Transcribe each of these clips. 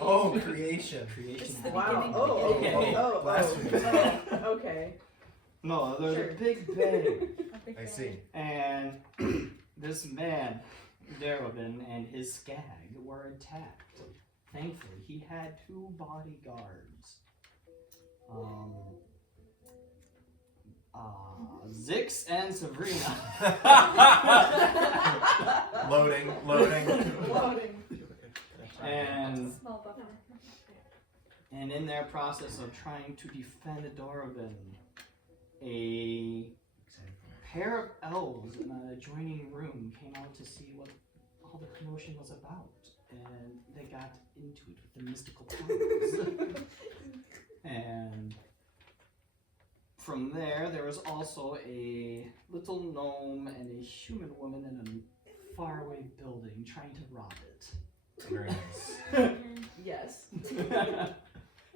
Oh, creation. Creation. Wow. Okay. No, there's Sure. a big bang. I see. And this man, Darabin, and his skag were attacked. Thankfully, he had 2 bodyguards. Zix and Sabrina. Loading. And in their process of trying to defend Darabin, a pair of elves in an adjoining room came out to see what all the commotion was about, and they got into it with the mystical tongues. And from there was also a little gnome and a human woman in a faraway building trying to rob it. Very nice. Yes.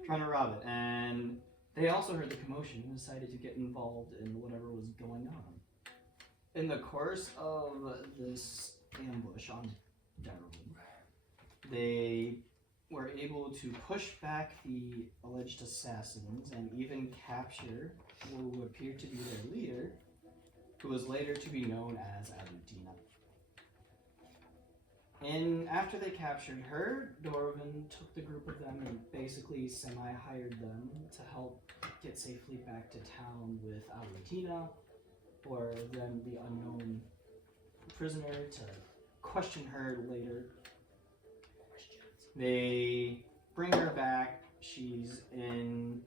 Trying to rob it, and they also heard the commotion and decided to get involved in whatever was going on. In the course of this ambush on Darwin, they were able to push back the alleged assassins and even capture who appeared to be their leader, who was later to be known as Alutina. And after they captured her, Dorvin took the group of them and basically semi-hired them to help get safely back to town with Alutina, or then the unknown prisoner to question her later. They bring her back. She's in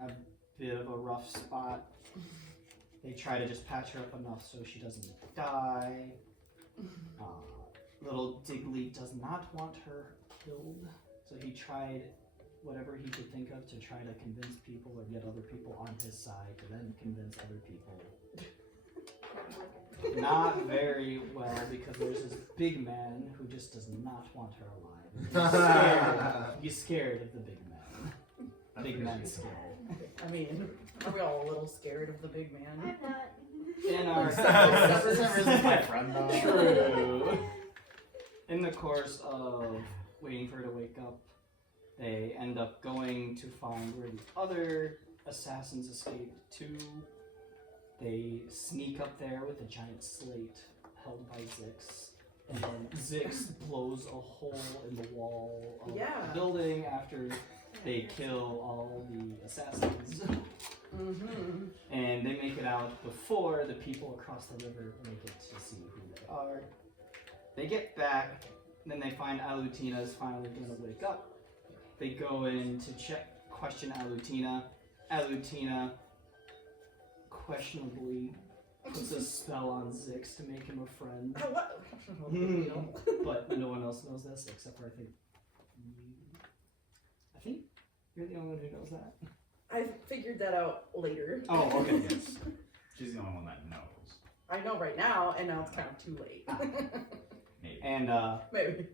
a bit of a rough spot. They try to just patch her up enough so she doesn't die. Little Diggly does not want her killed, so he tried whatever he could think of to try to convince people or get other people on his side to then convince other people. Not very well, because there's this big man who just does not want her alive. He's scared of the big man. Big man's scared. I mean, are we all a little scared of the big man? I'm not. In our Severus is my friend though. True. In the course of waiting for her to wake up, they end up going to find where the other assassins escaped to. They sneak up there with a giant slate held by Zix, and then Zix blows a hole in the wall of the building after they kill all the assassins. Mm-hmm. And they make it out before the people across the river make it to see who they are. They get back, and then they find Alutina is finally going to wake up. They go in to question Alutina. Alutina questionably puts a spell on Zix to make him a friend. Oh, what? But no one else knows this except for I think you're the only one who knows that. I figured that out later. Oh, okay. Yes. She's the only one that knows. I know right now, and now it's kind of too late. Maybe. And Maybe.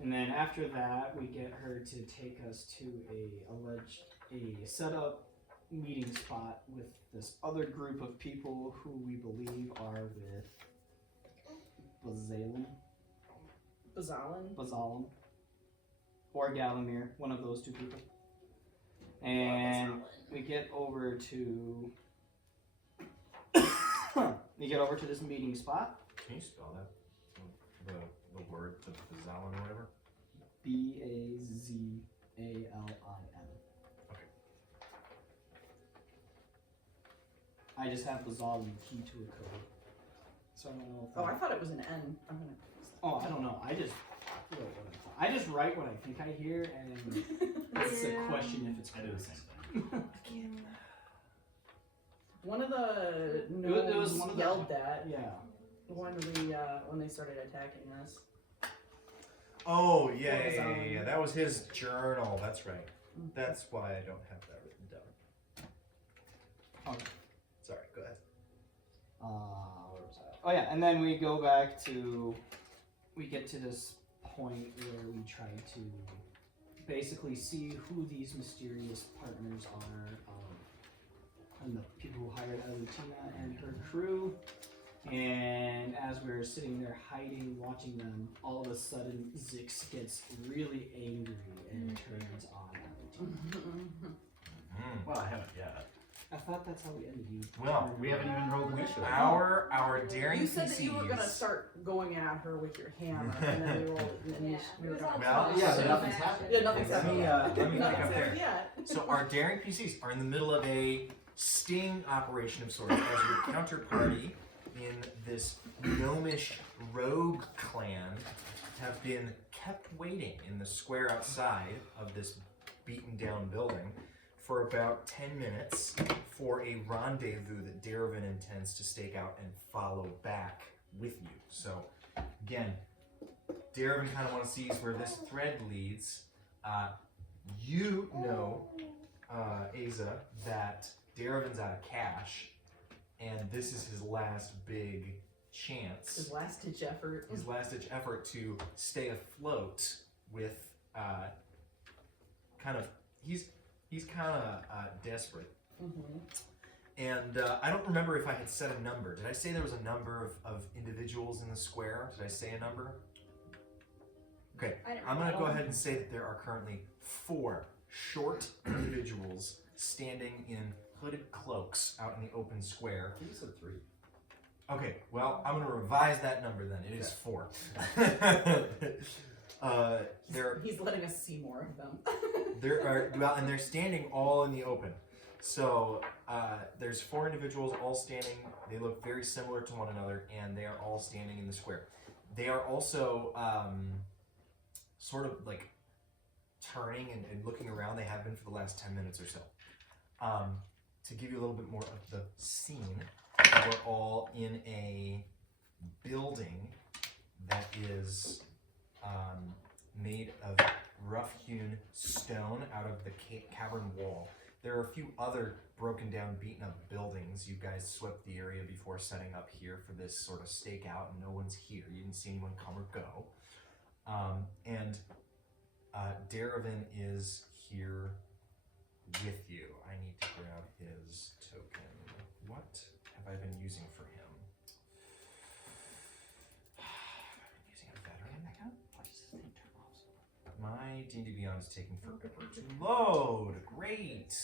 and then after that, we get her to take us to a set up meeting spot with this other group of people who we believe are with Bazalin or Galamir, one of those 2 people. And we get over to this meeting spot. Can you spell that? The word, the Bazalin or whatever? Bazalin. Okay. I just have Bazalin key to a code. So I don't know if I thought it was an N. I'm gonna. Oh, I don't know. I just write what I think I hear, and it's a question if it's I do the correct. same thing. One of the It was gnomes one of the- yelled that Yeah. when they started attacking us. Oh, yeah. That was his journal. That's right. That's why I don't have that written down. Okay. Sorry, go ahead. Where was I? Oh yeah, and then we go back to, we get to this point where we try to basically see who these mysterious partners are, and the people who hired Alutina and her crew, And as we're sitting there hiding, watching them, all of a sudden Zix gets really angry and turns on Albertine. Well, I haven't yet. I thought that's how we ended you. Well, We haven't even rolled initiative. Our daring You said that you were gonna PCs. start going at her with your hammer, and then we rolled it, and then we were gonna. Well, Yeah, but nothing's happened. Yeah, nothing's Let me, happened. let me Nothing's pick up there. happened yet. So our daring PCs are in the middle of a sting operation of sorts as your counterparty in this gnomish rogue clan have been kept waiting in the square outside of this beaten down building for about 10 minutes for a rendezvous that Darevin intends to stake out and follow back with you. So again, Darevin kind of wants to see where this thread leads. You know, Aza, that Darevin's out of cash, and this is his last big chance. His last ditch effort. His last ditch effort to stay afloat with he's kind of desperate. Mm-hmm. And I don't remember if I had said a number. Did I say there was a number of individuals in the square? Did I say a number? Okay, I'm going to go ahead and say that there are currently 4 short individuals standing in hooded cloaks out in the open square. You said 3. Okay, well, I'm going to revise that number then. It is 4. He's letting us see more of them. And they're standing all in the open. So there's 4 individuals all standing. They look very similar to one another, and they are all standing in the square. They are also sort of like turning and looking around. They have been for the last 10 minutes or so. To give you a little bit more of the scene, we're all in a building that is made of rough-hewn stone out of the cavern wall. There are a few other broken down, beaten up buildings. You guys swept the area before setting up here for this sort of stakeout, and no one's here. You didn't see anyone come or go. And Darevin is here with you. I need to grab his token. What have I been using for him? Have I been using a veteran? Why does this thing turn off so much? My D&D Beyond is taking forever to load. Great.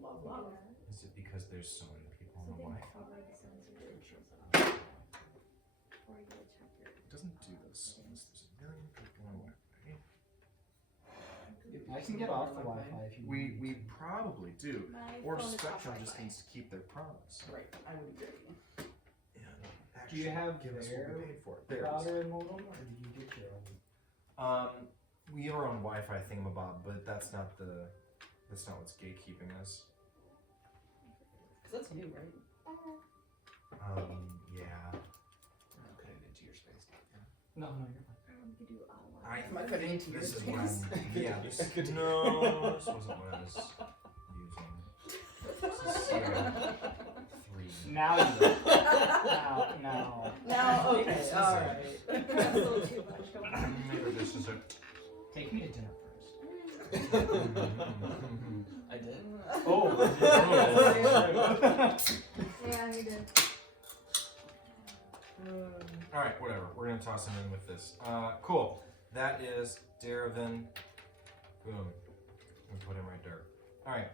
Love. Is it because there's so many people on the Wi-Fi? It doesn't do this unless there's a million people on Wi-Fi. I can get off the Wi-Fi if you want. We probably do. Or Spectrum just needs to keep their promise. Right, I would agree. And Do you have give us what their we paid for it. There it is. router and modem, or did you get your own? We have our own Wi-Fi thingamabob, but that's not what's gatekeeping us. Because that's new, right? Yeah. We're not cutting into your space. No, you're fine. Am I cutting into your This is space? what I'm. Yeah. This wasn't what I was using. This is CR3. Now you know. Now. Now, okay, This is alright. Maybe this is it. Take me to dinner first. I did. Oh. Yeah, you did. Alright, whatever. We're gonna toss him in with this. Cool. That is Darevin. Boom. We put him right there. Alright.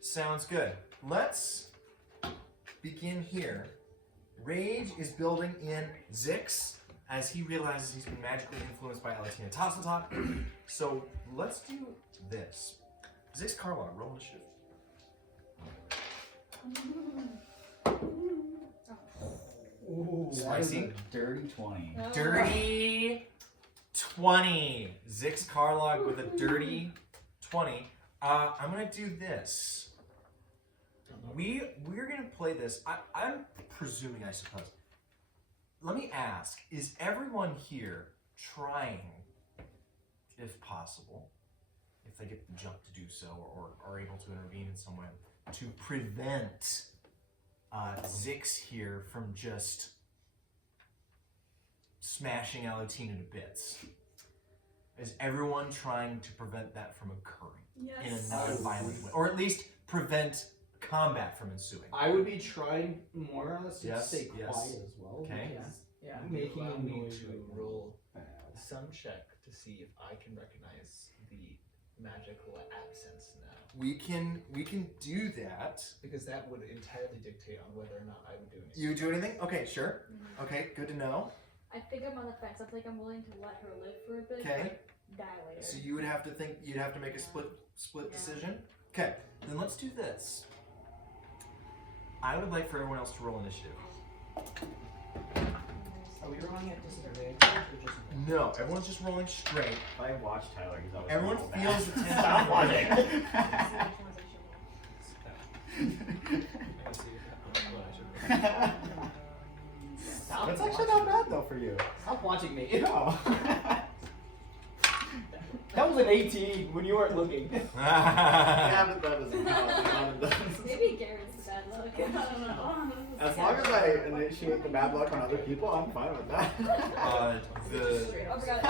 Sounds good. Let's begin here. Rage is building in Zix as he realizes he's been magically influenced by Alatina Tosseltot. So let's do this. Zix Carlog, roll initiative. Ooh. Spicy. Dirty 20. Dirty 20. Zix Carlog with a dirty 20. I'm gonna do this. We're gonna play this. I'm presuming, I suppose. Let me ask: is everyone here trying, if possible, if they get the jump to do so, or are able to intervene in some way, to prevent Zix here from just smashing Alatina to bits? Is everyone trying to prevent that from occurring in a non-violent way, or at least prevent combat from ensuing. I would be trying more or less to Yes, stay yes. quiet as well. Okay. Because Yeah. making Allow a me noise to right now roll is bad. some check to see if I can recognize the magical absence now. We can do that. Because that would entirely dictate on whether or not I would do anything. You do anything? Okay, sure. Okay, good to know. I think I'm on the fence. I think I'm willing to let her live for a bit. Okay. But die later. So you would have to think. You'd have to make a split Yeah. decision. Okay, then let's do this. I would like for everyone else to roll initiative. Are we rolling at disadvantage or just? No, everyone's just rolling straight. If I watch Tyler, he's always Everyone roll feels bad. the tension. Stop watching. I can see Stop That's actually watching not bad though for you. Stop watching me. No. That was an 18 when you weren't looking. Yeah, but that doesn't count. Maybe Garrett's the bad luck. I don't know. As long as I initiate the bad luck on other people, I'm fine with that. Oh, forgot.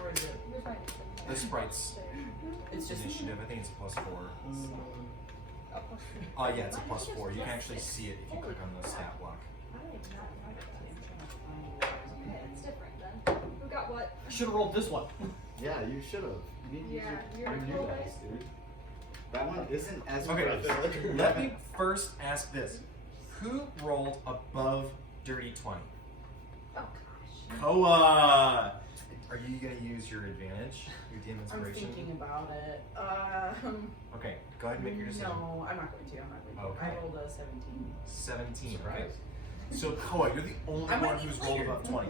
Or is it? You're fine. The sprites It's just initiative. I think it's a +4. Oh, plus three. Yeah, it's a +4. You can actually see it if you click on the stat block. I did not know that. Okay, it's different then. Who got what? I should have rolled this one. Yeah, you should have. You need to use Yeah, your you're dice, dude. That one isn't as Okay, aggressive. let me first ask this: who rolled above dirty 20? Oh gosh. Koa. Are you gonna use your advantage, your DM I'm inspiration? thinking about it. Okay, go ahead and make your decision. No, I'm not going to. I'm not going to. Okay. I rolled a 17. 17, right? So Koa, you're the only I might one who's use rolled later. above 20.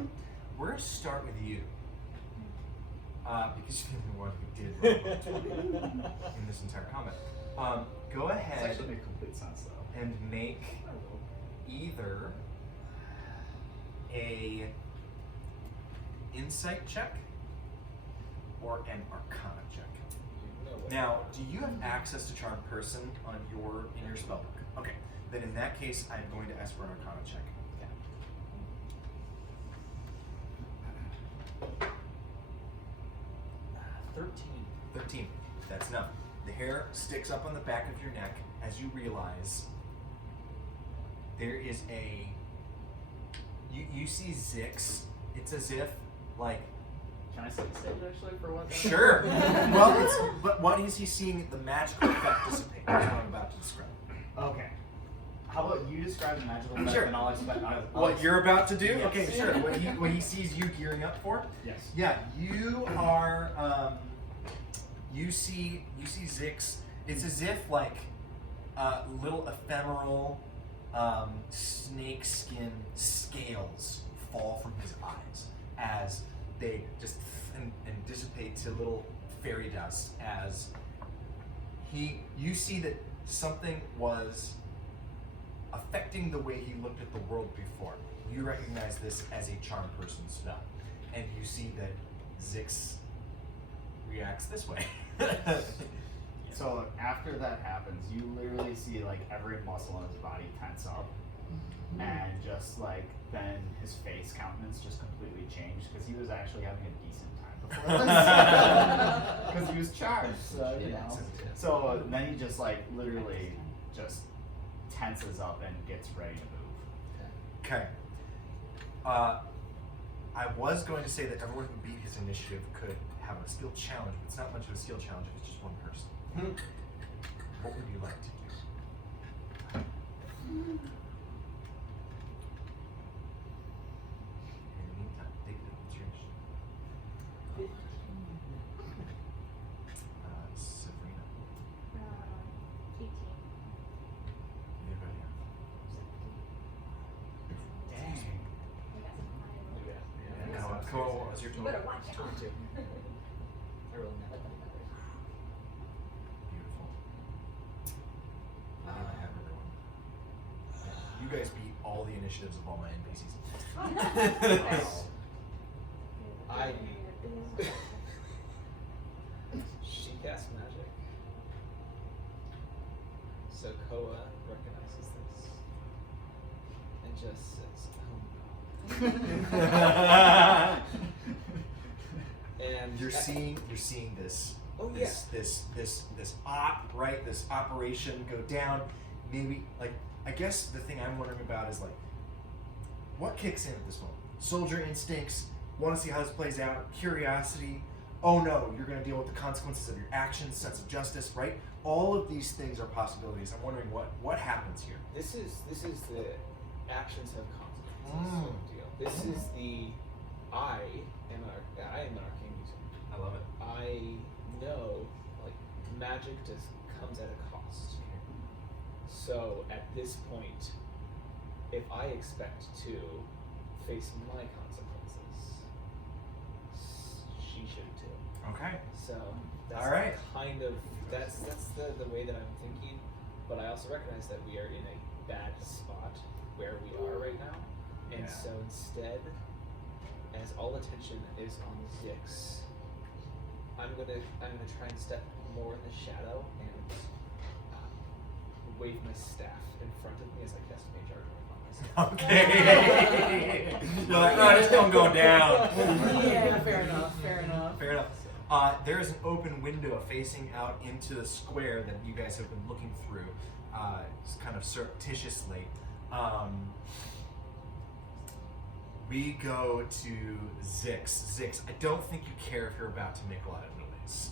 We're gonna start with you. Because you're the one who did roll above 20 in this entire combat. Go This ahead actually makes complete sense though. and make either a insight check or an arcana check. Now, do you have access to charm person on in your spellbook? Okay, then in that case, I'm going to ask for an arcana check. 13. That's enough. The hair sticks up on the back of your neck as you realize there is a. You see Zix. It's as if like. Can I say stage actually for one? Sure. But what is he seeing the magical effect dissipate? That's what I'm about to describe. Okay. How about you describe the magical effect Sure. and I'll expect What you're about to do? Yes. Okay, sure. What he sees you gearing up for? Yes. Yeah, you are. You see Zix. It's as if like little ephemeral snake skin scales fall from his eyes as they just and dissipate to little fairy dust. As you see that something was affecting the way he looked at the world before. You recognize this as a charm person spell, and you see that Zix reacts this way. So after that happens, you literally see like every muscle in his body tense up, and just like then his face countenance just completely changed because he was actually having a decent time before this because he was charged. So you know. So then he just like literally just tenses up and gets ready to move. Okay. I was going to say that everyone who beat his initiative could have a skill challenge, but it's not much of a skill challenge if it's just one person. What would you like to do? In the meantime, David, what's your initiative? Sabrina. 18. Anybody else? Dang. I got some high rolls. Koa, what was your You total? better watch out. 22. I rolled Beautiful. I think I have everyone. You guys beat all the initiatives of all my NPCs. I she casts magic. So Koa recognizes this and just says, "Oh no." And You're seeing this Oh, this op, right? This operation go down. maybe like I guess the thing I'm wondering about is like what kicks in at this moment? Soldier instincts, want to see how this plays out, curiosity. Oh no, you're going to deal with the consequences of your actions, sense of justice, right? All of these things are possibilities. I'm wondering what happens here. This is the actions have consequences sort of deal. This is the I am an arcane user. I love it. I know like magic comes at a cost. So at this point, if I expect to face my consequences, she should too. Okay. So that's All right. kind of that's the way that I'm thinking. But I also recognize that we are in a bad spot where we are right now. And Yeah. so instead, as all attention is on Zix, I'm gonna try and step more in the shadow and wave my staff in front of me as I cast Mage Armor upon myself. Okay. You're like, oh, this don't go down. Yeah, fair enough, fair enough. Fair enough. There is an open window facing out into the square that you guys have been looking through, kind of surreptitiously. We go to Zix. Zix, I don't think you care if you're about to make a lot of noise.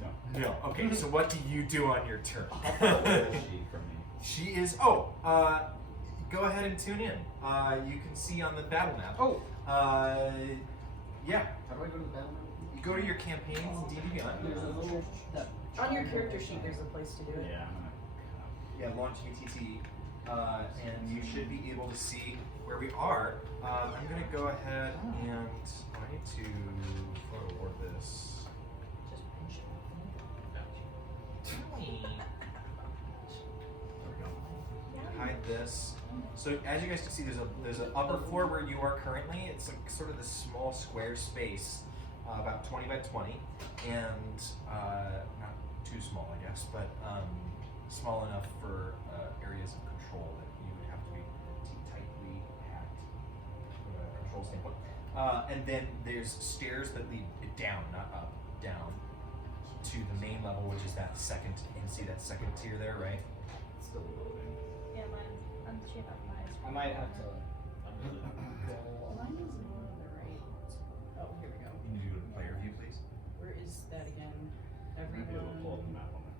No. No. Okay, so what do you do on your turn? Where is she from me? She is. Go ahead and tune in. You can see on the battle map. Oh. Yeah. How do I go to the battle map? You go to your campaigns in D&D Beyond. There's a little. On your character sheet, there's a place to do it. Yeah, I'm gonna. Yeah, launch UTT, and you should be able to see where we are. I'm gonna go ahead and I need to forward this. There we go. Hide this. So as you guys can see, there's an upper floor where you are currently. It's like sort of this small square space, about 20 by 20, and not too small, I guess, but small enough for areas of control that you would have to be tightly packed from a control standpoint. And then there's stairs that lead down, not up, down to the main level, which is that second. You can see that second tier there, right? It's still loading. Yeah, I'm shit on mine. I might have to. Mine is more on the right. Oh, here we go. You need to go to player view, please. Where is that again? I might be able to pull up the Everyone. map on my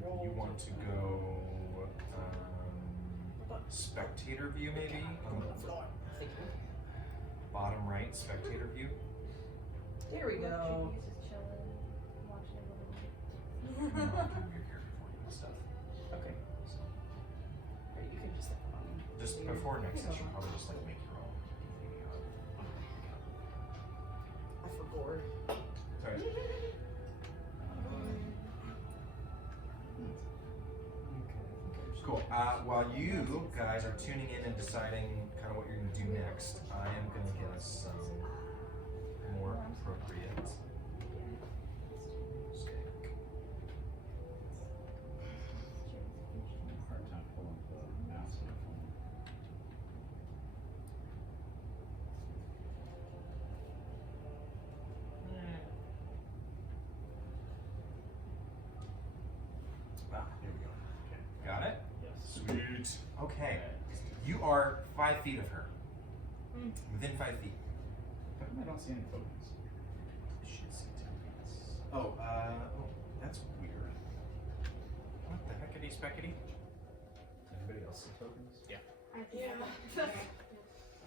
phone. You want to go spectator view, maybe? Thank you. Bottom right, spectator view. There we go. He's just chilling, watching a little And then I'll do your character for you and stuff. Okay. So, Right, you can just like just before next session, probably just like make your own. I forgot. Sorry. Cool. While you guys are tuning in and deciding kind of what you're going to do next, I am going to get us some more appropriate music. Hard time pulling up the mouse on my phone. Here we go. Okay. Got it? Yes. Sweet. Okay. You are 5 feet of her. Within 5 feet. How come I don't see any tokens? You should see tokens. Oh, that's weird. What the heckity speckity? Anybody else see tokens? I think Yeah.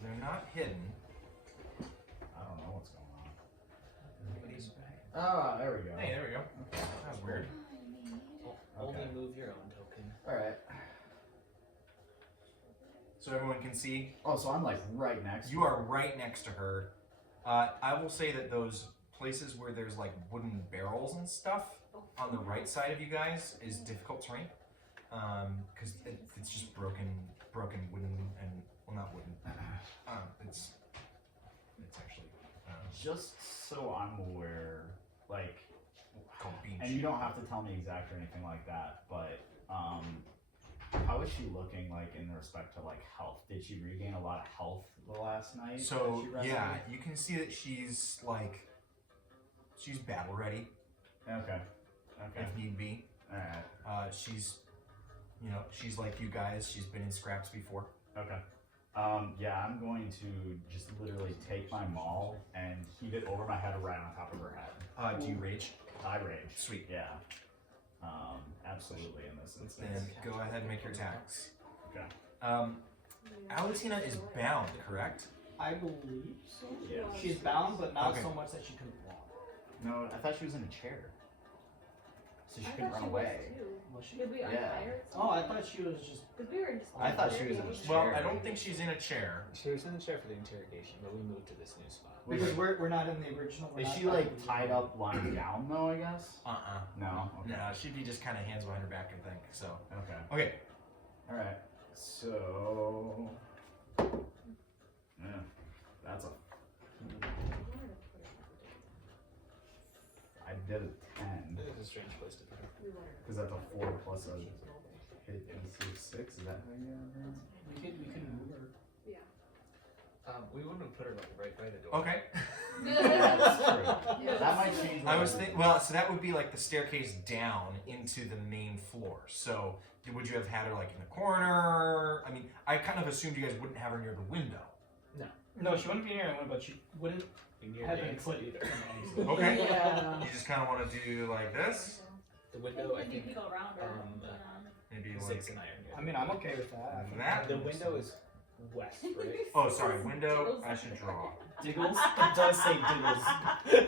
They're not hidden. I don't know what's going on. Heckity speck. Ah, there we go. Hey, there we go. That was weird. Only Okay. move your own token. Alright. So everyone can see. Oh, so I'm like right next You to are her. right next to her. I will say that those places where there's like wooden barrels and stuff on the right side of you guys is difficult terrain. Because it's just broken wooden and, well, not wooden. It's actually Just so I'm aware, like, called beach. and you don't have to tell me exact or anything like that, but how is she looking like in respect to like health? Did she regain a lot of health the last night? So that she rested? yeah, you can see that she's battle ready Okay. Okay. if need be. Alright. She's You know, she's like you guys. She's been in scraps before. Okay. Yeah, I'm going to just literally take my maul and heave it over my head right on top of her head. Do you rage? I rage. Sweet. Yeah. Absolutely in this instance. Then go ahead and make your attacks. Okay. Alutina is bound, correct? I believe so. Yeah. She's bound, but not Okay. so much that she couldn't walk. No, I thought she was in a chair. So she I couldn't thought run she was away. too. Was she? Did we untie Yeah. her? Oh, I thought she was just. Because we were just. I thought she was in a chair. Well, I don't think she's in a chair. She was in the chair for the interrogation, but we moved to this new spot. Because we're not in the original. we're Is not she back like in the tied original. up lying down though, I guess? No? Okay. No, she'd be just kind of hands behind her back, I think. So, Okay. okay. Alright. So yeah. That's a I did a 10. This is a strange place to be. Because that's a 4 plus a hit DC of 6. Is that how you get it? We could move her. We wouldn't have put her like right by the door. Okay. That's true. That might change. I was thinking, well, so that would be like the staircase down into the main floor. So, would you have had her like in the corner? I mean, I kind of assumed you guys wouldn't have her near the window. No, she wouldn't be near anyone, but she wouldn't We near have the been exit put either. Okay. Yeah. You just kind of want to do like this? The window, I Maybe you think, can go around her. Maybe like. 6 and iron. I mean, I'm okay with that. That? The window is west, right? Oh, sorry. Window. I should draw. Diggles? It does say Diggles. You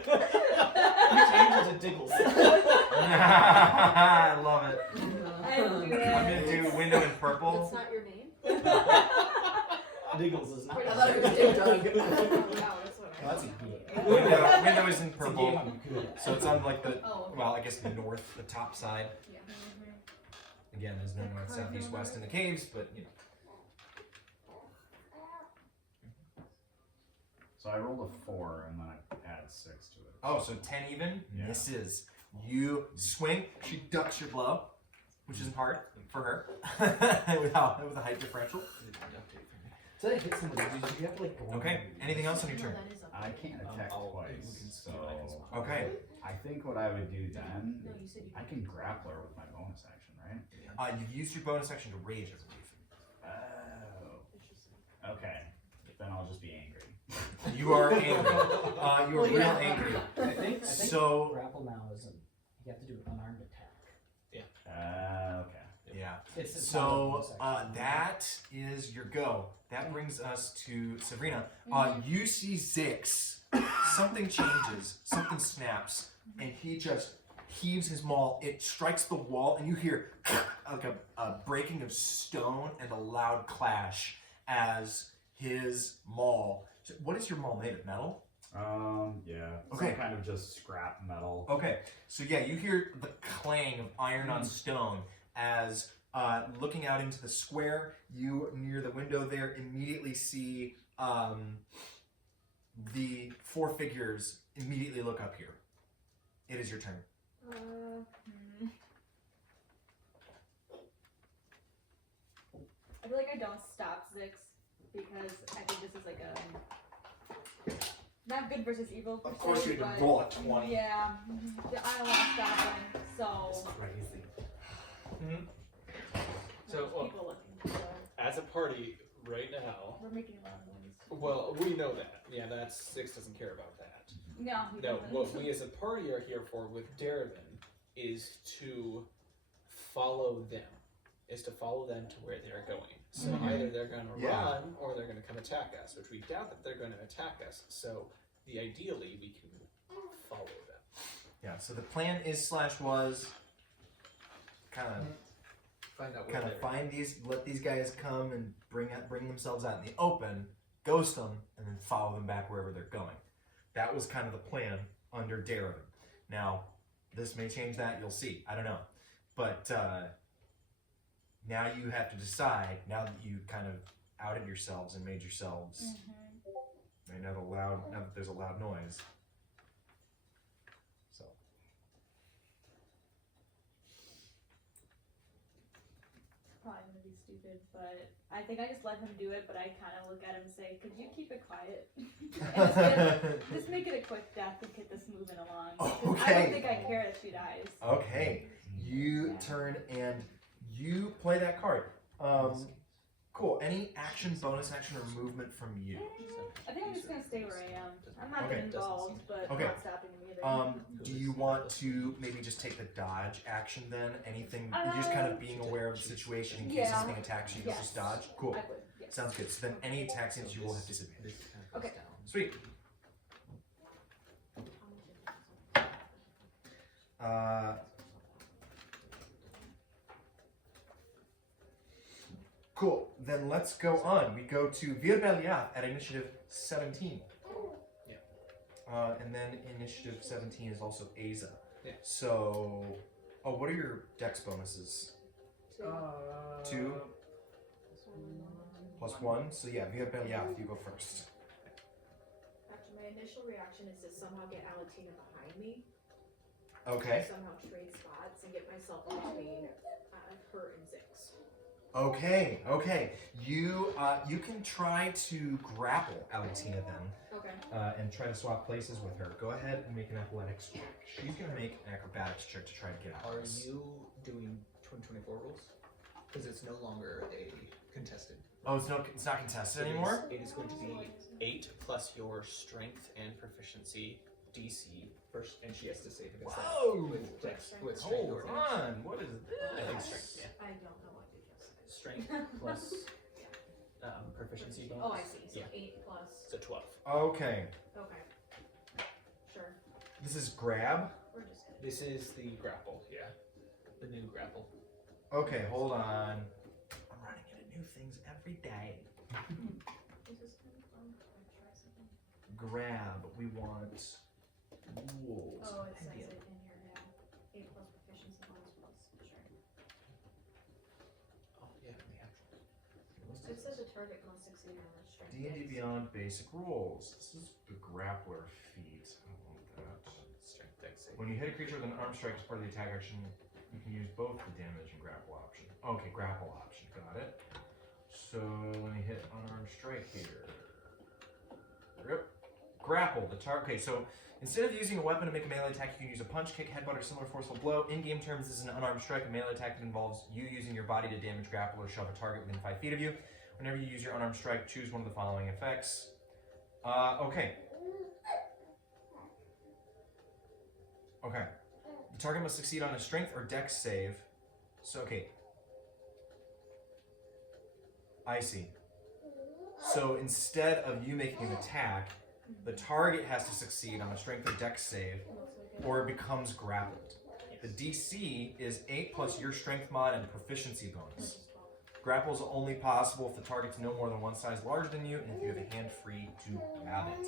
changed it to Diggles. I love it. I don't do that. I'm gonna do window in That's purple. not your name? Diggles is not. I thought it was Dig Dug. Oh, wow, that's what I That's a good. Window is in It's a game purple. I'm good at. So it's on like the, Oh, okay. well, I guess the north, the top side. Yeah. Again, there's no north, south, east, west in the caves, but you know. So I rolled a 4 and then I add 6 to it. Oh, so 10 even? Yeah. Misses. You swing, she ducks your blow, which isn't hard for her, with a height differential. So that hits somebody. You have to like go. Okay, anything else on your turn? I can't attack we twice. can So do it, I can swap. Okay, I think what I would do then No, is you said you I can grapple her with my bonus action, right? you've used your bonus action to rage, I believe. Oh. Okay. Then I'll just be angry. You are angry. You are real angry. I think So, grapple now is you have to do an unarmed attack. Okay. yeah. It's not a So, bonus action. that is your go. That brings us to Sabrina. You see Zix. Something changes. Something snaps. And he just heaves his maul. It strikes the wall, and you hear like a breaking of stone and a loud clash as his maul. So what is your maul made of? Metal? Yeah. Okay. Some kind of just scrap metal. Okay, so yeah, you hear the clang of iron on stone as looking out into the square, you near the window there immediately see the 4 figures immediately look up here. It is your turn. I feel like I don't stop Zix because I think this is like a not good versus evil. Per Of course se, you had to but roll a 20. Yeah, I don't want to stop him. So Crazy. So, well, people looking. So as a party right now, we're making a lot of noise. well, we know that. Yeah, that's 6 doesn't care about that. No, he No, doesn't. what we as a party are here for with Darabin is to follow them. Is to follow them to where they're going. So either they're going to Yeah. run or they're going to come attack us, which we doubt that they're going to attack us. So ideally we can follow them. Yeah, so the plan is / was kind of Find out where they're find these, let these guys come and bring themselves out in the open, ghost them, and then follow them back wherever they're going. That was kind of the plan under Darabin. Now, this may change that, you'll see. I don't know. But now you have to decide, now that you kind of outed yourselves and made yourselves, right, now that there's a loud noise. So. Probably gonna be stupid, but I think I just let him do it. But I kind of look at him and say, "Could you keep it quiet? And just make it a quick death and get this moving along." 'Cause I Okay. don't think I care that she dies. Okay, you turn and You play that card. Cool. Any action, bonus action, or movement from you? I think I'm just gonna stay where I am. I'm not Okay. getting involved, but Okay. not stopping him either. Do you want to maybe just take the dodge action then? Anything? You're just kind of being aware of the situation in case this thing attacks you. You just dodge. Cool. I would. Yes. Sounds good. So then any attacks against you will have disadvantage. Okay. Sweet. Cool. Then let's go on. We go to Virbeliath at initiative 17. Yeah. And then initiative 17 is also Aza. Yeah. So, what are your dex bonuses? 2 plus 1. So yeah, Virbeliath, you go first. After my initial reaction is to somehow get Alatina behind me. Okay. Somehow trade spots and get myself between her and Zix. Okay. You can try to grapple Alatina then, Okay. and try to swap places with her. Go ahead and make an athletics check. She's gonna make an acrobatics check to try to get out. Are you doing 2024 rules? Because it's no longer a contested. Oh, it's not contested anymore. It is going to be 8 plus your strength and proficiency DC first, and she has to save against Whoa! that with dex, with strength Hold or on. What is I think this? strength. Yeah, I don't know what you just said. strength plus proficiency bonus. Oh, I see. So Yeah. 8 plus. So 12. Okay. Okay. Sure. This is grab. We're just gonna. This is the grapple. Yeah, the new grapple. Okay, hold on. I'm running into new things every day. This is kind of fun. I'll try something. Grab. We want rules. Oh, it says it in here now. 8 plus proficiency bonus plus. Sure. Oh yeah, the actual. It says a target must succeed on a strength. D&D save. Beyond basic rules. This is the grappler feat. I want that. Strength dex save. When you hit a creature with an arm strike as part of the attack action, you can use both the damage and grapple option. Okay, grapple option. Got it. So let me hit unarmed strike here. Yep. Grapple. The target. Okay, so instead of using a weapon to make a melee attack, you can use a punch, kick, headbutt, or similar forceful blow. In game terms, this is an unarmed strike, a melee attack that involves you using your body to damage, grapple, or shove a target within 5 feet of you. Whenever you use your unarmed strike, choose one of the following effects. Okay. Okay. The target must succeed on a strength or dex save. So, okay. I see. So instead of you making an attack, the target has to succeed on a strength or dex save, or it becomes grappled. The DC is 8 plus your strength mod and proficiency bonus. Grapple is only possible if the target's no more than one size larger than you, and if you have a hand free to grab it.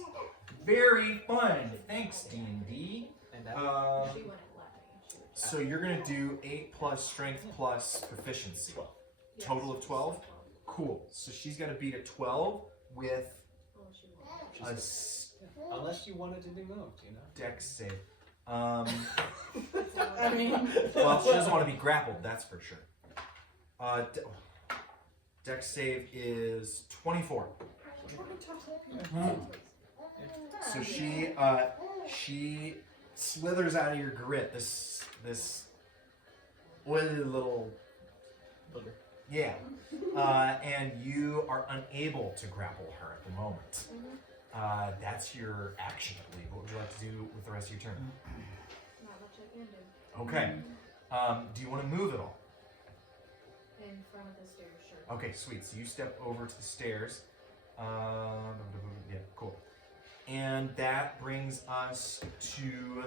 Very fun. Thanks, D&D. And that She wouldn't let me. She would. So you're gonna do 8 plus strength plus proficiency. 12. Yes, Total of she 12? said Cool. So she's got to beat a 12 with Oh, she won't. a Unless you wanted to be moved, you know. dex save. I mean. Well, she doesn't want to be grappled, that's for sure. Dex save is 24. So she slithers out of your grip. This oily little Booger. yeah, and you are unable to grapple her at the moment. That's your action, I believe. What would you like to do with the rest of your turn? Not much I can do. Okay. Do you want to move at all? In front of the stairs, sure. Okay, sweet. So you step over to the stairs. Yeah, cool. And that brings us to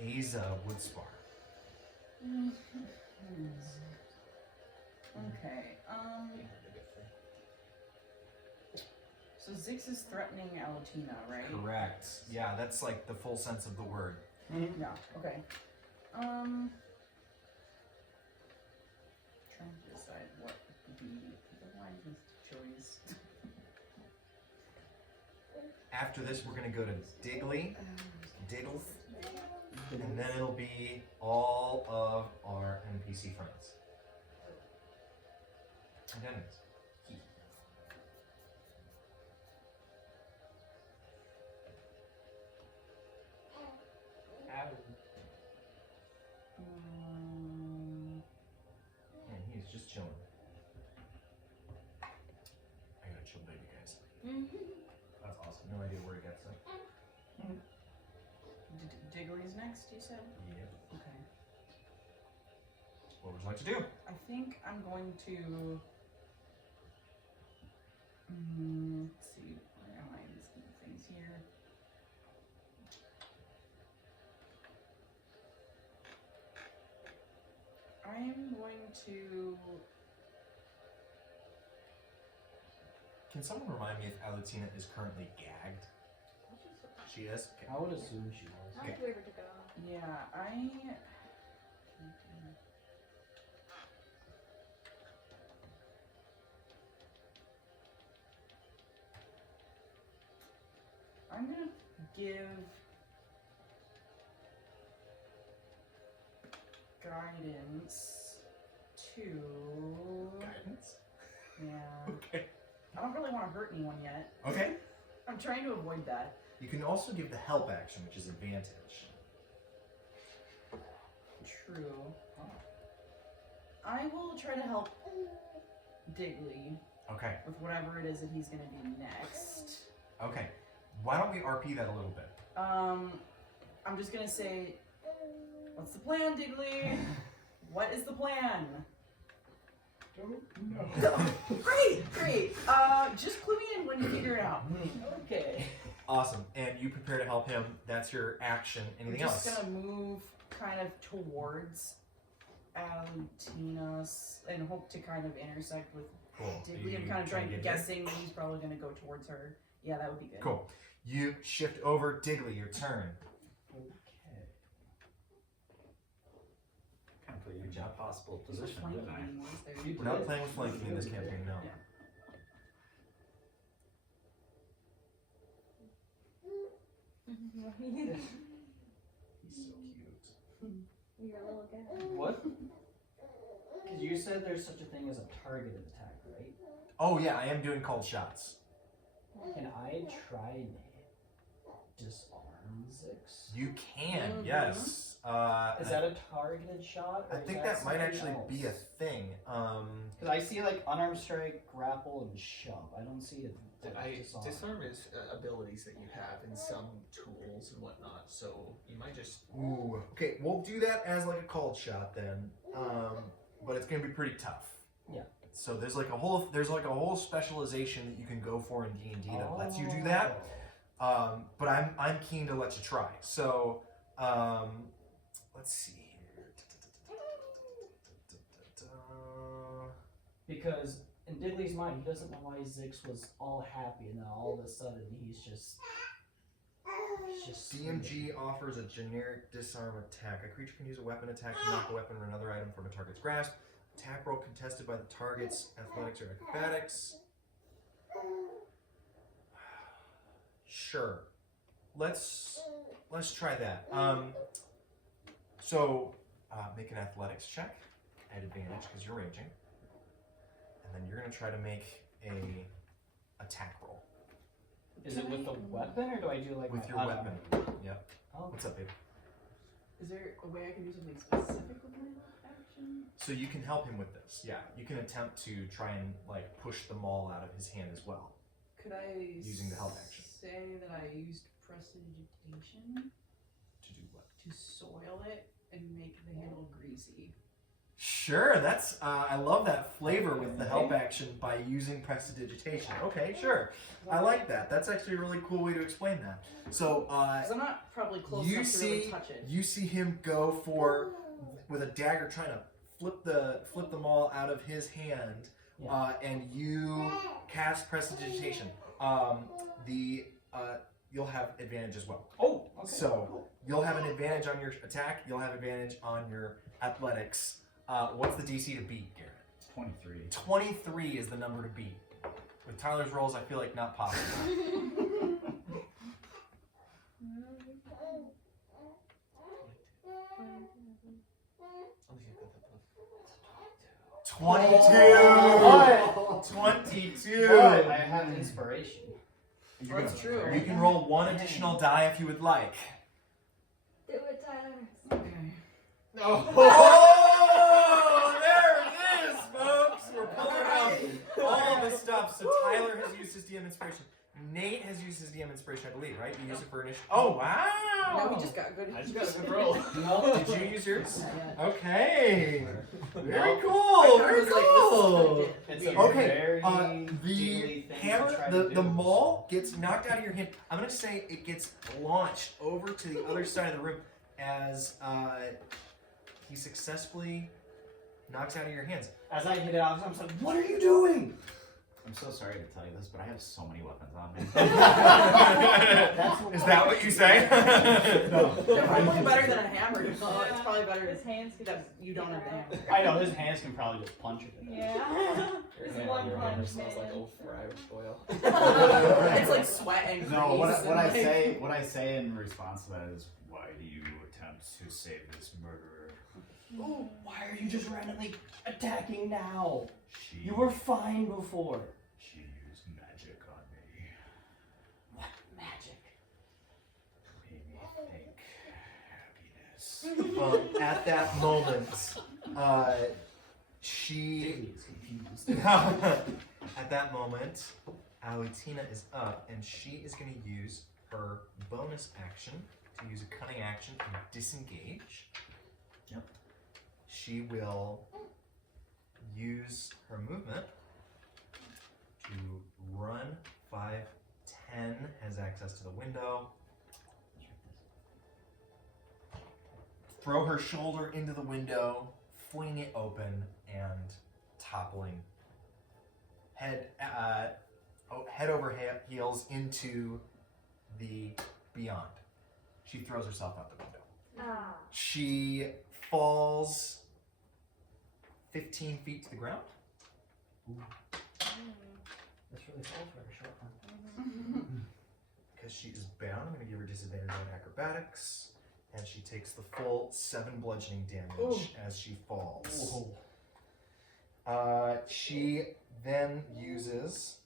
Aza Woodspar. Okay. So Zix is threatening Alatina, right? Correct. Yeah, that's like the full sense of the word. Yeah. Okay. Trying to decide what would be the wisest choice. After this, we're gonna go to Diggly, Diggles, and then it'll be all of our NPC friends. And enemies. Digley's next, you said? Yep. Okay. What would you like to do? I think I'm going to. Let's see. Where am I in these things here? I'm going to. Can someone remind me if Alutina is currently gagged? She is? Okay. I would assume she was. How much we ever to go? Yeah, I'm gonna give guidance to. Guidance? Yeah. Okay. I don't really want to hurt anyone yet. Okay. I'm trying to avoid that. You can also give the help action, which is advantage. True. I will try to help Digley Okay. with whatever it is that he's gonna do next. Okay. Why don't we RP that a little bit? I'm just gonna say, what's the plan, Digley? What is the plan? Don't know. Great. Just clue me in when you figure it out. Okay. Awesome. And you prepare to help him. That's your action. Anything I'm just else? gonna move kind of towards Alutina's and hope to kind of intersect with Cool. Digley. I'm You kind of try to get guessing that he's probably gonna go towards her. Yeah, that would be good. Cool. You shift over. Digley, your turn. Okay. Kind of put you in a possible position, Flanking didn't I? anymore, is there? You We're not did. playing with flanking in this campaign, no. Yeah. He's so cute. You're a little guy. What? Because you said there's such a thing as a targeted attack, right? Oh yeah, I am doing cold shots. Can I try and disarm Zix? You can, Mhm. yes. Is that a targeted shot? I or is think that might something actually be a else? thing. Because I see like unarmed strike, grapple, and shove. I don't see it. Disarm is abilities that you have in some tools and whatnot, so you might just. Ooh. Okay, we'll do that as like a cold shot then. But it's gonna be pretty tough. Yeah. So there's like a whole specialization that you can go for in D&D that lets you do that. But I'm keen to let you try. So let's see here. Because in Digley's mind, he doesn't know why Zix was all happy, and then all of a sudden he's just. DMG offers a generic disarm attack. A creature can use a weapon attack to knock a weapon or another item from a target's grasp. Attack roll contested by the target's athletics or acrobatics. Sure. Let's try that. So make an athletics check at advantage because you're raging. And then you're gonna try to make a attack roll. Is it with the weapon, or do I do like With my your unarmed? weapon. Yep. Oh, What's up, babe? Is there a way I can do something specific with my action? So you can help him with this. Yeah. You can attempt to try and like push the maul out of his hand as well. Could I Using the help action. say that I used prestidigitation To do what? to soil it and make the handle greasy? Sure, that's I love that flavor with the help action by using prestidigitation. Okay, sure. I like that. That's actually a really cool way to explain that. So Because I'm not probably close you enough to really see touch it. you see him go for with a dagger trying to flip the maul out of his hand, and you cast prestidigitation. You'll have advantage as well. Oh, okay. So you'll have an advantage on your attack. You'll have advantage on your athletics. What's the DC to beat, Garrett? 23. 23 is the number to beat. With Tyler's rolls, I feel like not possible. What? 22! What? I have inspiration. That's true. You can roll one additional die if you would like. Do it, Tyler. Okay. No. Oh, there it is, folks. We're pulling out all the stuff. So Tyler has used his DM inspiration. Nate has used his DM inspiration, I believe, right? You use it for initiative. Oh, wow! No, we just got good. I just got a good roll. No. Did you use yours? Not yet. Okay. Very No. cool. Very was like, this is cool. legit. It's a Okay, very the jiggly thing to hammer, try the to do. maul gets knocked out of your hand. I'm gonna say it gets launched over to the other side of the room as he successfully knocks out of your hands. As I hit it off, I'm like, what are you doing? I'm so sorry to tell you this, but I have so many weapons on me. Is that what you say? No. They're probably better than a hammer. So it's probably better His hands could that you don't have the hammer. I know, his hands can probably just punch it. Yeah. Your Just hand, one your hammer punch, smells like man. old fried oil. It's like sweat and No, grease and like- what I say in response to that is, why do you attempt to save this murderer? Oh, why are you just randomly attacking now? She You were fine before. She used magic on me. What magic? Made me think happiness. At that moment, she. Daily is confused. At that moment, Alutina is up, and she is going to use her bonus action to use a cunning action and disengage. Yep. She will use her movement to run 5, 10, has access to the window. Throw her shoulder into the window, fling it open, and toppling head over heels into the beyond. She throws herself out the window. She falls 15 feet to the ground. That's really cool for a short one. Because she is bound, I'm going to give her disadvantage on acrobatics. And she takes the full 7 bludgeoning damage as she falls. She then uses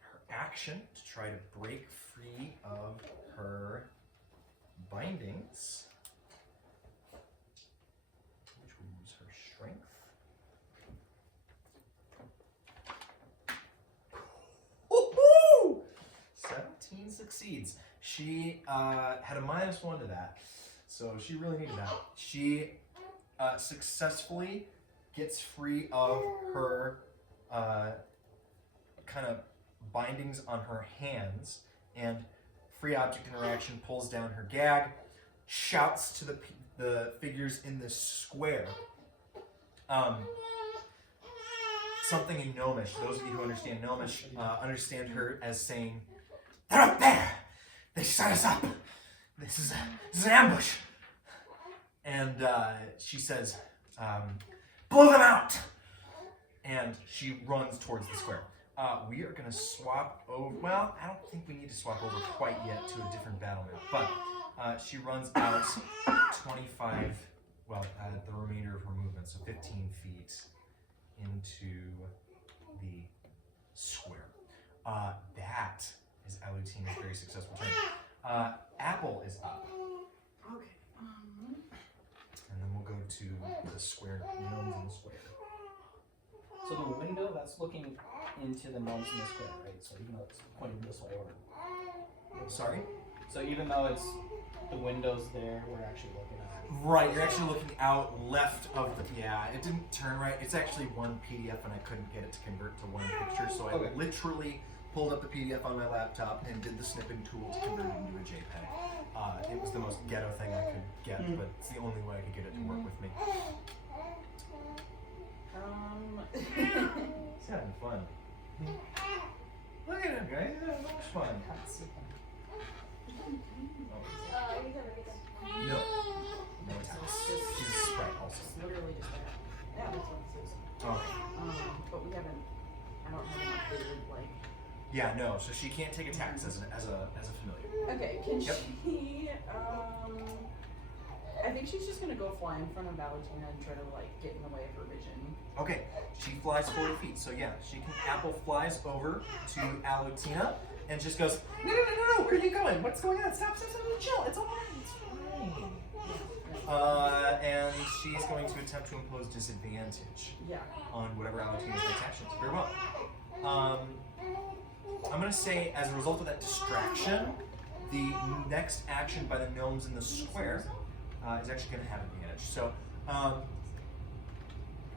her action to try to break free of her bindings, which will use her strength. Woohoo! 17 succeeds. She had a -1 to that, so she really needed that. She successfully gets free of her kind of bindings on her hands, and free object interaction pulls down her gag, shouts to the figures in this square. Something in Gnomish. Those of you who understand Gnomish understand her as saying, "They're up there! They set us up! This is an ambush!" And she says, "Blow them out!" And she runs towards the square. We are going to swap over. Well, I don't think we need to swap over quite yet to a different battle map. But she runs out 25, the remainder of her movement, so 15 feet into the square. That is Alutina's very successful turn. Apple is up. Okay. And then we'll go to the square, gnomes in the square. So the window that's looking into the gnomes in the square, right? So even though it's pointing this way over. Sorry? So even though it's the windows there, we're actually looking at it. Right, you're actually looking out left of the. Yeah, it didn't turn right. It's actually one PDF and I couldn't get it to convert to one picture, so I Okay. literally pulled up the PDF on my laptop and did the snipping tool to convert it into a JPEG. It was the most ghetto thing I could get, but it's the only way I could get it to work with me. It's having fun. Look at him, guys. He's having so much fun. No. No attacks. She's a sprite also. It's literally just that. Yeah, that's what this is. Okay. But we haven't. I don't have an updated like. Yeah, no. So she can't take attacks as a familiar. Okay, can Yep. she? I think she's just gonna go fly in front of Valentina and try to like get in the way of her vision. Okay. She flies 40 feet. So yeah, she can. Apple flies over to Alutina and just goes, no, where are you going? What's going on? Stop, chill. It's alright. It's fine. And she's going to attempt to impose disadvantage Yeah. on whatever Alutina's next action is. Very well. I'm gonna say as a result of that distraction, the next action by the gnomes in the square is actually gonna have advantage. So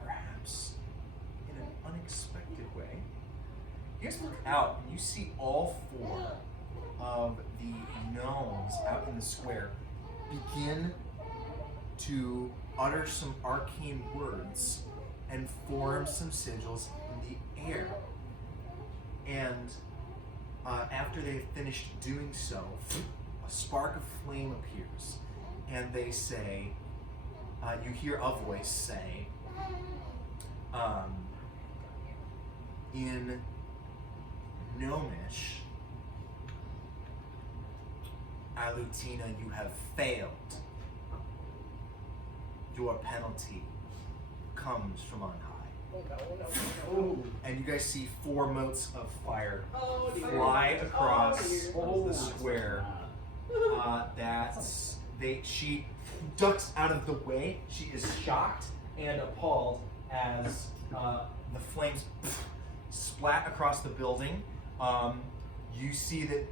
perhaps in an unexpected way, you guys look out and you see all 4 of the gnomes out in the square begin to utter some arcane words and form some sigils in the air. And after they've finished doing so, a spark of flame appears, and they say, you hear a voice say, in Gnomish, Alutina, you have failed. Your penalty comes from on high. Oh no, oh no, oh no. And you guys see 4 motes of fire Oh, dear. fly across Oh, the square. She ducks out of the way. She is shocked and appalled as the flames splat across the building. You see that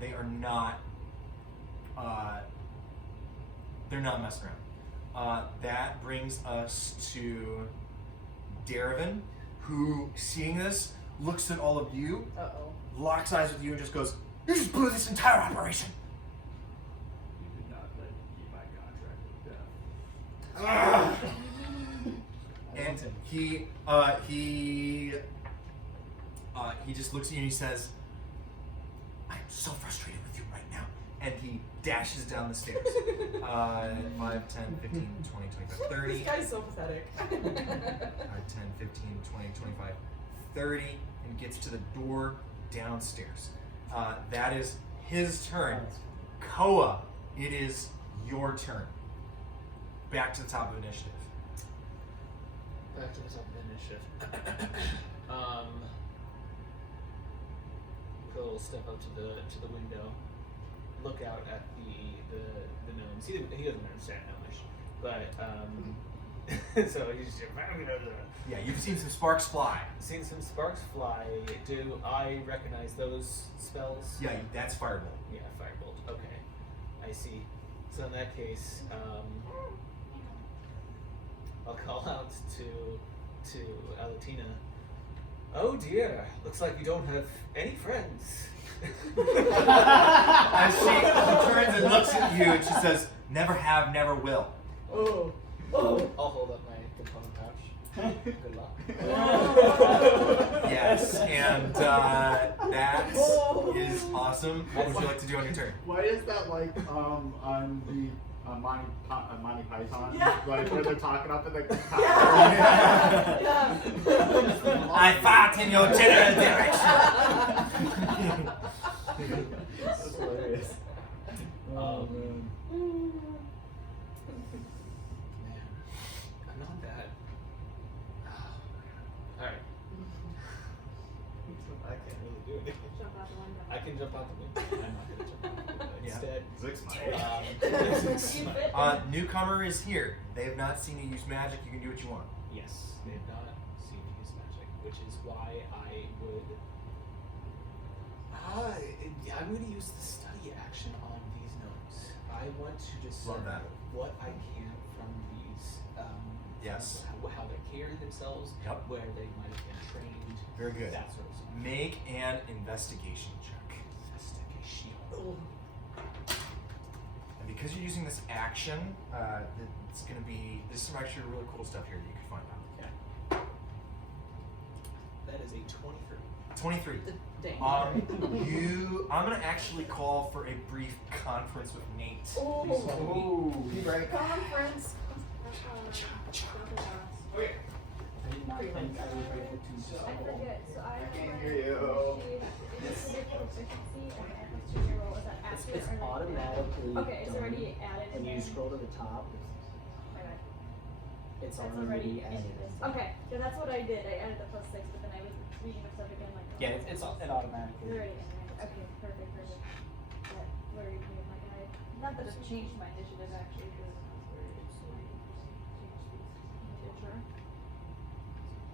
they are not they're not messing around. That brings us to Darevin, who, seeing this, looks at all of you, Uh-oh. locks eyes with you, and just goes, "You just blew this entire operation." You did not let me keep my contract with death. And he just looks at you and he says, "I'm so frustrated with you right now." And he dashes down the stairs. 5, 10, 15, 20, 25, 30. This guy's so pathetic. 5, 10, 15, 20, 25, 30, and gets to the door downstairs. That is his turn. Koa, it is your turn. Back to the top of initiative. Back to the top of initiative. He'll step up to the window, look out at the gnomes. He doesn't understand Gnomish, but so he's just Yeah, you've seen some sparks fly. seen some sparks fly. Do I recognize those spells? Yeah, that's Firebolt. Yeah, firebolt. Okay, I see. So in that case, I'll call out to Alatina. Oh dear, looks like you don't have any friends. As she turns and looks at you and she says, "Never have, never will." Oh. I'll hold up my component pouch. Good luck. Yes, and that is awesome. What would you like to do on your turn? Why is that like on the Monty Python? Yeah. Like where they're talking up in the Yeah. I fart in your general direction. That's hilarious. Oh, man. Man, I'm not that. Alright. I can't really do anything. Jump out the window. I can jump out the window. I'm not gonna jump out the window. Yeah. Instead, Zix might. You fit? Newcomer is here. They have not seen you use magic. You can do what you want. yes, they have not seen me use magic, which is why I would. I'm going to use the study action on these gnomes. I want to discern Love that. what I can from these. Yes. How they're carrying themselves. Yep. Where they might have been trained. Very good. That sort of stuff. Make an investigation check. Investigation. And because you're using this action, it's going to be, there's some actually really cool stuff here that you can find out. That is a 23. 23. Dang. I'm going to actually call for a brief conference with Nate. Oh. Be right. Conference. Okay. I did not think I was able to I forget. So I can't hear you. It's proficiency and FSG roll. Is that It's accurate or not? automatically Okay, it's done. already added in When you there. scroll to the top, My bad. it's That's already already added. in. Okay, so that's what I did. I added the +6, but then I was reading the stuff again like. oh, Yeah, it It's automatically. already in there. Okay, perfect. That worried me in my guide. Not that it's changed my initiative actually, because it's worried. It's like integer.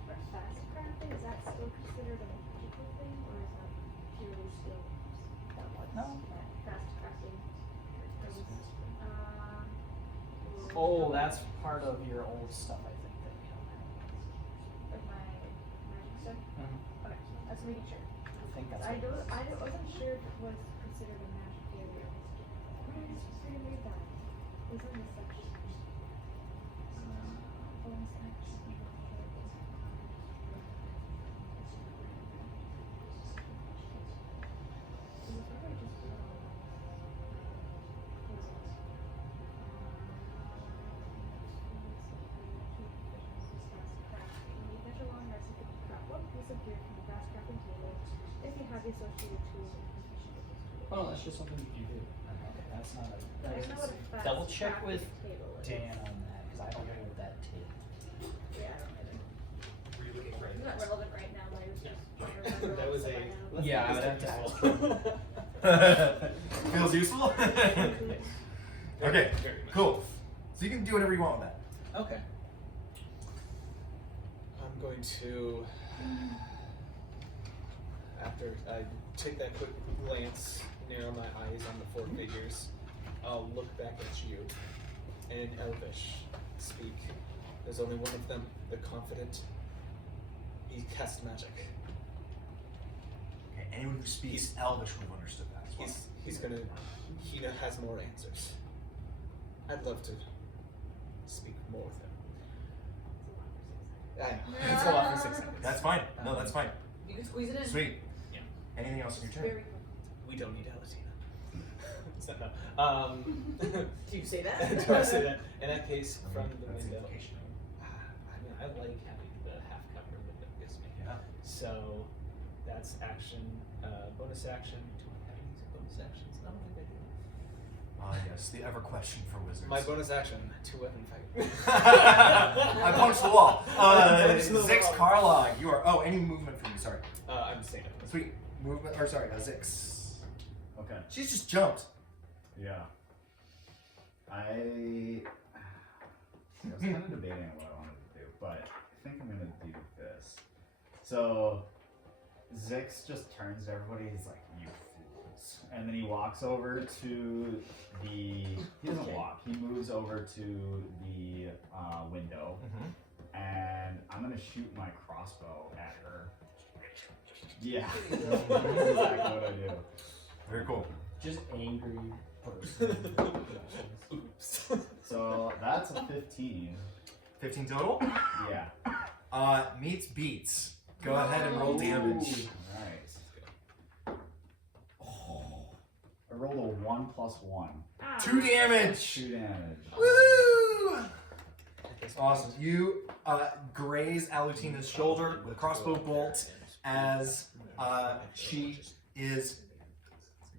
For fast crafting, is that still considered a magical thing, or is that pure Oh, that's part of your old stuff, I think, that you don't have. Like my magic stuff? Mhm. Okay, that's making sure. I think that's I what it is. wasn't sure if it was considered a magic area. Where did I figure read that? It was in this section. Bonus action. It was probably just if you have the associated tools and proficient with those tools. Oh, that's just something you do. Okay, that's not a. I don't know what a fast Double check crafting with table is. Dan on that, because I don't know what that takes. Yeah, I don't either. Were you looking for It's not relevant right now, but I was just trying to remember That all was the a- stuff I have. Yeah, I would have to ask. Feels useful? Okay, Very much. cool. So you can do whatever you want with that. Okay. I'm going to, after I take that quick glance, narrow my eyes on the four figures, I'll look back at you and in Elvish speak. There's only one of them, the confident. He casts magic. Okay, anyone who speaks Elvish would have understood that as well. He has more answers. I'd love to speak more with him. I know, it's a lot for 6 seconds. That's fine. No, that's fine. You can squeeze it in. Sweet. Yeah. Anything else on your turn? Very We don't need Alatina. So, no. Do you say that? Do I say that? In that case, from the That's window. implication. I mean, I like having the half cover window gives me. Yeah. So that's action, bonus action. Do I have any bonus actions? I don't think I do. Yes, the ever question for wizards. My bonus action, 2-weapon fight. I punched the wall. Punched the Zix wall. Karlog, you are. Oh, any movement from you? Sorry. I'm staying up. Sweet movement. Or sorry, Zix. Okay. She's just jumped. Yeah. I was kind of debating on what I wanted to do, but I think I'm gonna do this. So Zix just turns to everybody. He's like, "You fools!" And then he walks over to the. He doesn't walk. He moves over to the window, and I'm gonna shoot my crossbow at her. Yeah, that's exactly what I do. Very cool. Just angry person. Oops. So that's a 15. 15 total. Yeah. Meets beats. Go ahead and roll damage. Alright. Oh, I rolled a 1 + 1. 2 damage. 2 damage. Woo! Awesome. You graze Alutina's shoulder with a crossbow bolt as she is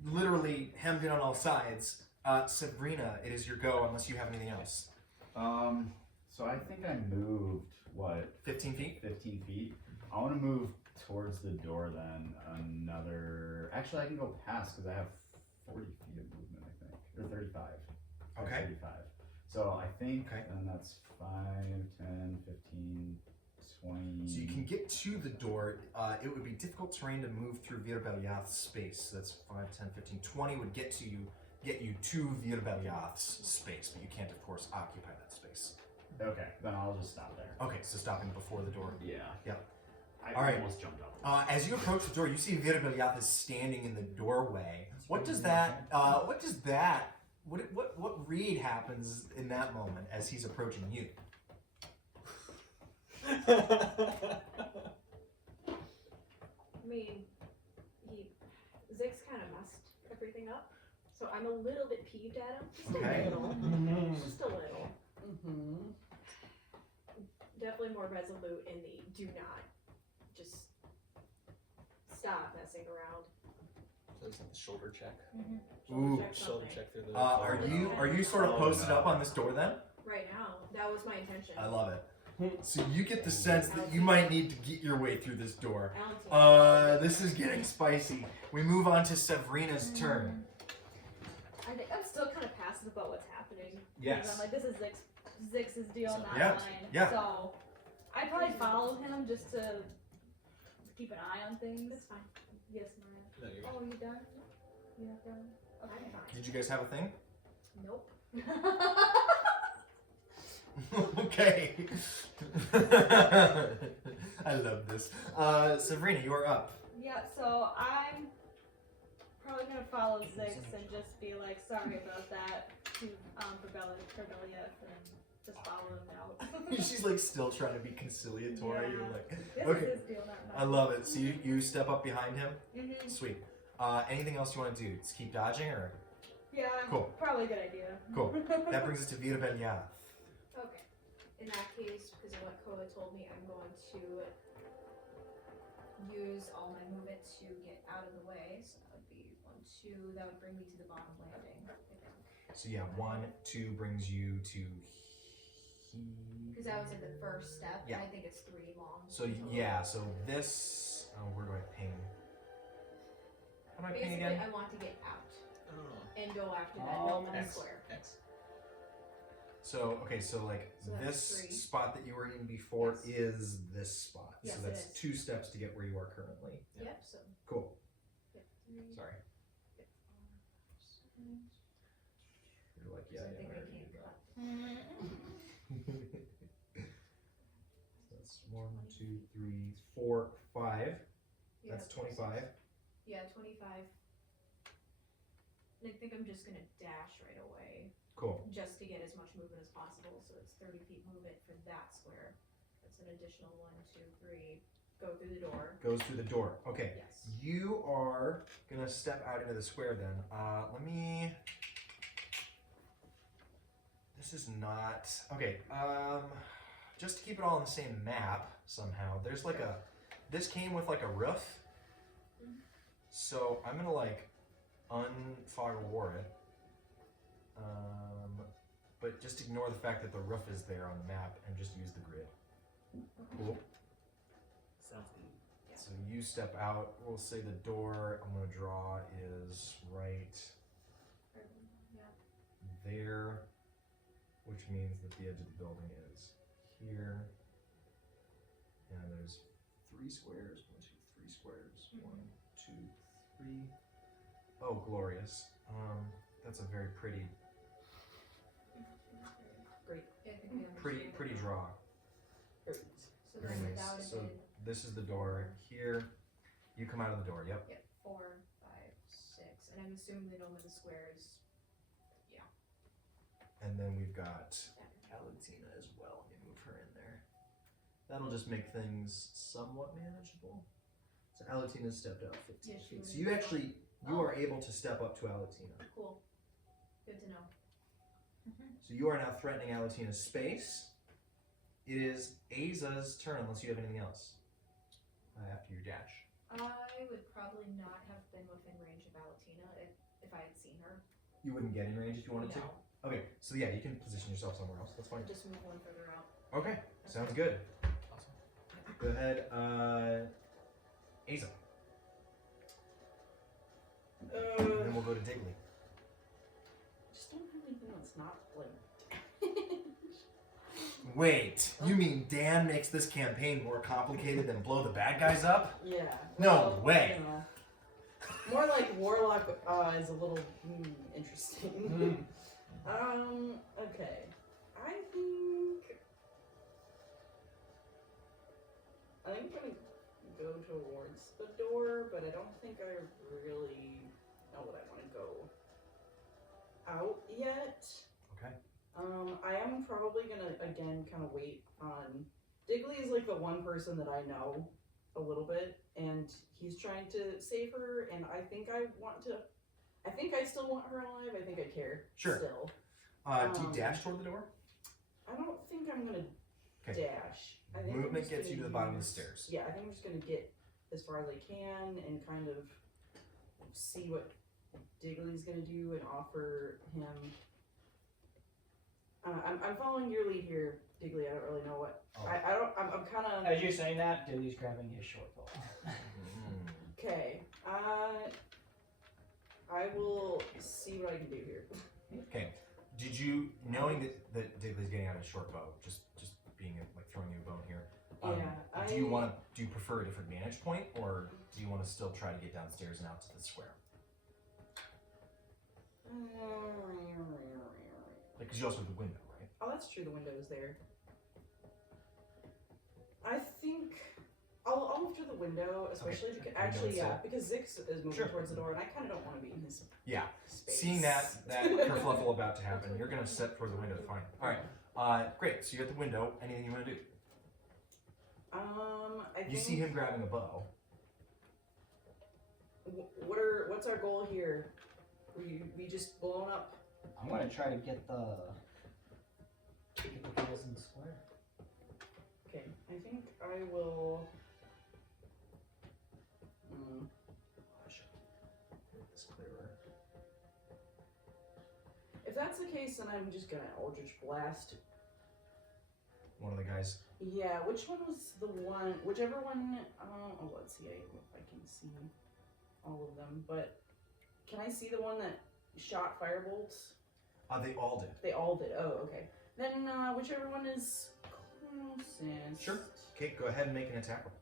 literally hemmed in on all sides. Sabrina, it is your go unless you have anything else. So I think I moved, what, 15 feet? 15 feet? I want to move towards the door then. Another. Actually, I can go past because I have 40 feet of movement, I think. Or 35. Okay. 35. So I think Okay. then that's 5, 10, 15, 20. So you can get to the door. It would be difficult terrain to move through Virbelyath's space. So that's 5, 10, 15, 20 would get you to Virbelyath's space, but you can't, of course, occupy that space. Okay, then I'll just stop there. Okay, so stopping before the door. Yeah. Yeah. I All right. almost jumped up. As you approach the door, you see Virbelyath is standing in the doorway. What read happens in that moment as he's approaching you? I mean, Zix kind of messed everything up, so I'm a little bit peeved at him. Just Okay. a little. Just a little. Mm-hmm. Definitely more resolute in the do not just stop messing around. So it's a shoulder check. Ooh. Check Shoulder something. check through the. Are you sort of posted up on this door then? Right now, that was my intention. I love it. So you get the sense that you might need to get your way through this door. Alan, This is getting spicy. We move on to Sabrina's turn. I think I'm still kind of passive about what's happening. Yes. I'm like, this is Zix's deal, not Yeah, mine. yeah. So I'd probably follow him just to keep an eye on things. That's fine. Yes, Mariah. No, you're Oh, you done? You not done? Okay. I'm fine. Did you guys have a thing? Nope. Okay. I love this. Sabrina, you are up. Yeah, so I'm probably gonna follow Zix and just be like, sorry about that to Cordelia and just follow him out. She's like still trying to be conciliatory. Yeah. You're like, This okay. is his deal, not mine. I love it. So you step up behind him. Mm-hmm. Sweet. Anything else you want to do? Just keep dodging, or Yeah, Cool. probably a good idea. cool. That brings us to Vita Ben Yath. Okay. In that case, because of what Koa told me, I'm going to use all my movement to get out of the way. So that would be 1, 2. That would bring me to the bottom landing, I think. So yeah, 1, 2 brings you to. Because that was in the first step, Yeah. and I think it's 3 long. So yeah, so this. Oh, where do I ping? How do I ping Basically, again? I want to get out Oh. and go after that Oh, no man's X. square. X. So okay, so like So that's this 3. spot that you were in before Yes. is this spot. Yes, so it that's is. 2 steps to get where you are currently. Yep. So Cool. yep, 3. Sorry. Yep, 5, 6. You're like, So yeah, I yeah, think I I already can't did cut. that. That's 1, 2, 3, 4, 5. Yeah, That's 25. Yeah, 25. And I think I'm just gonna dash right away, Cool. just to get as much movement as possible. So it's 30 feet movement for that square. That's an additional 1, 2, 3. Go through the door. Goes through the door. Okay. Yes. You are gonna step out into the square then. Let me. This is not okay. Just to keep it all on the same map somehow. There's like a. This came with like a roof. Mhm. So I'm gonna like unfog of war it. But just ignore the fact that the roof is there on the map and just use the grid. Cool. Sounds good. Yeah. So you step out. We'll say the door I'm gonna draw is right Yeah. there, which means that the edge of the building is here. And there's 3 squares. 1, 2, 3 squares. 1, 2, 3. Oh, glorious. That's a very pretty Great. Yeah, I think we understand pretty it now. draw. So Very then nice. without So it, this is the door here. You come out of the door. Yep. yep, 4, 5, 6, and I'm assuming the no man's square is And then we've got Alatina as well. Let me move her in there. That'll just make things somewhat manageable. So Alatina's stepped up 15 Yeah, she feet. was So you actually are able to step up to Alatina. cool. Good to know. So you are now threatening Alatina's space. It is Aza's turn unless you have anything else after your dash. I would probably not have been within range of Alatina if I had seen her. You wouldn't get in range if you wanted No. to? Okay, so yeah, you can position yourself somewhere else. That's fine. Just move 1 further out. Okay, sounds good. Awesome. Go ahead, Aza. And then we'll go to Digley. Just don't have anything that's not like. Wait, you mean Dan makes this campaign more complicated than blow the bad guys up? Yeah. No way. You know, more like Warlock is a little interesting. Okay. I think I'm gonna go towards the door, but I don't think I really know that I want to go out yet. Okay. I am probably gonna again kind of wait on. Digley is like the one person that I know a little bit, and he's trying to save her, and I think I want to. I think I still want her alive. I think I care. Sure. Still. Do you dash toward the door? I don't think I'm gonna Okay. dash. I think I'm Movement just gets you to gonna the bottom of the use- stairs. Yeah, I think I'm just gonna get as far as I can and kind of see what Digley's gonna do and offer him. I'm following your lead here, Digley. I don't really know what. Oh. I don't. I'm kind of. As you're saying that, Dilly's grabbing his short bow. Mm. Okay. I will see what I can do here. Okay. Did you, knowing that Digley's getting out a short bow, just being like throwing you a bone here, Yeah, do you prefer a different vantage point, or do you want to still try to get downstairs and out to the square? Because you also have the window, right? Oh, that's true. The window is there. I think I'll move to the window, especially because actually, yeah, because Zix is moving towards the door, and I kind of don't want to be in his space. Seeing that kerfluffle about to happen, you're gonna step toward the window. Fine. All right. Great. So you're at the window. Anything you want to do? I think. You see him grabbing a bow. What's our goal here? We just blown up. I'm gonna try to get the girls in the square. Okay, I think I will. I should make this clearer. If that's the case, then I'm just gonna Eldritch Blast. One of the guys. Yeah, which one was the one? Whichever one. Oh, let's see. If I can see all of them, but can I see the one that shot firebolts? They all did. They all did. Oh, okay. Then whichever one is closest. Sure. Okay, go ahead and make an attack roll.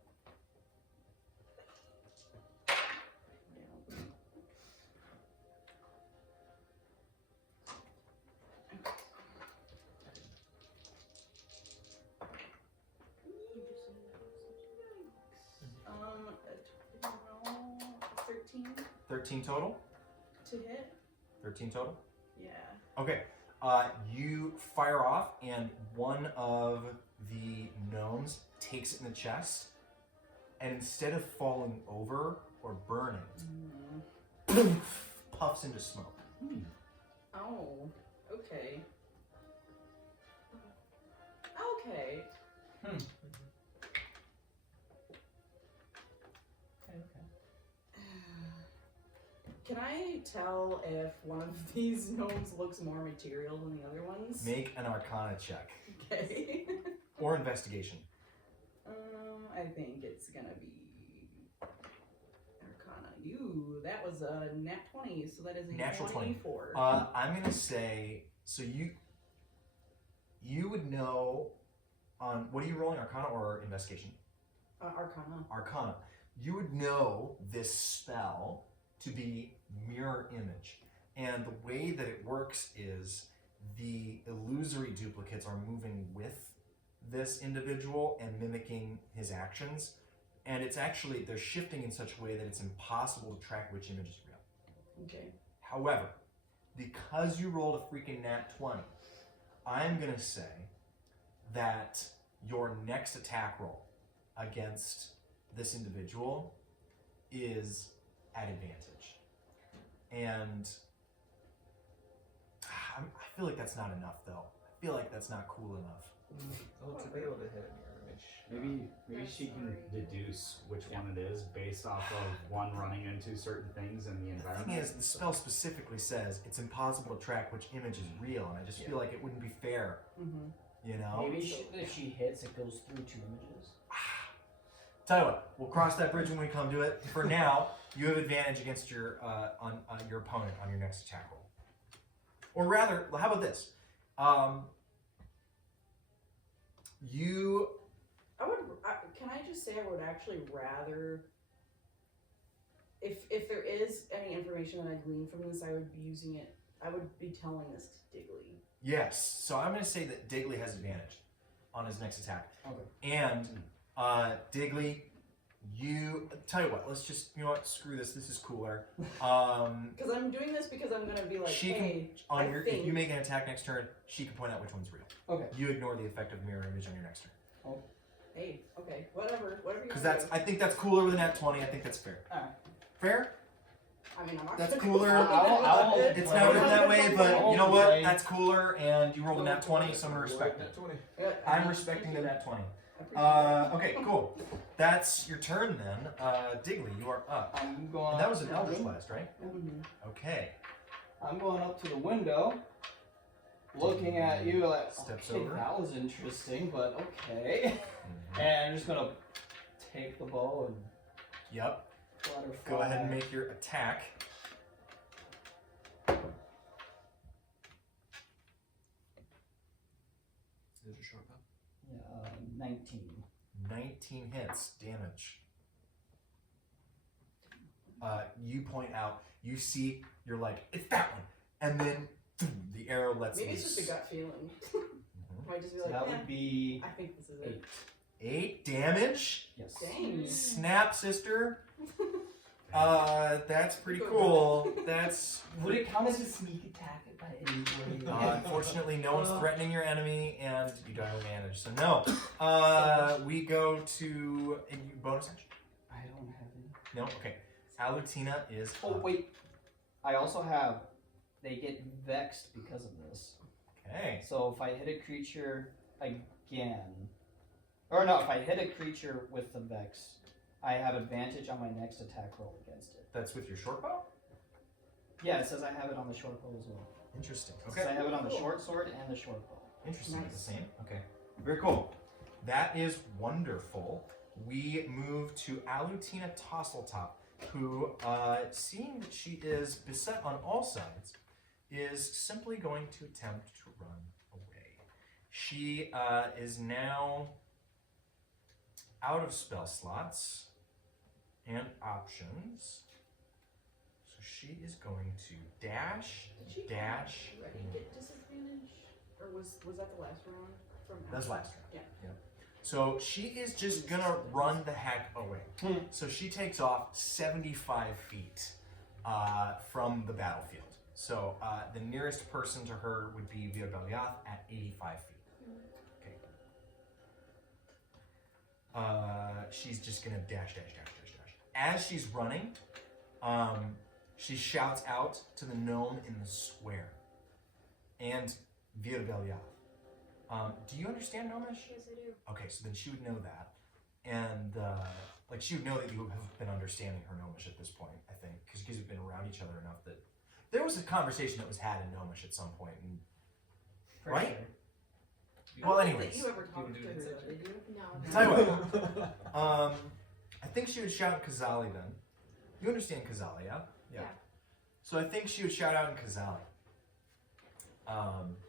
Yeah. 13 13 total? to hit. 13 total? Yeah. Okay. You fire off, and one of the gnomes takes it in the chest, and instead of falling over or burning, puffs into smoke. Oh, okay. Okay. Can I tell if one of these gnomes looks more material than the other ones? Make an Arcana check. Okay. Or investigation. I think it's gonna be Arcana. That was a nat 20, so that is a Natural 20. 24. I'm gonna say, so you would know on, what are you rolling, Arcana or investigation? Arcana. Arcana. You would know this spell to be mirror image. And the way that it works is the illusory duplicates are moving with this individual and mimicking his actions. And it's actually, they're shifting in such a way that it's impossible to track which image is real. Okay. However, because you rolled a freaking nat 20, I'm going to say that your next attack roll against this individual is at advantage. And I feel like that's not enough, though. I feel like that's not cool enough. Oh, to be able to hit a mirror image. Maybe she can deduce which one it is based off of one running into certain things in the The environment. thing is, the spell specifically says it's impossible to track which image is real, and I just feel like it wouldn't be fair. Mm-hmm. You know? Maybe if she hits, it goes through 2 images. Tell you what, we'll cross that bridge when we come to it. For now, you have advantage against your your opponent on your next attack roll. Or rather, how about this? Can I just say I would actually rather, if there is any information that I glean from this, I would be using it, I would be telling this to Digley. Yes, so I'm going to say that Digley has advantage on his next attack. Okay. And Digley, tell you what, let's just, you know what, screw this is cooler. Because I'm doing this because I'm going to be like, she hey, can, if you make an attack next turn, she can point out which one's real. Okay. You ignore the effective mirror image on your next turn. Oh. Hey, okay, whatever you Because want to do. I think that's cooler with a nat 20. I think that's fair. Alright. Fair? I mean, I'm not That's gonna cooler. I'll It's not written that way, but you know what? That's cooler, and you rolled a nat 20, so I'm gonna respect it. Nat 20. I'm respecting the nat 20. Okay, cool. That's your turn then. Digley, you are up. I'm going. And that was up an to the Eldritch window. Blast, right? Mhm. Okay. I'm going up to the window, looking at you like, Steps okay, over. that was interesting, but okay. And I'm just gonna take the bow and Yep. let her fly. Go ahead and make your attack. Is it a short bow? Yeah, 19. 19 hits, damage. You point out, you see, you're like, it's that one. And then the arrow lets Maybe loose. it's just a gut feeling. Might just be So like, that "Eh, would be I think this is it. 8. 8 damage. Yes. Dang. Snap, sister. That's pretty cool. That's Would it count as a sneak attack by any way? unfortunately no one's threatening your enemy, and you don't have advantage. So no. We go to bonus action. I don't have any. No. Okay. Alutina is. Oh up. wait, I also have. They get vexed because of this. Okay. So if I hit a creature again, or no, if I hit a creature with the vex, I have advantage on my next attack roll against it. That's with your short bow. Yeah, it says I have it on the short bow as well. Interesting. It Okay. says I have it on the short sword and the short bow. Interesting. Nice. The same. Okay. Very cool. That is wonderful. We move to Alutina Tosseltop, who, seeing that she is beset on all sides, is simply going to attempt to run away. She is now out of spell slots and options. So she is going to dash, Did she dash. already get disadvantage? Or was that the last round? From That's Ashley? last round. Yeah. So she is just gonna run the heck away. So she takes off 75 feet from the battlefield. So the nearest person to her would be Via Beliath at 85 feet. Okay. She's just gonna dash, dash, dash, dash, dash. As she's running, she shouts out to the gnome in the square and Via Beliath. Do you understand Gnomish? Yes, I do. Okay, so then she would know that, and like she would know that you have been understanding her Gnomish at this point. I think because you guys have been around each other enough that there was a conversation that was had in Gnomish at some point. And, For Right? sure. Well, I don't think anyways, that you ever talked do to an her, insight did you? No. tell you what, I think she would shout in Kazali then. You understand Kazali, yeah? Yeah. So I think she would shout out in Kazali.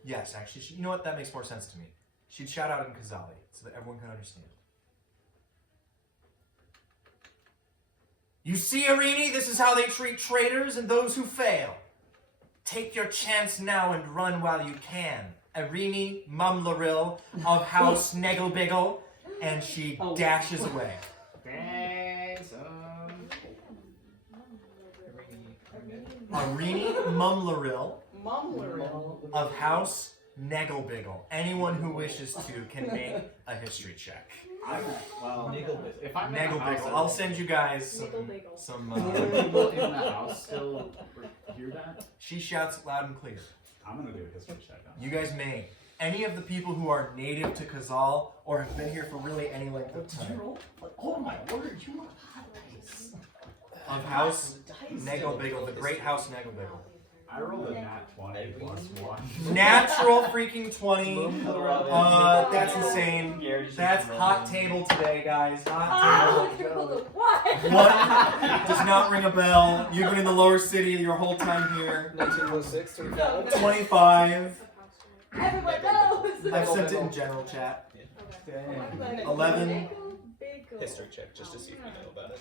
Yes, actually, you know what? That makes more sense to me. She'd shout out in Kazali so that everyone can understand. You see, Arini, this is how they treat traitors and those who fail. Take your chance now and run while you can. Arini Mumlaril of House Negelbiggle, and she dashes away. Thanks. Arini Mumlaril Mumler. of House Negelbiggle. Anyone who wishes to can make a history check. Well, Nigglebit. if I'm in the house, Negelbiggle. I'll send you guys Nigglebiggle. some Will people in the house still hear that? she shouts loud and clear. I'm gonna do a history check on You guys may. Any of the people who are native to Kazal or have been here for really any length of time Oh my word, you are hot dice. of House Negelbiggle, the Great House Negelbiggle. I rolled a nat 20 plus 1. Natural freaking 20. That's insane. That's hot table today, guys. Hot table. What? One does not ring a bell. You've been in the lower city your whole time here. 1906, 25. 25. Everyone knows. I've sent it in general chat. 11. History check just to see if you know about it.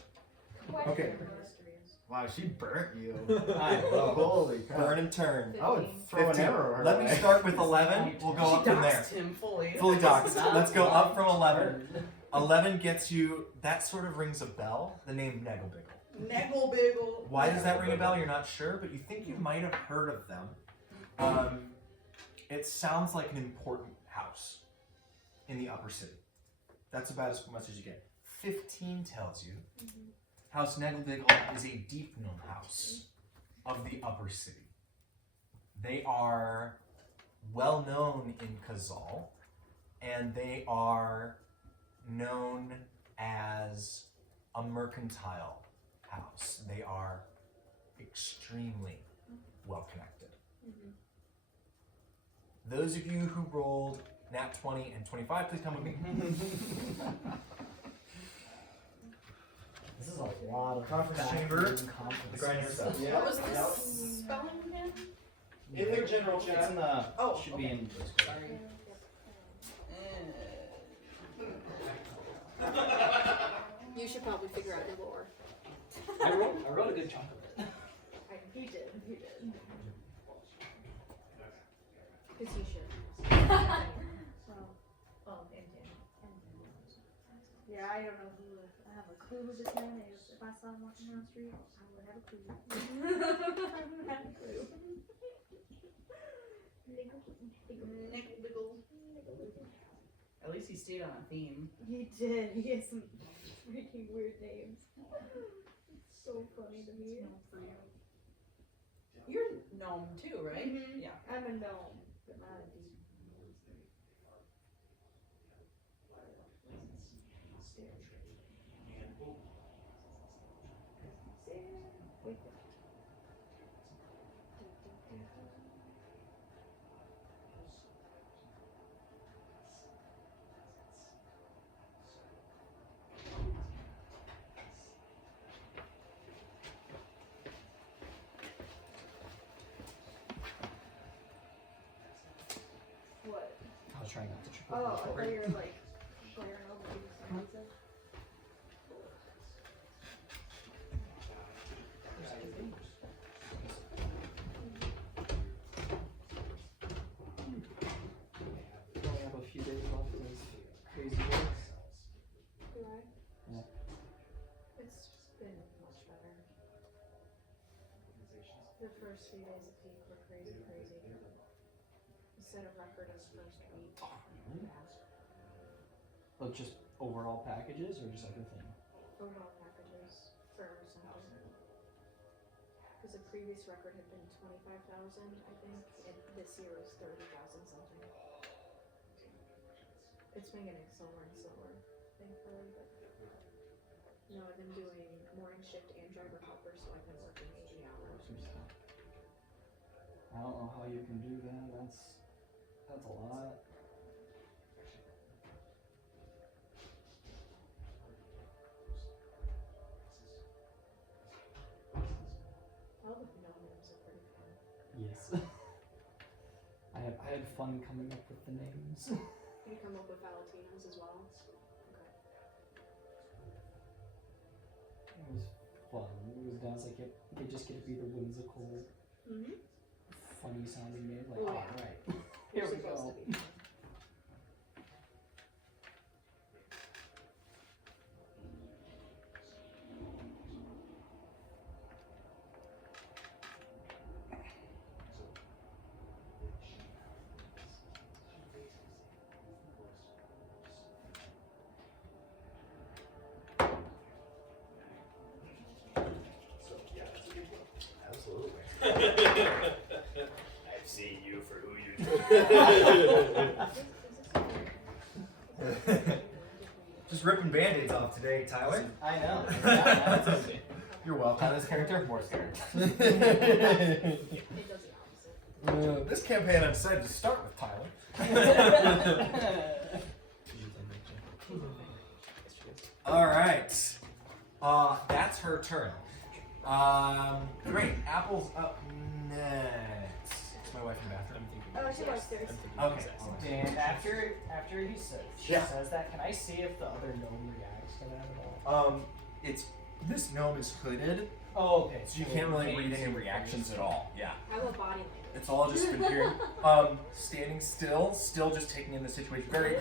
Okay. Wow, she burnt you. Alright, Holy cow. Burn and turn. I would throw an 15. arrow her Let me way. start with 11. We'll go up from there. Doxed him fully. Fully doxed. Let's go up from 11. 11 gets you, that sort of rings a bell, the name Negelbiggle. Negelbiggle. Why does that ring a bell? You're not sure, but you think you might have heard of them. It sounds like an important house in the upper city. That's about as much as you get. 15 tells you House Negelbiggle is a deep gnome house of the upper city. They are well known in Kazal, and they are known as a mercantile house. They are extremely well connected. Those of you who rolled nat 20 and 25, please come with me. This is a lot of Conference chamber. The grind yourself. What was this spelling again? In the general It's in the. Oh, should okay. be in Discord. You should probably figure out the lore. I wrote a good chunk of it. He did. Because he should. Yeah, I don't know who. I have a clue who this man is. If I saw him walking down the street, I would have a clue. I would have a clue. At least he stayed on a theme. He did. He had some freaking weird names. It's so funny to me. You're gnome too, right? Mhm. Yeah. I'm a gnome, but not a demon. What? I was trying not to trip Oh, I over the thought cord. you were like glaring over you. We only have a few days left of this crazy works. Do I? Yeah. It's been much better. The first few days of peak were crazy. I set a record as first week. Really? Like just overall packages or just everything? Overall packages for something. Because the previous record had been 25,000, I think, and this year was 30,000 something. It's been getting slower and slower, thankfully, but no, I've been doing morning shift and driver helper, so I've been working 80 hours or so. I don't know how you can do that. That's a lot. All the phenomena are pretty fun. Yes. I had fun coming up with the names. You come up with Valentinos as well? Okay. It was fun. It was nice. Like it just get to be the whimsical, Mm-hmm. funny sounding name. Like, Oh, all yeah. right, You're here we supposed go. to be fun. Absolutely. I've seen you for who you Just ripping band-aids off today, Tyler. I know. You're welcome. Tyler's character, Morse character. It does the opposite. This campaign, I'm excited to start with Tyler. All right. That's her turn. Great. Apple's up next. It's my wife in the bathroom. Oh, she likes theirs. Okay. And after she Yeah. says that, can I see if the other gnome reacts to that at all? It's this gnome is hooded, Oh, okay. so you can't really read any reactions at all. Yeah. I have a body language. It's all just been hearing. Standing still just taking in the situation. Very.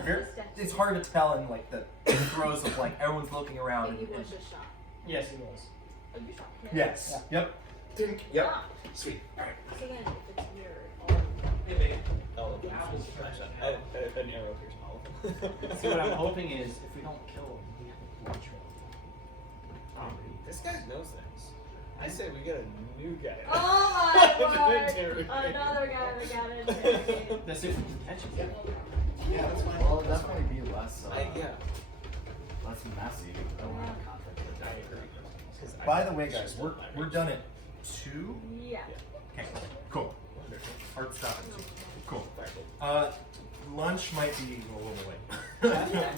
It's hard to tell in like the throes of like everyone's looking around. And he and- was just shot. Yes, he was. Oh, you shot him? Yes. Yep. Dink. Yep. Ah. Sweet. All right. So then, if it's mirrored, all All of them. An arrow piercing all of them. See, what I'm hoping is if we don't kill him, we have a blood trail. This guy knows things. I say we get a new guy. Oh my word! Another guy that got interrogated. That's if we can catch him. Yeah, that's fine. Well, it'll definitely be less, Yeah. less messy. I don't want to conflict with that. By the way, guys, we're done at 2. Yeah. Okay. Cool. Hard stop at 2. Cool. Firebolt. Lunch might be a little late. Okay.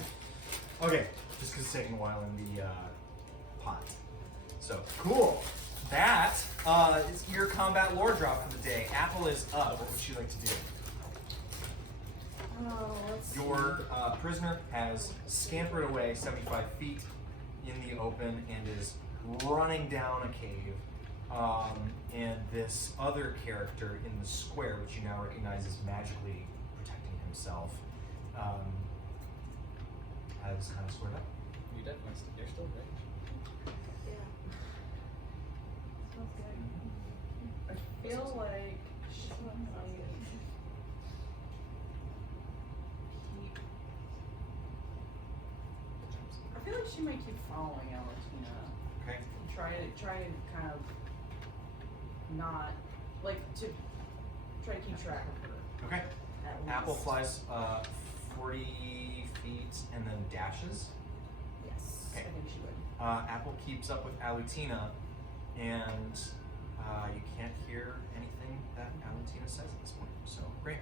Okay. Just because it's taking a while in the pot. So cool. That is your combat lore drop for the day. Apple is up. What would you like to do? Oh, let's see. Your prisoner has scampered away 75 feet in the open and is running down a cave. And this other character in the square, which you now recognize as magically protecting himself, has kind of squared up. You definitely you're still right. Yeah. Smells good. I feel like she might keep I feel like she might keep following Alatina. Okay. Try and kind of not like to try to keep track of her. Okay. At Apple least. flies 40 feet and then dashes. Yes. Okay. I think she would. Apple keeps up with Alutina, and you can't hear anything that Alutina says at this point. So, great.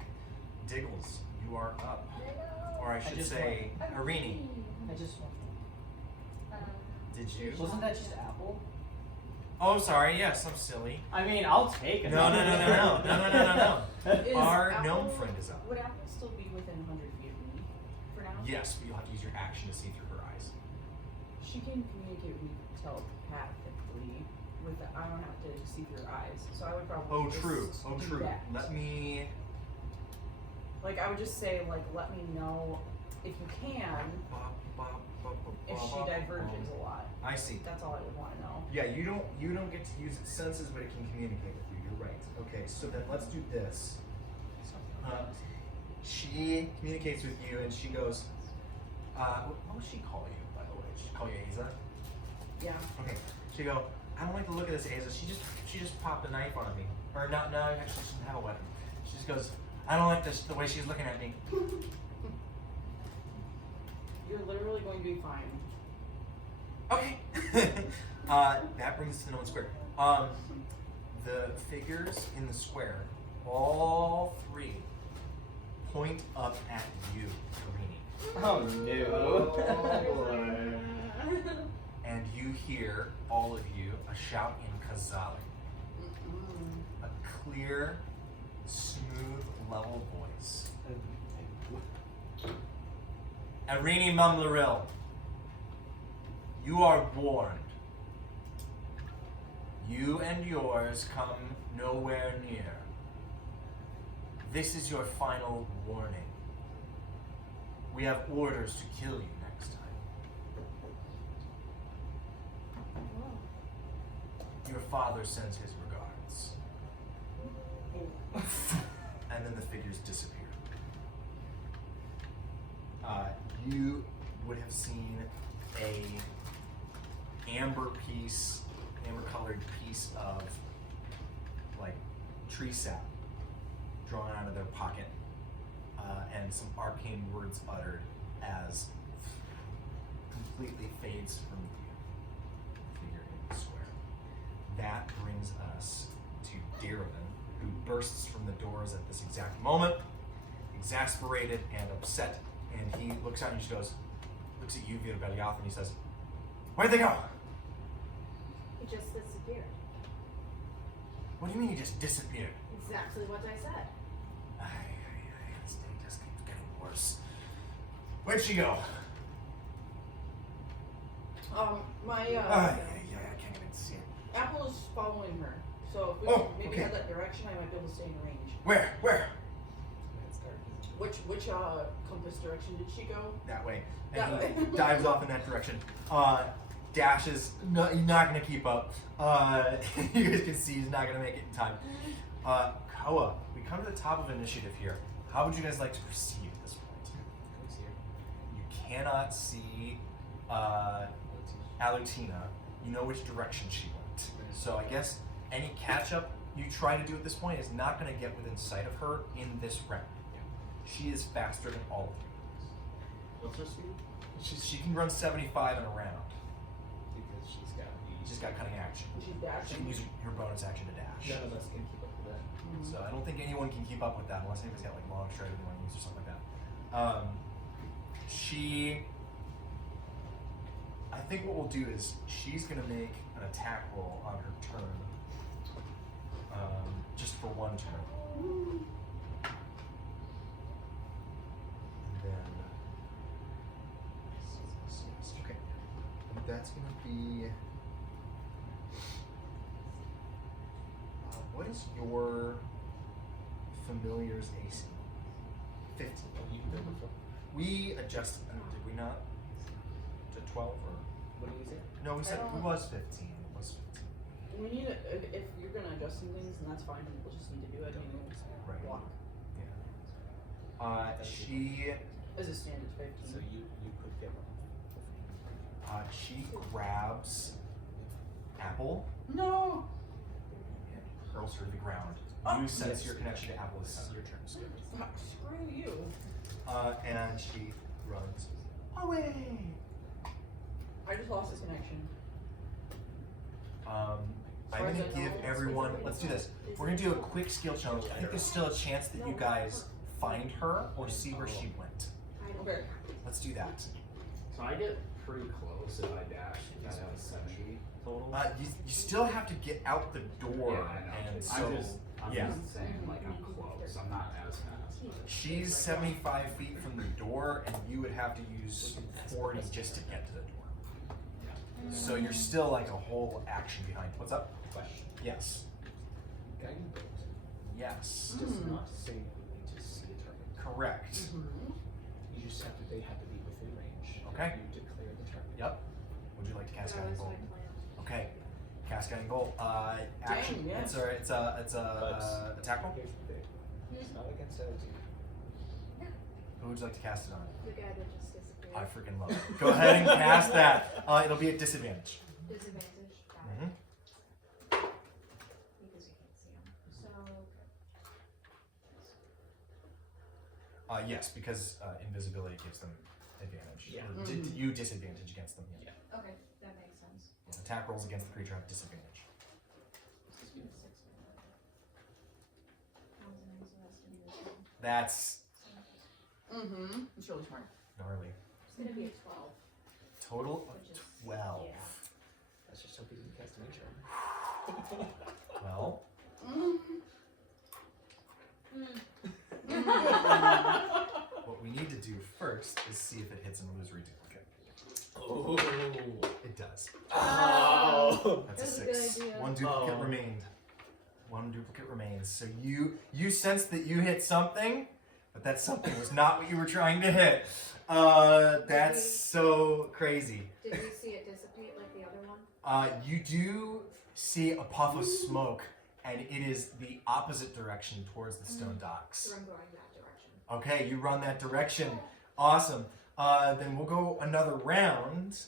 Diggles, you are up. Or I should just say, Arini. I just Did you? wasn't that just Apple? Oh, sorry. Yes, I'm silly. I mean, I'll take it. No. Is Our Apple- gnome friend is up. Would Apple still be within 100 feet of me for now? Yes, but you'll have to use your action to see through her eyes. She can communicate with me telepathically. With the, I don't have to see through her eyes, so I would probably. Oh, just true. Oh, do true. that. Let me. Like I would just say, like, let me know if you can. If she diverges a lot, I see. that's all I would want to know. Yeah, you don't get to use its senses, but it can communicate with you. You're right. Okay, so then let's do this. She communicates with you, and she goes. What would she call you, by the way? She call you Aza? Yeah. Okay. She go. I don't like the look of this, Aza. She just popped a knife on me, or not? No, actually, she doesn't have a weapon. She just goes. I don't like the way she's looking at me. You're literally going to be fine. Okay. That brings us to no one's square. The figures in the square, all three, point up at you, Karini. Oh no. And you hear, all of you, a shout in Kazali. A clear, smooth, level voice. Arini Mumlaril, you are warned. You and yours come nowhere near. This is your final warning. We have orders to kill you next time. Your father sends his regards. And then the figures disappear. You would have seen a amber colored piece of like tree sap drawn out of their pocket, and some arcane words uttered as completely fades from the figure in the square. That brings us to Deravan, who bursts from the doors at this exact moment, exasperated and upset, and he looks out and he just goes, looks at you, Vita Belioth, and he says, "Where'd they go?" He just disappeared. What do you mean he just disappeared? Exactly what I said. This thing just keeps getting worse. Where'd she go? My I can't even see it. Apple is following her, so if we Oh, maybe okay. head that direction, I might be able to stay in range. Where? It's dark. Which compass direction did she go? That way. That And he way. dives off in that direction. Dashes, no, he's not gonna keep up. You guys can see he's not gonna make it in time. Koa, we come to the top of initiative here. How would you guys like to proceed at this point? Who's here? You cannot see Alutina. You know which direction she went. So I guess any catch up you try to do at this point is not gonna get within sight of her in this round. She is faster than all of you. What's her speed? She can run 75 in a round. Because she's got She's got cutting action. She's She dashing. can use her bonus action to dash. none of us can keep up with that. So I don't think anyone can keep up with that unless anybody's got like long stride they want to use or something like that. I think what we'll do is she's gonna make an attack roll on her turn, just for one turn. And then, okay, that's gonna be. What is your familiar's AC? 15. Oh, you can go before. We adjusted that, did we not? to 12 or? What did you say? No, we said I it don't- was 15. It was 15. We need to, if you're gonna adjust some things, then that's fine. We'll just need to do it. I mean, Right. block. She As a standard, So 15. you could get one. she grabs Apple No! and hurls her to the ground. Oh. You sense Yes. your connection to Apple is Your turn. Skip. Screw you. and she runs away. I just lost this connection. I'm Sorry, gonna but give no, everyone. Let's do this. We're gonna do a quick skill challenge. I think there's still a chance that you guys find her or see where she went. I don't Okay. Let's do that. So I get pretty close if I dash. That has 70 total. You still have to get out the door, Yeah, I know. and so I'm yeah. just saying, like, I'm close. I'm not as fast. But she's 75 feet from the door, and you would have to use 40 just to get to the door. So you're still like a whole action behind. What's up? Question. Yes. Guiding bolt Yes. does Mm. not say you need to see a target. Correct. Mm-hmm. You just have to. They have to be within range. Okay. You declare the target. Yep. Would you like to cast That guiding was my bolt? plan. Okay. Cast guiding bolt. Action. Dang, yes. It's a attack roll. Here's the thing. It's not against attitude. Who would you like to cast it on? The guy that just disappeared. I freaking love it. Go ahead and cast that. It'll be at disadvantage. Disadvantage. Got it. Mm-hmm. Because you can't see him. So, Yes, because invisibility gives them advantage. Yeah. Or Mhm. you disadvantage against them. Yeah. okay, that makes sense. Yeah, attack rolls against the creature have disadvantage. This is 6. That was 9, so that's gonna be this one. That's Mm-hmm. It's really smart. gnarly. It's gonna be a 12. Total Which is- of 12. yeah. Let's just hope he doesn't cast a nature. Well, what we need to do first is see if it hits an illusory duplicate. Oh. It does. Oh. That's That was a a good 6. idea. One duplicate Oh. remained. One duplicate remains. So you sense that you hit something, but that something was not what you were trying to hit. That's so crazy. Did we see it dissipate like the other one? You do see a puff of smoke, and it is the opposite direction towards the stone docks. So I'm going that direction. Okay, you run that direction. Awesome. Then we'll go another round.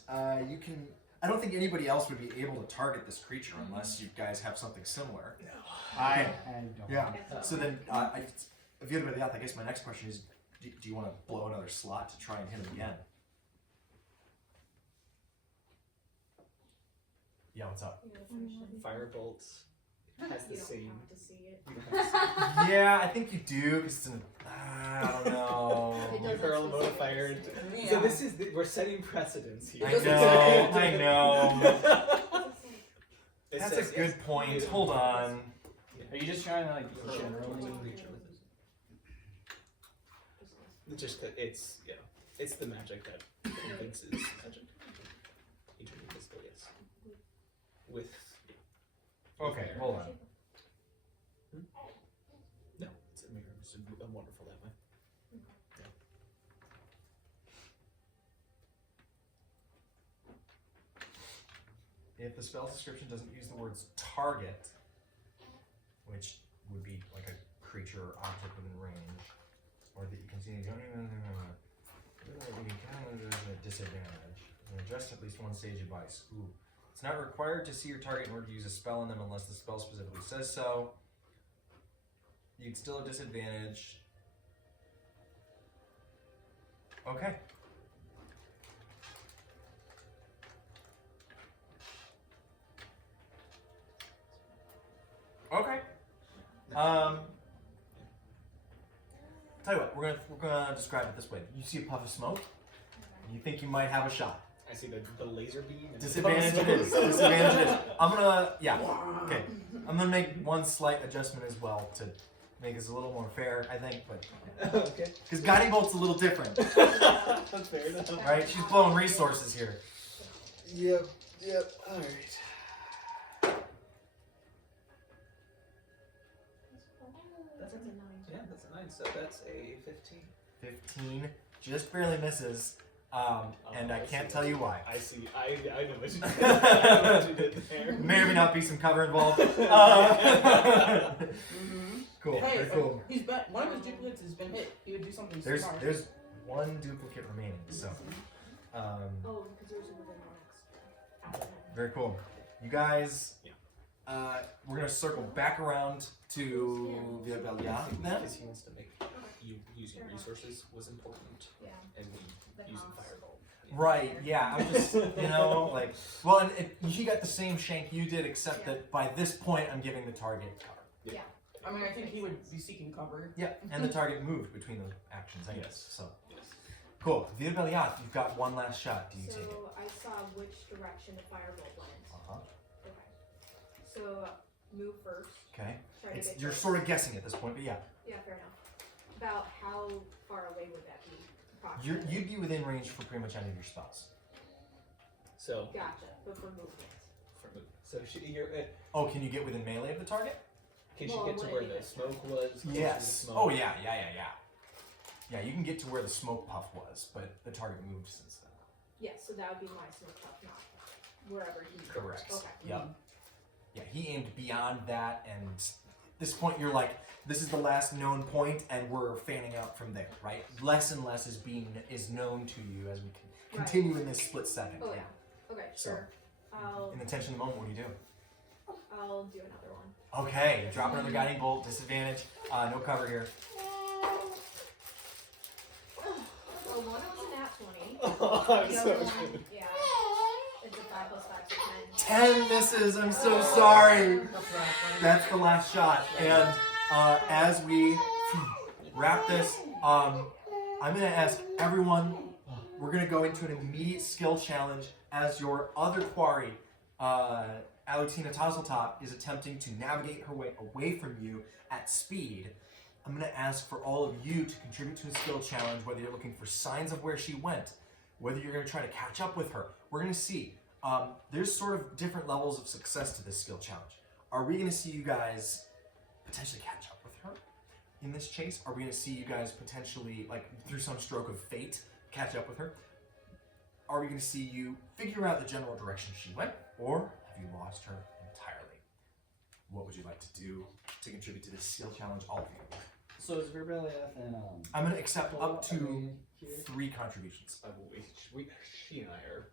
You can. I don't think anybody else would be able to target this creature unless you guys have something similar. I Okay. don't. Yeah. So then, if you have anybody else, I guess my next question is, do you want to blow another slot to try and hit him again? Yeah. What's up? You gotta finish it. Firebolt has the You don't same. have to see it. You don't have to see. Yeah, I think you do because it's an. I don't know. It You doesn't hurl a specifically modifier. say it. Yeah. So this is we're setting precedents here. I know. I know. It That's says, a good yes, point. you- Hold on. Are you just trying to like generally? It's just that it's it's the magic that convinces magic. Eternally invisible, yes. With Okay, hold on. no, it's a mirror. It's a wonderful that way. If the spell's description doesn't use the words target, which would be like a creature or object within range, or that you can see, disadvantage. And adjust at least one stage advice. Ooh. It's not required to see your target in order to use a spell on them unless the spell specifically says so. You'd still have disadvantage. Okay. Okay. Tell you what, we're gonna describe it this way. You see a puff of smoke. You think you might have a shot. I see the laser beam. And Disadvantage it is. Disadvantage it is. I'm gonna okay. I'm gonna make one slight adjustment as well to make this a little more fair, I think, but Okay. because guiding bolt's a little different, That's fair enough. right? She's blowing resources here. Yep. All right. That's a 9. Yeah, that's a 9. So that's a 15. 15 just barely misses. And I can't tell you why. I see. I know what you did. I know what you did there. May or may not be some cover involved. Cool. Hey, Very cool. he's been, one of his duplicates has been hit. He would do something There's smart. one duplicate remaining, so Oh, because there's a moving next. very cool. You guys, we're gonna circle back around to the Belia then. Because he wants to make you using resources was important, Yeah. and me The using cost. fireball. Right, yeah, I'm just, like, well, and he got the same shank you did, except that by this point I'm giving the target cover. I mean, I think he would be seeking cover. Yeah, and the target moved between the actions, I guess, so. Yes. Cool, Via Beliath, you've got one last shot, do you take it? So I saw which direction the firebolt went. Uh-huh, Okay. So move first. okay. Try to get You're close. sort of guessing at this point, but yeah. Yeah, fair enough. About how far away would that be? Approximately? You'd be within range for pretty much any of your spells. So, Gotcha, but for movement. you're. Oh, can you get within melee of the target? Can she Well, get to what where it the is. smoke was? closer to the Yes. smoke? Oh yeah. Yeah, you can get to where the smoke puff was, but the target moved since then. Yes, so that would be my smoke puff, not wherever he. Correct. Okay. Yep. Yeah, he aimed beyond that, and at this point you're like, this is the last known point, and we're fanning out from there, right? Less and less is known to you as we continue in this split second. Oh yeah. Okay, So, sure. In the tension of the moment, what do you do? I'll do another one. Okay, you drop another guiding bolt, disadvantage, no cover here. Well, one was a nat 20. Oh, I'm The so other one, good. yeah. It's a 5 plus 5, so 10. 10 misses, I'm so sorry. That's the last shot. And as we wrap this, I'm going to ask everyone, we're going to go into an immediate skill challenge as your other quarry, Alutina Tazeltop, is attempting to navigate her way away from you at speed. I'm going to ask for all of you to contribute to a skill challenge, whether you're looking for signs of where she went, whether you're going to try to catch up with her. We're going to see. There's sort of different levels of success to this skill challenge. Are we going to see you guys potentially catch up with her in this chase? Are we going to see you guys potentially, like, through some stroke of fate, catch up with her? Are we going to see you figure out the general direction she went, or have you lost her entirely? What would you like to do to contribute to this skill challenge, all of you? So is Verbeliath and I'm going to accept up are to we here? 3 contributions. She and I are.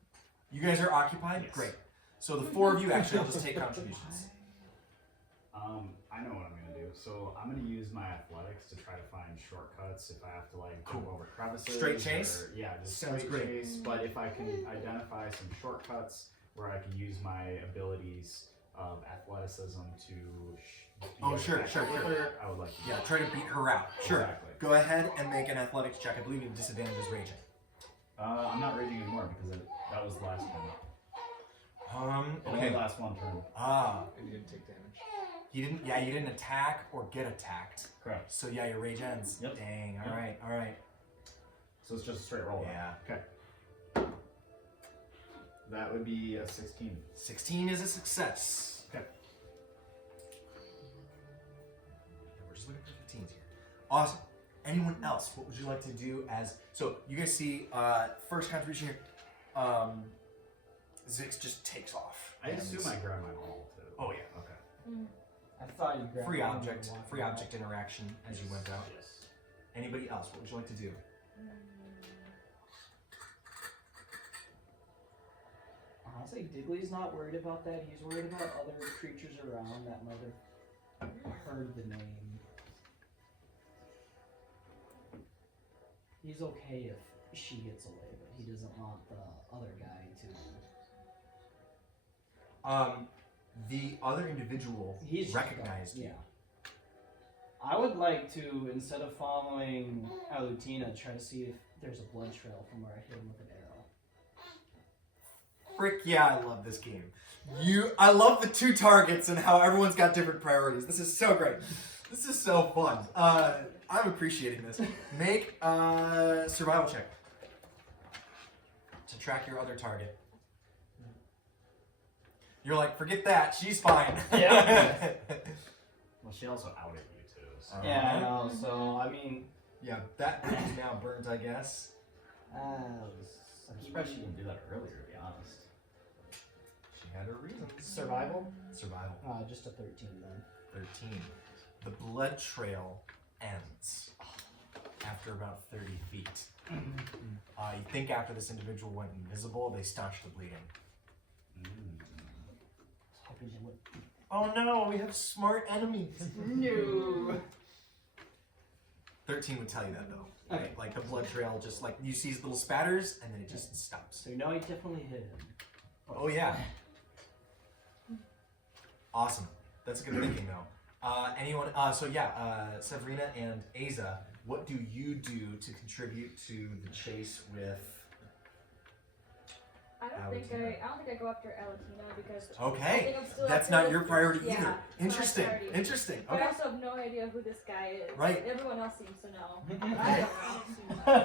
You guys are occupied? Yes. Great. So the 4 of you actually will just take contributions. I know what I'm gonna do. So I'm gonna use my athletics to try to find shortcuts if I have to like go Cool. over crevices. Straight chase? Or, yeah, just Sounds straight great. chase. But if I can identify some shortcuts where I can use my abilities of athleticism to be Oh, able to sure, catch sure, up with sure. her, I would like to. do Yeah, that. try to beat her out. Sure. Exactly. Go ahead and make an athletics check. I believe your disadvantage is raging. I'm not raging anymore because that was the last turn. It Okay. only lasts one turn. And you didn't take damage. You didn't attack or get attacked. Correct. So yeah, your rage ends. Yep. Dang, Yep. alright. So it's just a straight roll. then. Yeah. Okay. That would be a 16. 16 is a success. Okay. We're just looking for 15s here. Awesome. Anyone else? What would you like to do as... So, you guys see, first contribution here, Zix just takes off. I assume I grab my roll too. Oh yeah. Okay. I thought you grabbed Free one object, and walked free out. object interaction as you went out. Yes. Anybody else? What would you like to do? Honestly, Digley's not worried about that. He's worried about other creatures around that might have heard the name. He's okay if she gets away, but he doesn't want the other guy to. The other individual He's recognized you. Yeah. I would like to, instead of following Alutina, try to see if there's a blood trail from where I hit him with an arrow. Frick yeah, I love this game. I love the 2 targets and how everyone's got different priorities. This is so great. This is so fun. I'm appreciating this. Make a survival check to track your other target. You're like, forget that. She's fine. Yeah. Well, she also outed you too. So. Yeah, I know. So I mean, Yeah, that bridge is now burnt, I guess. uh, I'm surprised she didn't do that earlier, to be honest. She had her reasons. Survival? Survival. Just a 13 then. 13. The blood trail ends after about 30 feet. You think after this individual went invisible, they staunched the bleeding. Hoping she would. Oh no, we have smart enemies. No. 13 would tell you that though. Okay. Right? Like the blood trail, just like you see these little spatters and then it just stops. So you know he definitely hit him. Oh yeah. Awesome. That's good thinking though. Anyone? Severina and Aza, what do you do to contribute to the chase with? I don't think I go after Alatina because I Okay, think I'm still that's after not this- your priority yeah, either. Interesting. priority. Interesting. But I Okay. also have no idea who this guy is. Right. Everyone else seems to know. Okay.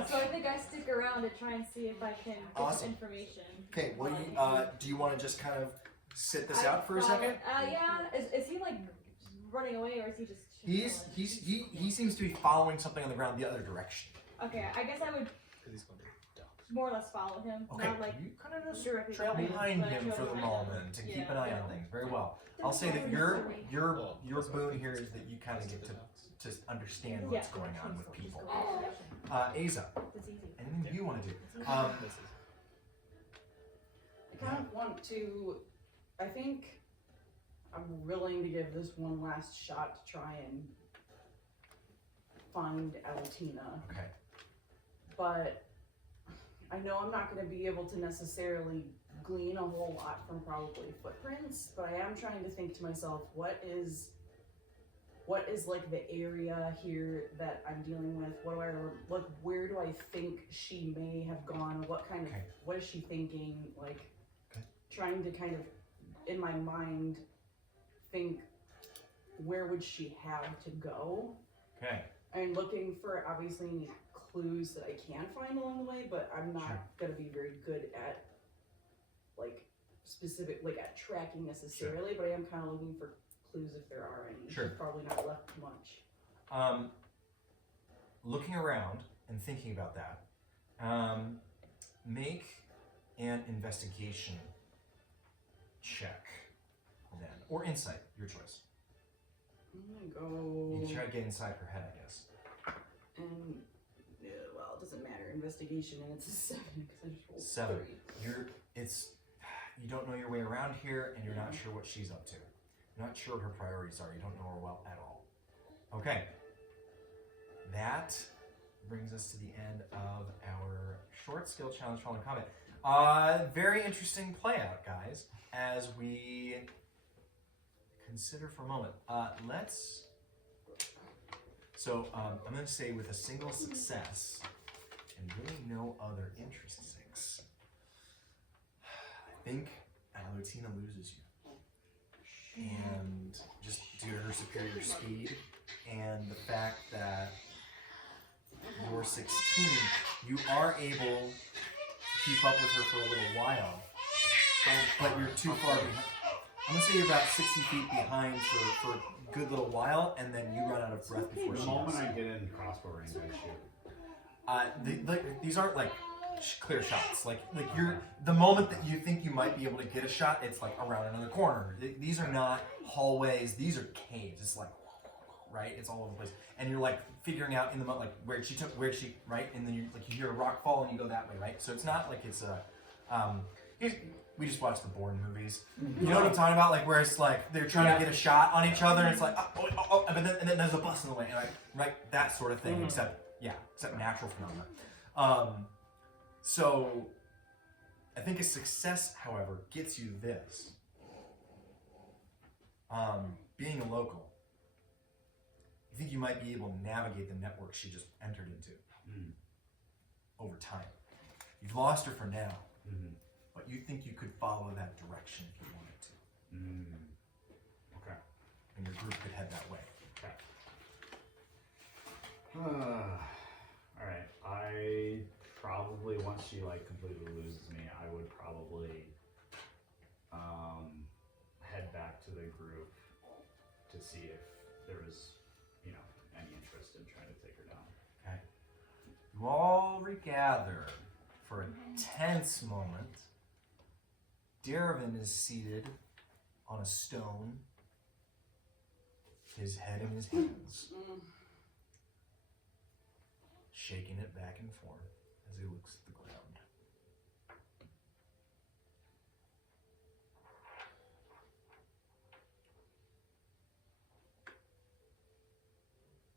So I think I stick around to try and see if I can get Awesome. some information. Okay. Well, do you want to just kind of sit this I out for a thought- second? Yeah. Is he like running away or is he just? He seems to be following something on the ground the other direction. Okay, I guess I would Because he's going to duck. more or less follow him. Okay. Not like You kind of just directly trail behind him, behind but I him trail for the behind him. moment and keep Yeah. an eye on things. Very well. I'll say that your boon here is that you kind of get to understand what's Yeah. going on with people. That's Aza, easy. anything you want to do? This is I kind of want to. I think I'm willing to give this one last shot to try and find Alatina. Okay. But I know I'm not going to be able to necessarily glean a whole lot from probably footprints, but I am trying to think to myself, what is like the area here that I'm dealing with? Like where do I think she may have gone? What kind of, Okay. what is she thinking? Like Okay. trying to kind of, in my mind, think where would she have to go? Okay. I'm looking for obviously any clues that I can find along the way, but I'm not Sure. gonna be very good at like specific at tracking necessarily, but I am kind of looking for clues if there are any. Sure. She's probably not left much. Looking around and thinking about that, make an investigation check then, or insight, your choice. I'm gonna go You try to get inside her head, I guess. and well, it doesn't matter. Investigation and it's a 7 because I just rolled 7. 3. You don't know your way around here, and you're not sure what she's up to. You're not sure what her priorities are. You don't know her well at all. Okay. That brings us to the end of our short skill challenge following combat. Very interesting play out, guys, as we consider for a moment. I'm going to say with a single success and really no other interesting, I think Alatina loses you. And just due to her superior speed and the fact that you're 16, you are able to keep up with her for a little while, but you're too far behind. I'm gonna say you're about 60 feet behind for a good little while, and then you run out of breath before The she moment does. I get in crossbow range, I shoot. These aren't like clear shots. Like you're the moment that you think you might be able to get a shot, it's like around another corner. These are not hallways. These are caves. It's like right. It's all over the place, and you're like figuring out in the moment like where'd she right, and then you hear a rock fall and you go that way, right. So it's not like it's a we just watched the Bourne movies. You know what I'm talking about? Like where it's like they're trying to get a shot on each other, and it's like and then there's a bus in the way, and right that sort of thing. Except natural phenomena. So I think a success, however, gets you this. Being a local, you think you might be able to navigate the network she just entered into over time. You've lost her for now, but you think you could follow that direction if you wanted to. Okay. And your group could head that way. Alright, I probably, once she like completely loses me, I would probably head back to the group to see if there was, any interest in trying to take her down. You all regather for a tense moment. Darvin is seated on a stone, his head in his hands, shaking it back and forth as he looks at the ground.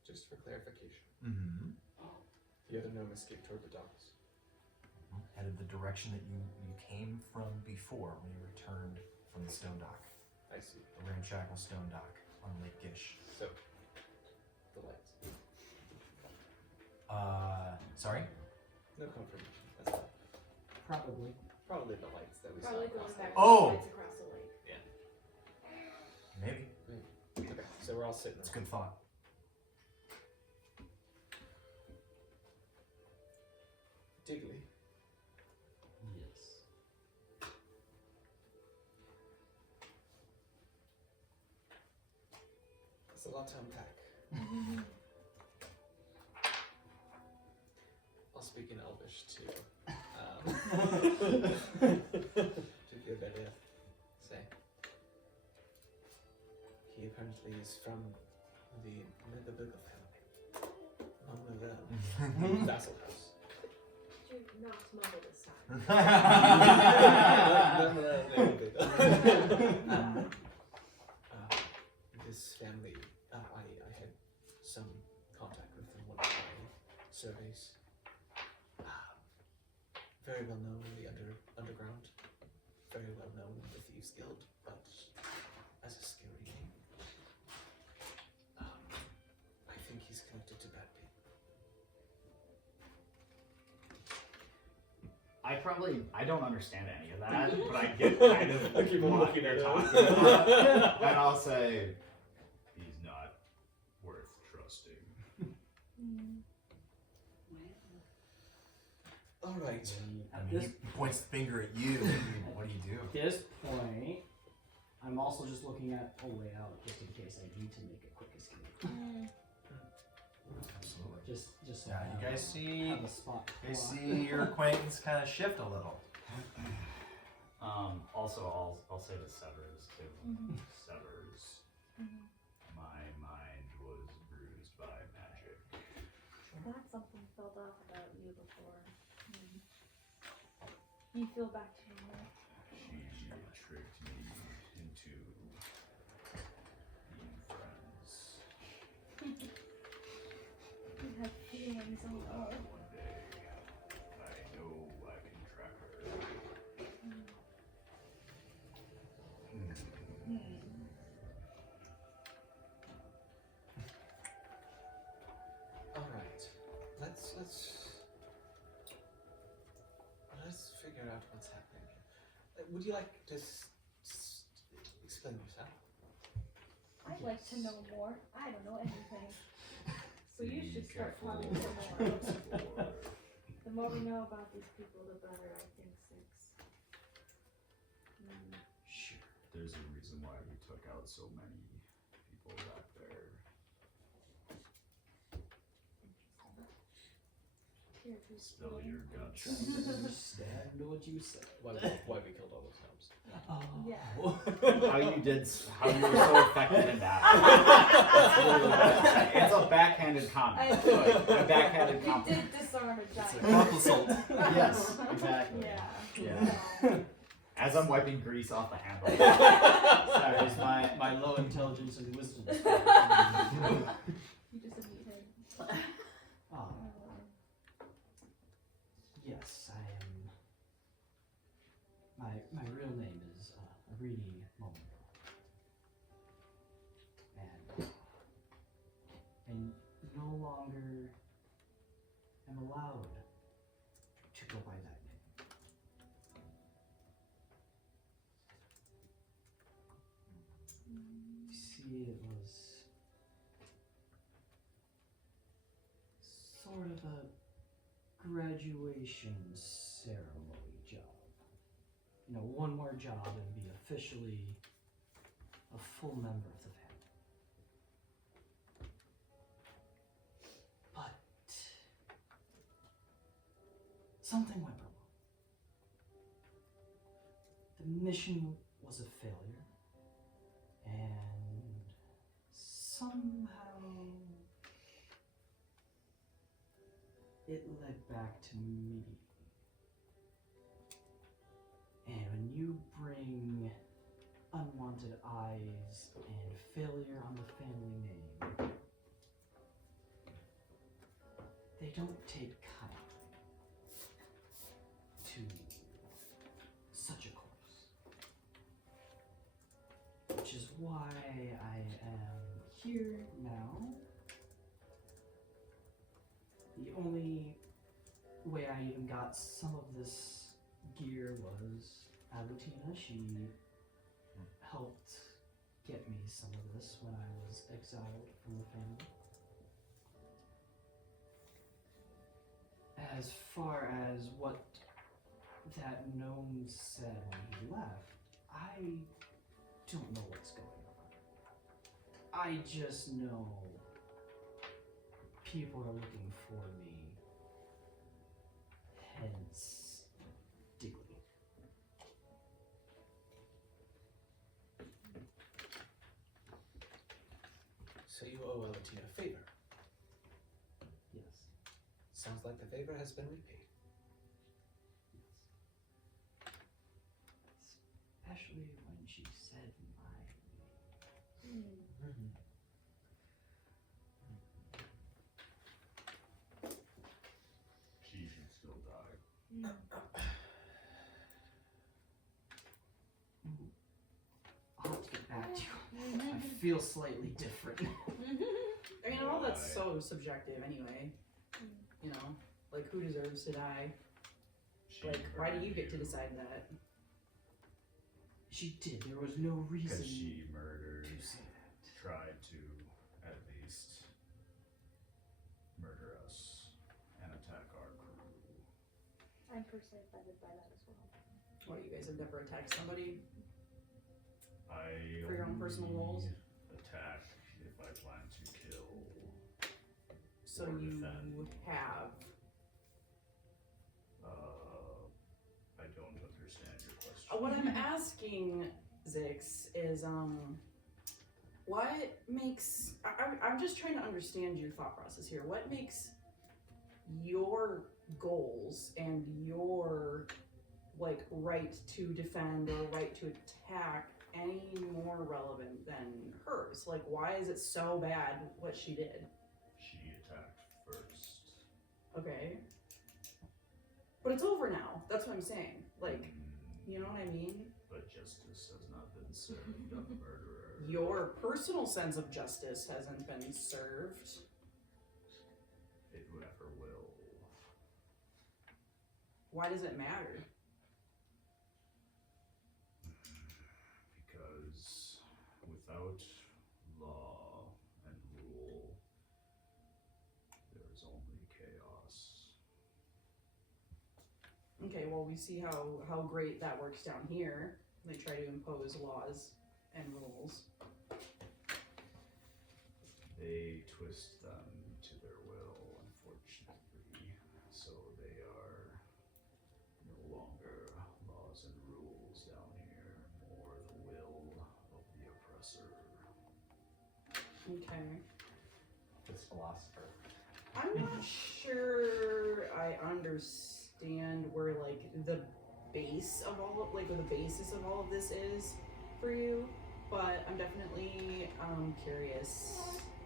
Just for clarification, Mm-hmm. the other gnome escaped toward the docks. Headed the direction that you came from before when you returned from the stone dock. I see. The ramshackle stone dock on Lake Gish. So, the lights. Sorry? No confirmation. That's all. Probably. Probably the lights that we Probably saw going across back the to Oh! the lights across the lake. Maybe. Okay, so we're all sitting. It's a good thought. Diggly. Yes. It's a lot to unpack. I'll speak in Elvish too. To give it a say. He apparently is from the Megabiga family. Among the vassal house. Do not mumble this time. This family, I had some contact with them one of my surveys. Very well known in the underground, very well known in the Thieves Guild, but as a scary name. I think he's connected to bad people. I don't understand any of that, but I get kind of I keep on what looking they're at talking him. about. And I'll say, he's not worth trusting. All right. I mean, he points the finger at you. What do you do? At this point, I'm also just looking at a way out just in case I need to make a quick escape. Absolutely. Just so Yeah, I you guys see. have a spot. You guys see your acquaintance kind of shift a little. Also, I'll say to Severs too. Severs, my mind was bruised by magic. That's something felt off about you before. You feel back to normal. She tricked me into being friends. You have feelings, oh no. One day, I know I can track her. All right. Let's figure out what's happening here. Would you like to explain yourself? I'd like to know more. I don't know anything. So you Be should start careful talking some what more. you ask for. The more we know about these people, the better, I think, Six. Sure. There's a reason why we took out so many people back there. Here, who's Spill your guts. Understand what you said. Why we killed all those gnomes? Yeah. How you were so effective in that. It's a backhanded comment. A backhanded You compliment. did disarm a giant. Frontal assault. Yes, exactly. Yeah. Yeah. As I'm wiping grease off the handle. Sorry, it's my low intelligence and wisdom. You just a meathead. Yes, I am. My real name is Arini Momento. And I no longer am allowed to go by that name. You see, it was sort of a graduation ceremony job. You know, one more job and be officially a full member of the family. But something went wrong. mission was a failure, and somehow it led back to me. And when you bring unwanted eyes and failure on the family name, they don't take kindly to such a course. Which is why I am here now. The only way I even got some of this gear was Alutina. She helped get me some of this when I was exiled from the family. As far as what that gnome said when he left, I don't know what's going on. I just know people are looking for me. Hence, Digley. So you owe Alatina a favor. Yes. Sounds like the favor has been repaid. Especially when she said my name. She should still die. I'll have to get back to you. I feel slightly different. I mean, all that's so subjective anyway. You know, like who deserves to die? She Like, why do murdered you get to decide that? She did. There was no reason Because she murdered, to say that. tried to, at least, murder us and attack our crew. I'm personally offended by that as well. What, you guys have never attacked somebody? I For your own personal only roles? attack if I plan to kill. So Or you defend. have. I don't understand your question. What I'm asking, Zix, is what makes I'm just trying to understand your thought process here. What makes your goals and your like right to defend or right to attack any more relevant than hers? Like, why is it so bad what she did? She attacked first. Okay. But it's over now. That's what I'm saying. Like, you know what I mean? But justice has not been served on the murderer. Your personal sense of justice hasn't been served. It never will. Why does it matter? Because without law and rule, there is only chaos. Okay, well, we see how great that works down here. They try to impose laws and rules. They twist them to their will, unfortunately. So they are no longer laws and rules down here, more the will of the oppressor. Okay. This philosopher. I'm not sure I understand where, like, the base of all of, like, where the basis of all of this is for you, but I'm definitely curious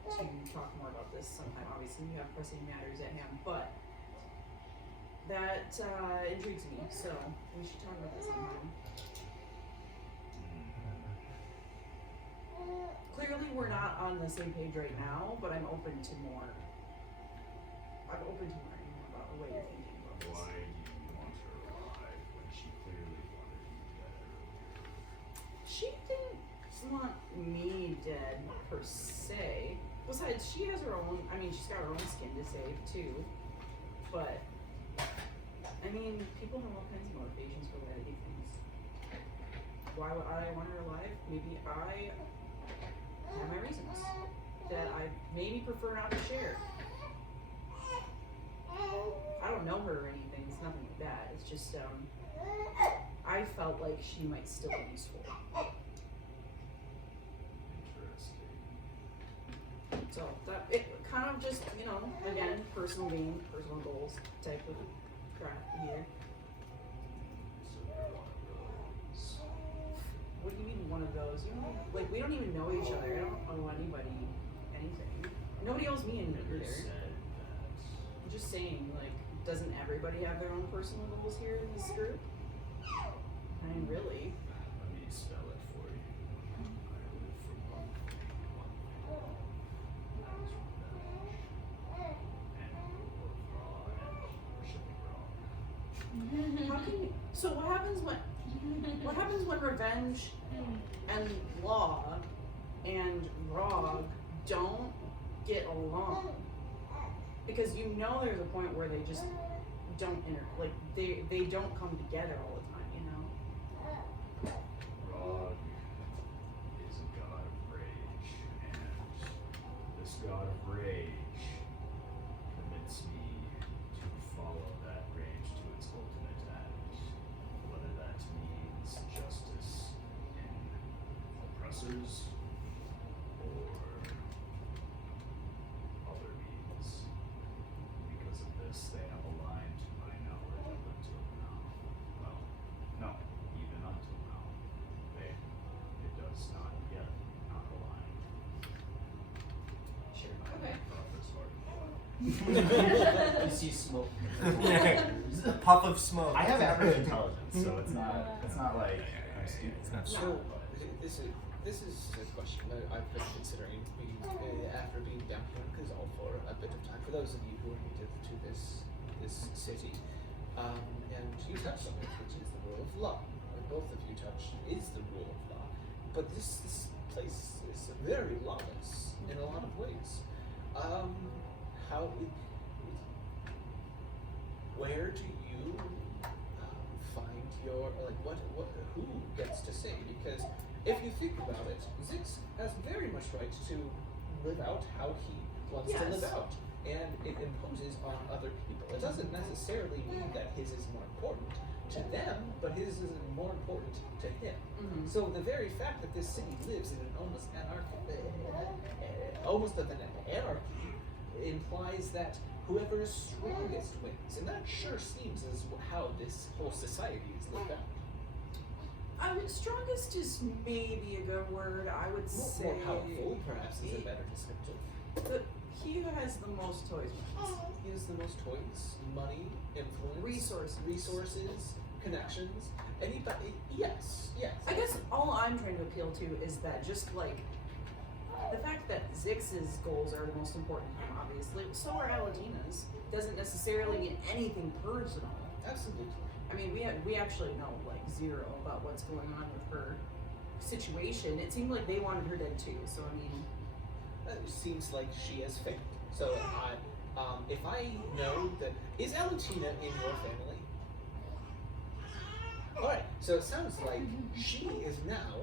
to talk more about this sometime. Obviously, you have pressing matters at hand, but that intrigues me, so we should talk about this sometime. Clearly, we're not on the same page right now, but I'm open to more. I'm open to learning more about the way you're thinking about this. Why do you want her alive when she clearly wanted you dead earlier? She didn't want me dead per se. Besides, she has her own. I mean, she's got her own skin to save too. But I mean, people have all kinds of motivations for why they do things. Why would I want her alive? Maybe I have my reasons that I maybe prefer not to share. I don't know her or anything. It's nothing like that. It's just I felt like she might still be useful. Interesting. So that it kind of just, you know, again, personal gain, personal goals type of crap here. So you're one of those. What do you mean one of those? You know, like we don't even know each other. I don't owe anybody anything. Nobody owes me anything Never either. said that. I'm just saying, like, doesn't everybody have their own personal goals here in this group? I mean, really. Let me spell it for you. I live for one thing. That is revenge. And rule of law and worshiping wrong. How can you? So what happens when revenge and law and Rog don't get along? Because you know there's a point where they just don't they don't come together all the time, you know? Rog is a god of rage, and this god of rage permits me to follow that rage to its ultimate end, whether that means justice in oppressors or other means. Because of this, they have aligned to my knowledge up until now. Well, no, even until now. It does not yet not align. Sure. I Okay. thought this hard. You see smoke. Yeah. A puff of smoke. I have average intelligence, so it's not like I'm stupid. It's not So this is a question that I've been considering after being down here in Kazal for a bit of time. For those of you who are native to this city, and you touched on it, which is the rule of law. Both of you touched is the rule of law, but this place is very lawless in a lot of ways. Where do you find your who gets to say? Because if you think about it, Zix has very much right to live out how he wants to live Yes. out, and it imposes on other people. It doesn't necessarily mean that his is more important to them, but his is more important to him. Mm-hmm. So the very fact that this city lives in an almost of an anarchy implies that whoever is strongest wins, and that sure seems as how this whole society is lived out. Strongest is maybe a good word. I would say More powerful, perhaps, is a better descriptor. He who has the most toys wins. He has the most toys, money, influence, resources, connections. Anybody? Yes. I guess all I'm trying to appeal to is that just like the fact that Zix's goals are the most important to him, obviously. So are Aladina's. Doesn't necessarily mean anything personal. Absolutely. I mean, we actually know like zero about what's going on with her situation. It seemed like they wanted her dead too. So I mean, It seems like she has failed. So if I know that is Alutina in your family? All right. So it sounds like she is now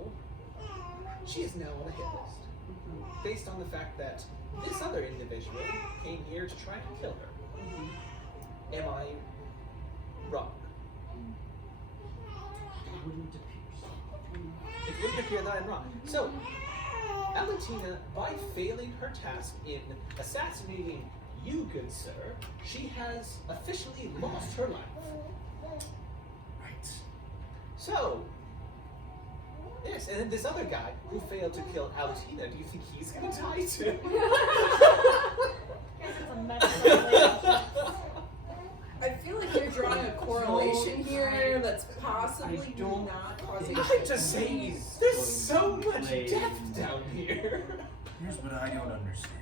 on the hit list, based on the fact that this other individual came here to try and kill her. Am I wrong? It wouldn't appear so. It wouldn't appear that I'm wrong. So, Alutina, by failing her task in assassinating you, good sir, she has officially lost her life. Right. So, yes, and then this other guy who failed to kill Alutina, do you think he's gonna die too? Guess it's a meta relationship. I feel like you're drawing a correlation here that's possibly I don't not think- causation. I'm just saying, there's so much depth down here. Here's what I don't understand.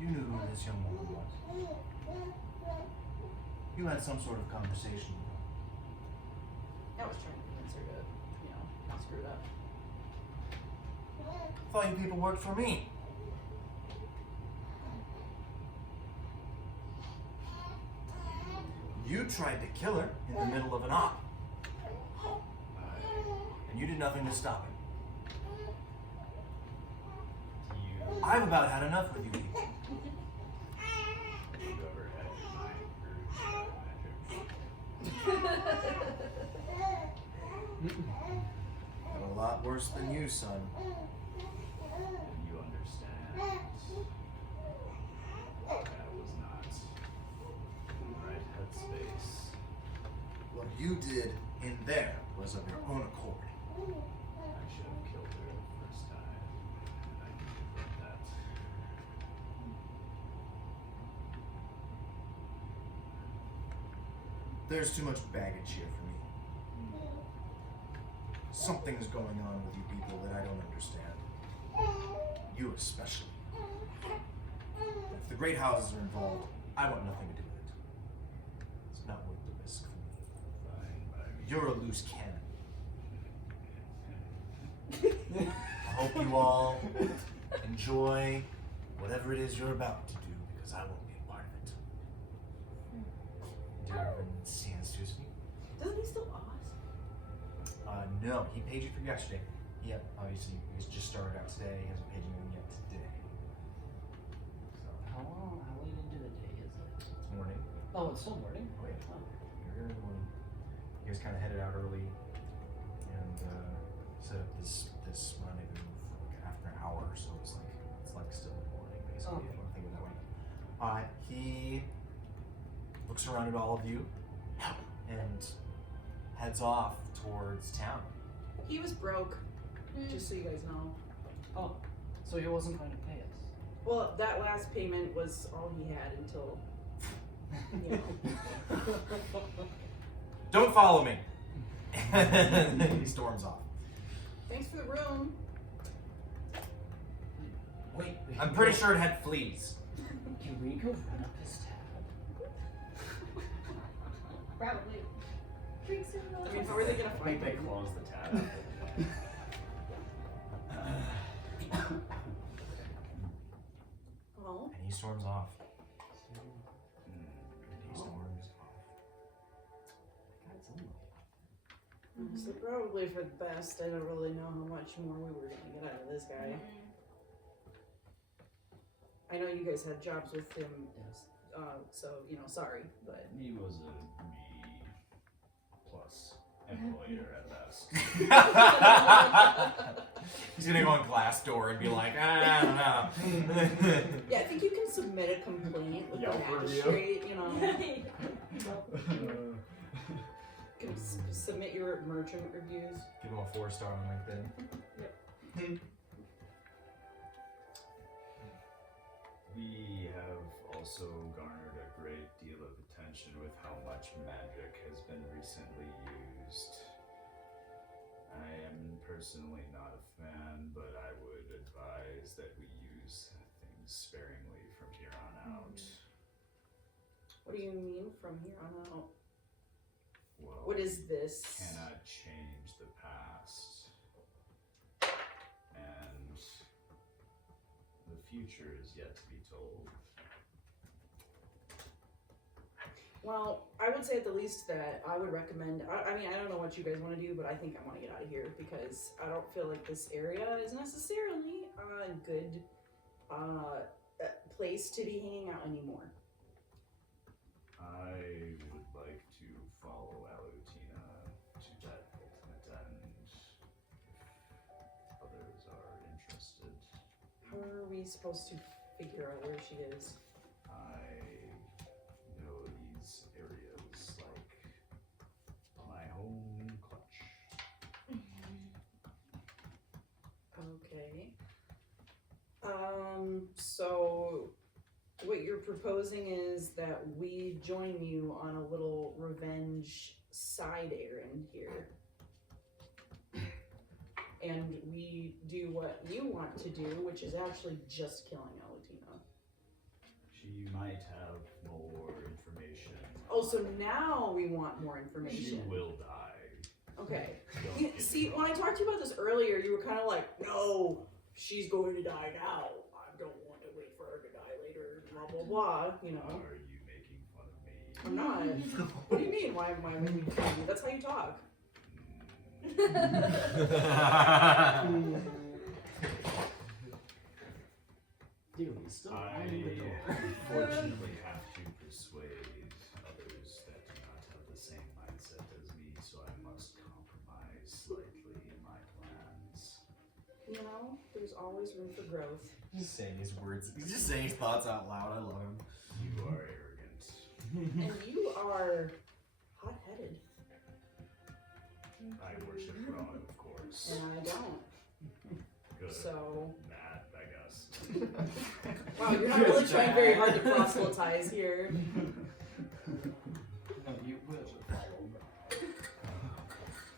You knew who this young woman was. You had some sort of conversation with her. I was trying to convince her to, not screw it up. I thought you people worked for me. You tried to kill her in the middle of an op. And you did nothing to stop it. I've about had enough with you people. Have you ever had your mind purged by magic? But a lot worse than you, son. And you understand that was not the right headspace. What you did in there was of your own accord. I should have killed her the first time, and I can regret that. There's too much baggage here for me. Something's going on with you people that I don't understand. You especially. If the great houses are involved, I want nothing to do with it. It's not worth the risk for me. Fine by me. You're a loose cannon. I hope you all enjoy whatever it is you're about to do, because I won't be a part of it. Dervin stands to his feet. Doesn't he still owe us? No, he paid you for yesterday. Yep, obviously he's just started out today. He hasn't paid you yet today. How late into the day is it? It's morning. Oh, it's still morning? Oh, yeah. Oh. You're here in the morning. You guys kind of headed out early and set up this rendezvous for like after an hour or so. It's like still in the morning, basically. If you want to think of it that way. He looks around at all of you and heads off towards town. He was broke, just so you guys know. Oh, so he wasn't going to pay us. Well, that last payment was all he had until, you know. Don't follow me. And then he storms off. Thanks for the room. Wait, I'm pretty sure it had fleas. Can we go run up his tab? Probably. Drinks in the I mean, how are they gonna I find think they him? closed the tab. Well, And he storms off. Hmm. And he storms off. honestly, probably for the best. I don't really know how much more we were gonna get out of this guy. I know you guys had jobs with him, Yes. so, you know, sorry, but. He was a B plus employer at best. He's gonna go on Glassdoor and be like, I don't know. Yeah, I think you can submit a complaint with the Yelp review. magistrate, you know. You can submit your merchant reviews. Give him a 4-star on LinkedIn. We have also garnered a great deal of attention with how much magic has been recently used. I am personally not a fan, but I would advise that we use things sparingly from here on out. What do you mean from here on out? Well, What is this? cannot change the past. And the future is yet to be told. Well, I would say at the least that I would recommend. I mean, I don't know what you guys want to do, but I think I want to get out of here because I don't feel like this area is necessarily a good place to be hanging out anymore. I would like to follow Alutina to that ultimate end if others are interested. How are we supposed to figure out where she is? I know these areas like my home clutch. Okay. So what you're proposing is that we join you on a little revenge side errand here. And we do what you want to do, which is actually just killing Alutina. She might have more information. Oh, so now we want more She information. will die. Okay. Don't You, get me see, when I wrong. talked to you about this earlier, you were kind of like, no, she's going to die now. I don't want to wait for her to die later, blah, blah, blah, you know. Are you making fun of me? I'm not. What do you mean? Why am I making fun of you? That's how you talk. Dude, he's still I behind the door. unfortunately have to persuade others that do not have the same mindset as there's always room for growth. Just saying his words. He's just saying his thoughts out loud. I love him. You are arrogant. And you are hot-headed. I worship Ra, of course. And I don't. Good. So, Matt, I guess. wow, you're not really trying very hard to proselytize here. No, you will follow Ra.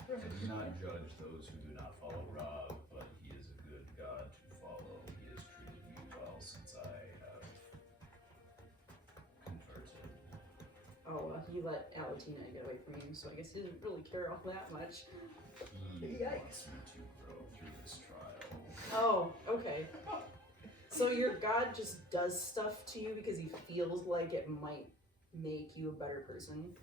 I do not judge those who do not follow Ra, but he is a good god to follow. He has treated me well since I have converted. Oh, he let Alatina get away from you, so I guess he didn't really care all that much. He Yikes. wants me to grow through this trial. Oh, okay. So your god just does stuff to you because he feels like it might make you a better person?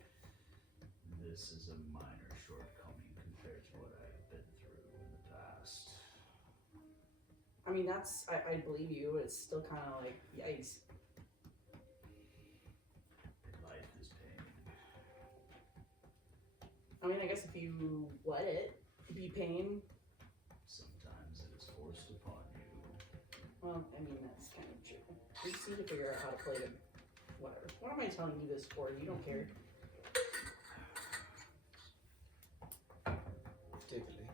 This is a minor shortcoming compared to what I have been through in the past. I mean, I believe you, but it's still kind of like, yikes. Life is pain. I mean, I guess if you let it be pain, Sometimes it is forced upon you. well, I mean, that's kind of true. We just need to figure out how to play it. Whatever. What am I telling you this for? You don't care. Diggly.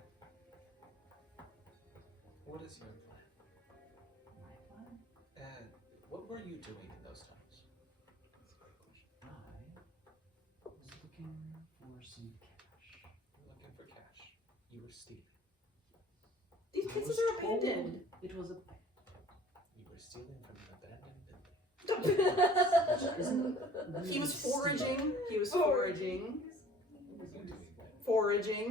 What is your plan? My plan? What were you doing in those times? I was looking for some cash. Looking for cash. You were stealing. These I places was are told abandoned. It was a You were stealing from an abandoned building. He was foraging. He was foraging. What were you doing then? Foraging.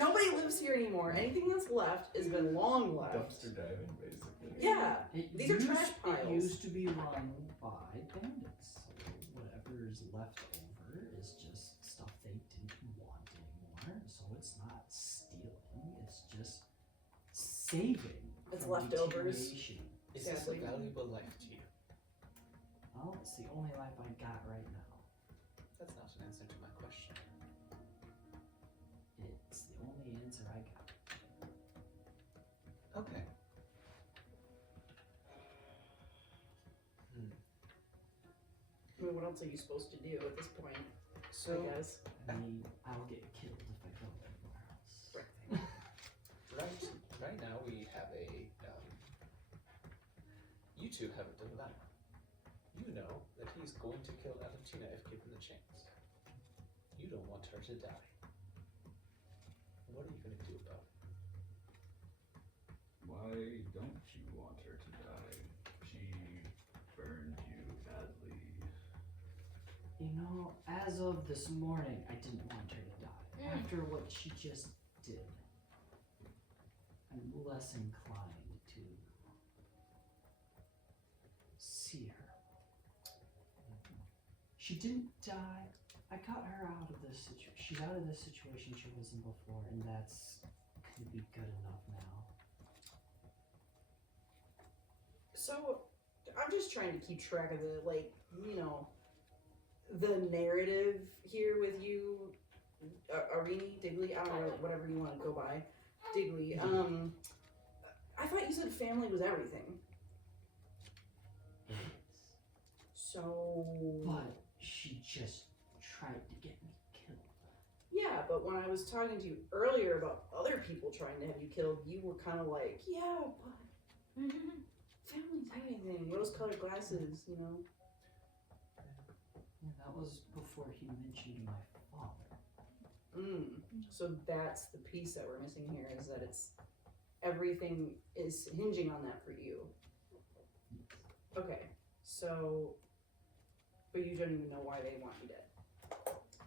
Nobody lives here anymore. Anything that's left has been long left. Dumpster diving, basically. Yeah. It These are used, trash piles. It used to be run by bandits. So whatever is left over is just stuff they didn't want anymore. So it's not stealing. It's just saving. It's from leftovers. deterioration. Is this a Exactly. valuable life to you? Well, it's the only life I got right now. That's not an answer to my question. It's the only answer I got. Okay. I mean, what else are you supposed to do at this point? So, I guess. I mean, I'll get killed if I go anywhere else. right now we have a, you two have a dilemma. You know that he's going to kill Alatina if given the chance. You don't want her to die. What are you going to do about it? Why don't you want her to die? She burned you badly. You know, as of this morning, I didn't want her to die. After what she just did, I'm less inclined to see her. She didn't die. I got her out of this situation. She's out of this situation she was in before, and that's gonna be good enough now. So, I'm just trying to keep track of the, like, you know, the narrative here with you, Arini, Diggly, I don't know, whatever you want to go by. Diggly, I thought you said family was everything. So... But she just tried to get me killed. Yeah, but when I was talking to you earlier about other people trying to have you killed, you were kind of like, yeah, but family's everything. Rose-colored glasses, you know. Yeah, that was before he mentioned my father. So that's the piece that we're missing here, is that it's everything is hinging on that for you. Okay, so, but you don't even know why they want you dead.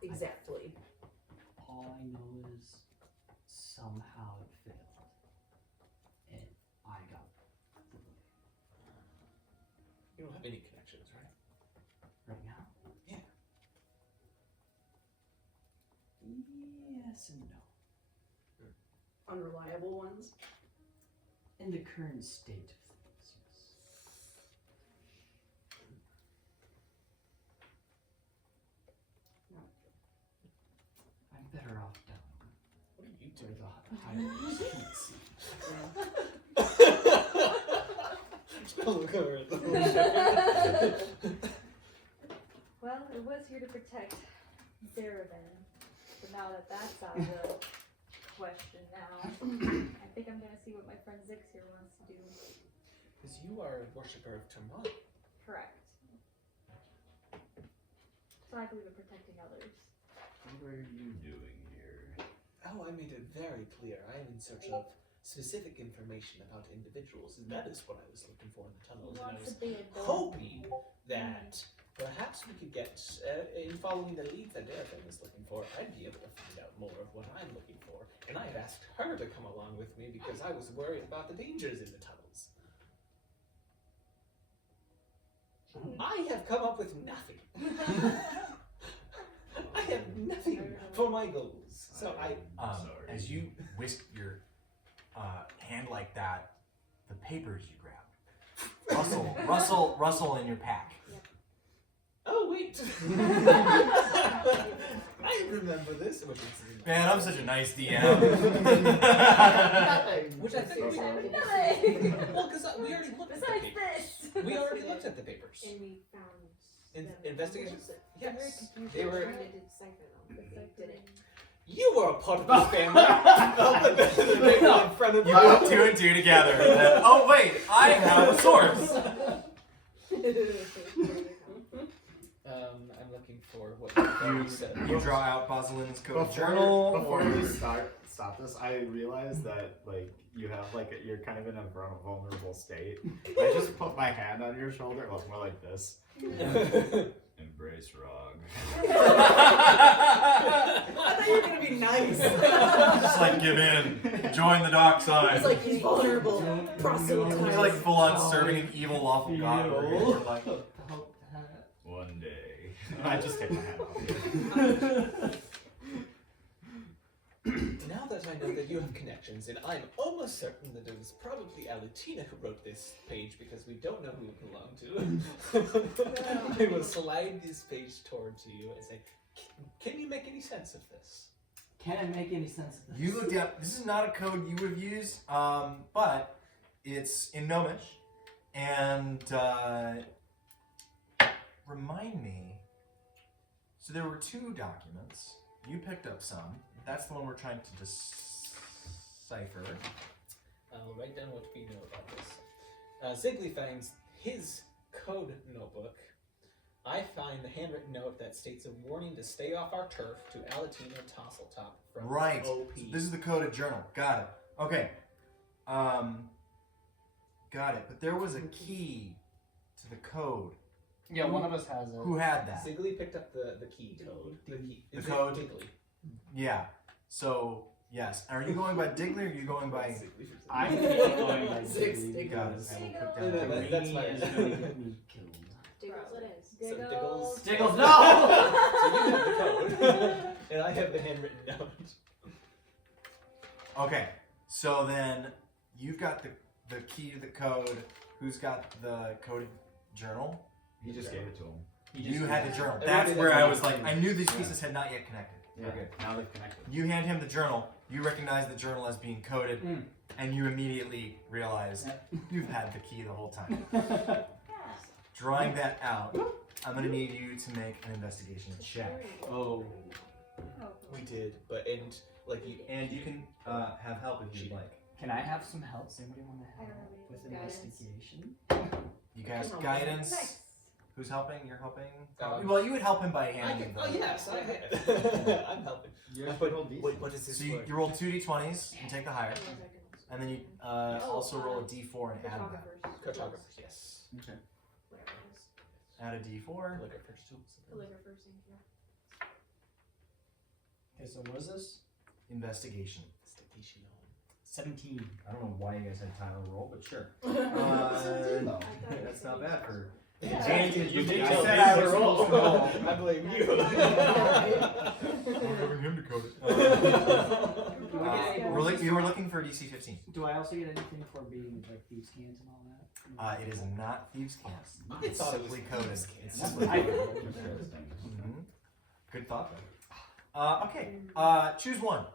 Exactly. All I know is somehow it failed. And I got the blame. You don't have any connections, right? Right now? Yeah. Yes and no. Unreliable ones. In the current state of things, yes. No. I'm better off dying. What are you where the hierarchs can't see. Look over at the Well, it was here to protect Darabin, but now that that's out of the question now, I think I'm gonna see what my friend Zix here wants to do. Because you are a worshipper of Termon. Correct. So I believe in protecting others. What are you doing here? Oh, I made it very clear. I am in search of specific information about individuals, and that is what I was looking for in the tunnels. And I Wants was to be a hoping that perhaps we could get, in following the lead that Darabin is looking for, I'd be able to find out more of what I'm looking for. And I had asked her to come along with me because I was worried about the dangers in the tunnels. I have come up with nothing. I have nothing for my goals. So Sorry. As you whisk your hand like that, the papers you grab rustle in your pack. Oh wait! I remember this. Man, I'm such a nice DM. Which I think we Nothing. well, because we already looked at the Besides papers. this. We already looked at the papers. And we found them. Investigations? They're very Yes. confused. They were. trying to decipher them, but they didn't. You were a part of this family. Oh, the paper in front of You put two and two together. And then, oh wait, I have a source. I'm looking for what You you said. You draw out Baselin's code Before, journal. before we stop this, I realized that like you have like you're kind of in a vulnerable state. I just put my hand on your shoulder. It was more like this. Embrace Rog. I thought you were gonna be nice. Just like give in, join the dark side. It's like he's vulnerable. Proselytize. He's like full on serving an evil lawful god. over here. You're like, One day. I just take my hand off. Now that I know that you have connections, and I'm almost certain that it was probably Alutina who wrote this page because we don't know who it belonged to, I will slide this page towards you and say, can you make any sense of this? Can it make any sense of this? you looked up. This is not a code you would have used, but it's in Gnomish, and remind me. So there were two documents. You picked up some. That's the one we're trying to decipher. I'll write down what we know about this. Ziggly finds his code notebook. I find the handwritten note that states a warning to stay off our turf to Alatina Tosseltop from Right. OP. This is the coded journal. Got it. Okay. Got it. But there was a key to the code. Yeah, one of us has it. Who had that? Ziggly picked up the key code. The code? Diggly. Yeah. So, yes. Are you going by Diggly or are you going by... I'm going by Six Diggly Got it. because I will put No, down no, Diggly. that's fine. is going to get me killed. Diggles it is. So Diggles. Diggles, So no! you have the code, and I have the handwritten note. Okay. So then, you've got the key to the code. Who's got the coded journal? He just gave it to him. You had the journal. Everybody That's where I was doesn't- like, I knew these pieces had not yet connected. Yeah, We're good. now they've connected. You hand him the journal. You recognize the journal as being coded, Mm. and you immediately realize Yep. you've had the key the whole time. Drawing that out, I'm gonna need you to make an investigation check. Oh. We did, but like you. And you can have help if you'd like. Can I have some help? Does anybody want to I help don't know with guidance. investigation? You guys Come on. guidance. Nice. Who's helping? You're helping. Um, Well, you would help him by I handing can, him. oh yes, I'm helping. But what is this? So you roll 2 d20s and take the higher, and then you also roll a d4 and add that. Cartographer, yes. Okay. Whatever it is. Add a d4. Calligrapher's tools. Calligrapher's ink, yeah. Okay, so what is this? Investigation. 17. I don't know why you guys had Tyler roll, but sure. That's not bad for. Yeah. You did I tell said me I to was roll. supposed to roll. I blame you. Having him to code it. Do I get any You were looking for a DC 15. Do I also get anything for being like thieves' cans and all that? It is not Thieves' Camp. I It's thought it was simply coded. Thieves' It's Camp. simply I- coded. Mhm. Good thought, though. Okay. Choose one.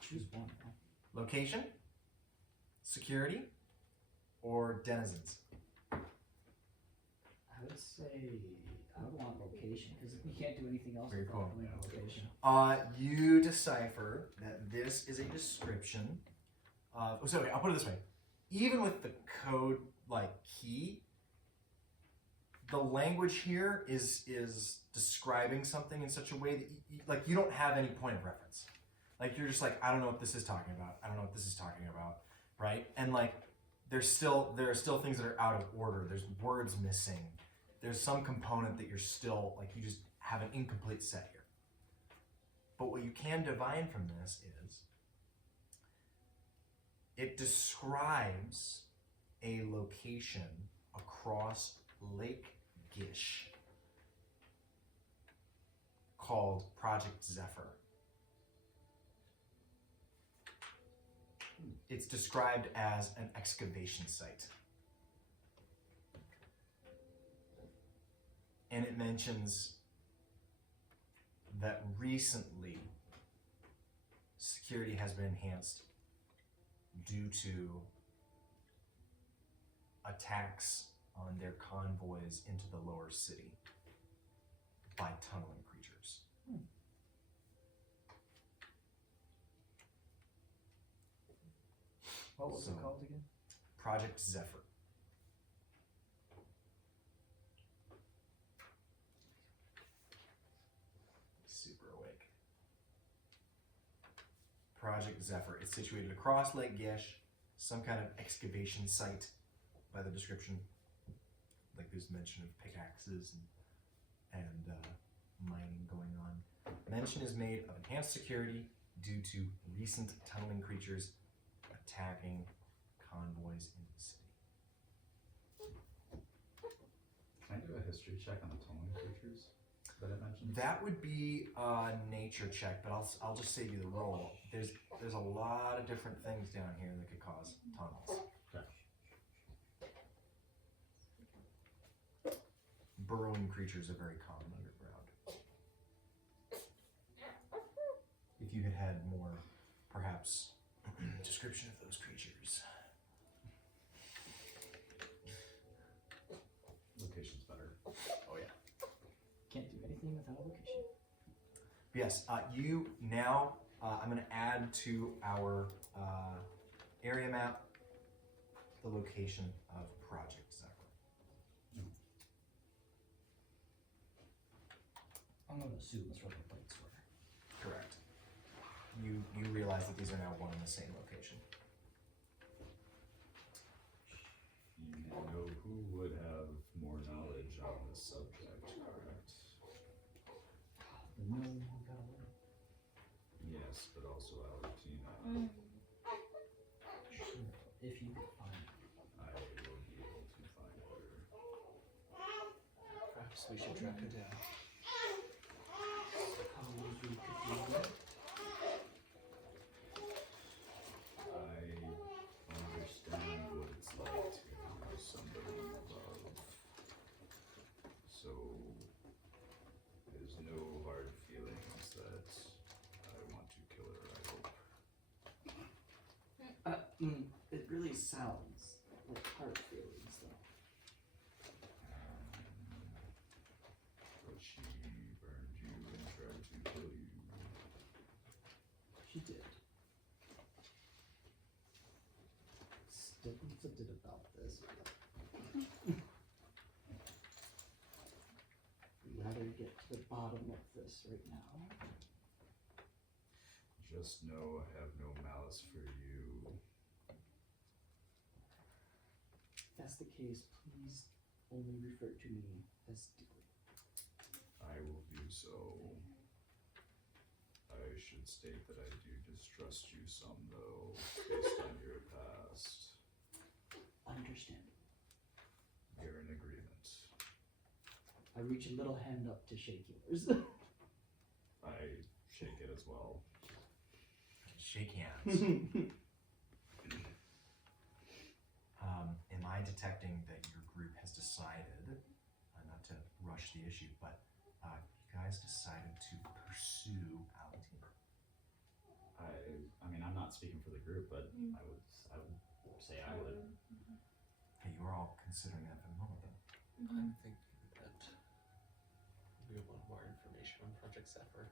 Choose one. Location, security, or denizens? I would say I would want location because we can't do anything else. Very without cool. doing location. You decipher that this is a description of. Oh, sorry, I'll put it this way. Even with the code like key, the language here is describing something in such a way that like you don't have any point of reference. Like you're just like, I don't know what this is talking about. I don't know what this is talking about, right? And like there are still things that are out of order. There's words missing. There's some component that you're still like you just have an incomplete set here. But what you can divine from this is it describes a location across Lake Gish called Project Zephyr. It's described as an excavation site. And it mentions that recently security has been enhanced due to attacks on their convoys into the lower city by tunneling creatures. What was So- it called again? Project Zephyr. Super awake. Project Zephyr. It's situated across Lake Gish, some kind of excavation site by the description. Like there's mention of pickaxes and mining going on. Mention is made of enhanced security due to recent tunneling creatures attacking convoys in the city. Can I do a history check on the tunneling creatures that it mentions? That would be a nature check, but I'll just save you the roll. There's a lot of different things down here that could cause tunnels. Okay. Burrowing creatures are very common underground. If you had more, perhaps, description of those creatures. Location's better. Oh yeah. Can't do anything without a location. Yes, you now, I'm going to add to our area map the location of Project Zephyr. I'm gonna assume that's where the plates were. Correct. You realize that these are now one and the same location. You know who would have more knowledge on this subject, correct? The gnome who got away. Yes, but also Albertina. Sure, if you can find it. I will be able to find her. Perhaps we should track her down. How would you could do that? I understand what it's like to lose somebody you love. So there's no hard feelings that I want to kill her, I hope. It really sounds like heart feelings, though. But she burned you and tried to kill you. She did. Still conflicted about this. We'd rather get to the bottom of this right now. Just know I have no malice for you. If that's the case, please only refer to me as Digley. I will do so. I should state that I do distrust you some, though, based on your past. Understandable. We're in agreement. I reach a little hand up to shake yours. I shake it as well. Shake hands. Am I detecting that your group has decided, not to rush the issue, but you guys decided to pursue Albertina? I mean, I'm not speaking for the group, but I would say I would. Hey, you were all considering that for the moment, though. I'm thinking that we want more information on Project Zephyr.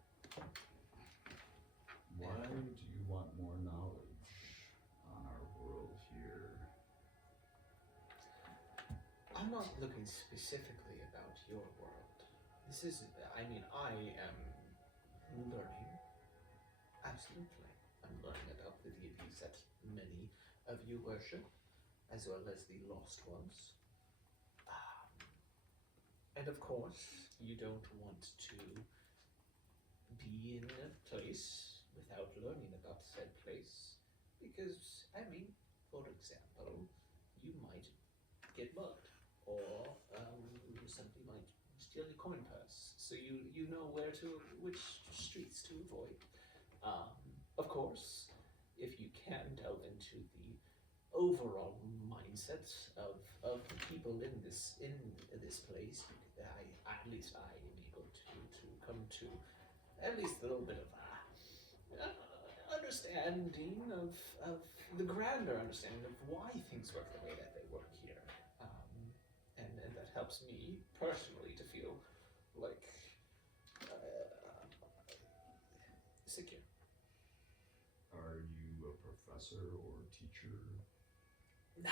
Why do you want more knowledge on our world here? I'm not looking specifically about your world. This is, I mean, I am learning. Absolutely. I'm learning about the deities that many of you worship, as well as the lost ones. And of course, you don't want to be in a place without learning about said place, because, I mean, for example, you might get mugged, or somebody might steal your coin purse, so you know which streets to avoid. Of course, if you can delve into the overall mindset of the people in this place, at least I am able to come to at least a little bit of understanding of the grander understanding of why things work the way that they work here, and that helps me personally to feel like secure. Are you a professor or teacher? No.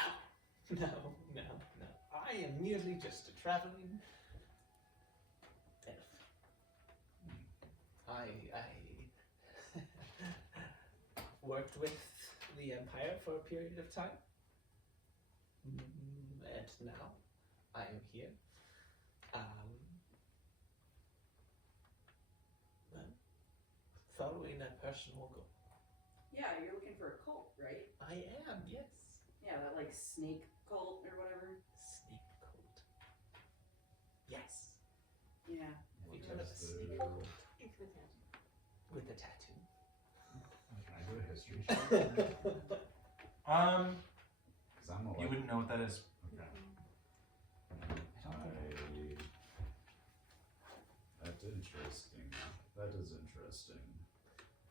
I am merely just a traveling elf. I worked with the Empire for a period of time, and now I am here. Following a personal goal. Yeah, you're looking for a cult, right? I am, yes. Yeah, that like snake cult or whatever. Snake cult. Yes. Yeah. Have you heard of a snake cult? It's the tattoo. With a tattoo. Can I do a history check? Because I'm a You wouldn't know what that is. Okay. I That's interesting. That is interesting.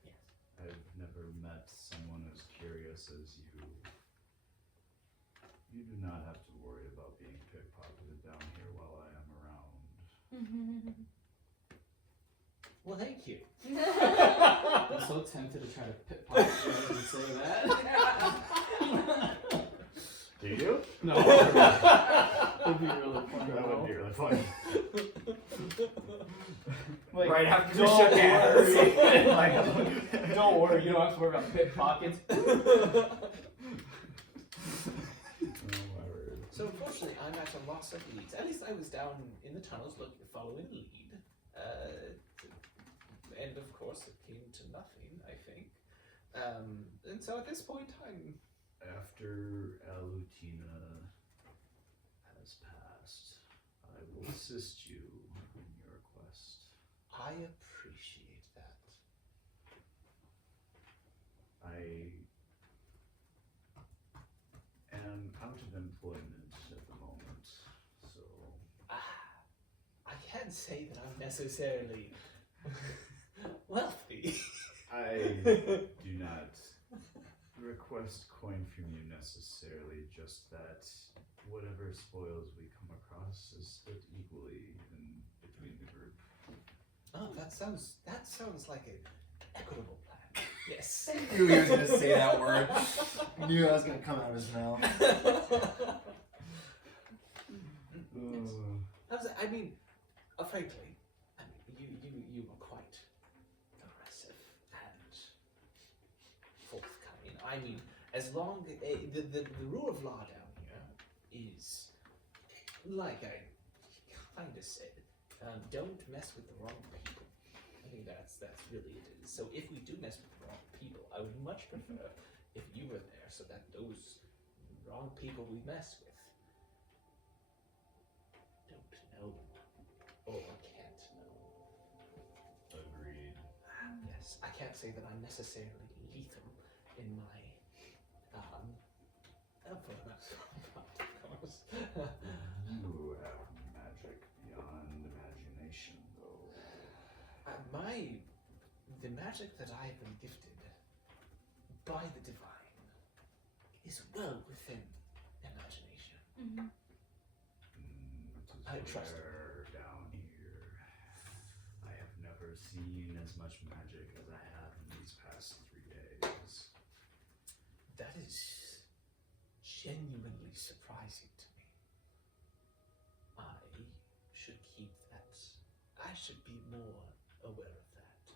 Yes. I've never met someone as curious as you. You do not have to worry about being pickpocketed down here while I am around. Well, thank you. I'm so tempted to try to pickpocket you guys and say that. Do you? No. It'd be really funny. That would be really funny. Like, Right after we don't shook hands. worry. Like, don't worry, you don't have to worry about pickpockets. Oh, my word. So unfortunately, I'm at a loss of leads. At least I was down in the tunnels looking, following a lead. And of course, it came to nothing, I think. And so at this point, I'm... After Alutina has passed, I will assist you in your quest. I appreciate that. I am out of employment at the moment, so I can't say that I'm necessarily wealthy. I do not request coin from you necessarily, just that whatever spoils we come across is split equally in between the group. Oh, that sounds like an equitable plan. Yes. I knew he was going to say that word. I knew that was going to come out of his mouth. I mean, frankly, you were quite aggressive and forthcoming. I mean, as long the rule of law down here is, like I kind of said, don't mess with the wrong people. I think that's really it is. So if we do mess with the wrong people, I would much prefer if you were there, so that those wrong people we mess with don't know or can't know. Agreed. Yes, I can't say that I'm necessarily lethal in my for the most part, of course. You have magic beyond imagination, though. The magic that I have been gifted by the divine is well within imagination. Mm-hmm. I trust it. Down here, I have never seen as much magic as I have in these past 3 days. That is genuinely surprising to me. I should keep that. I should be more aware of that.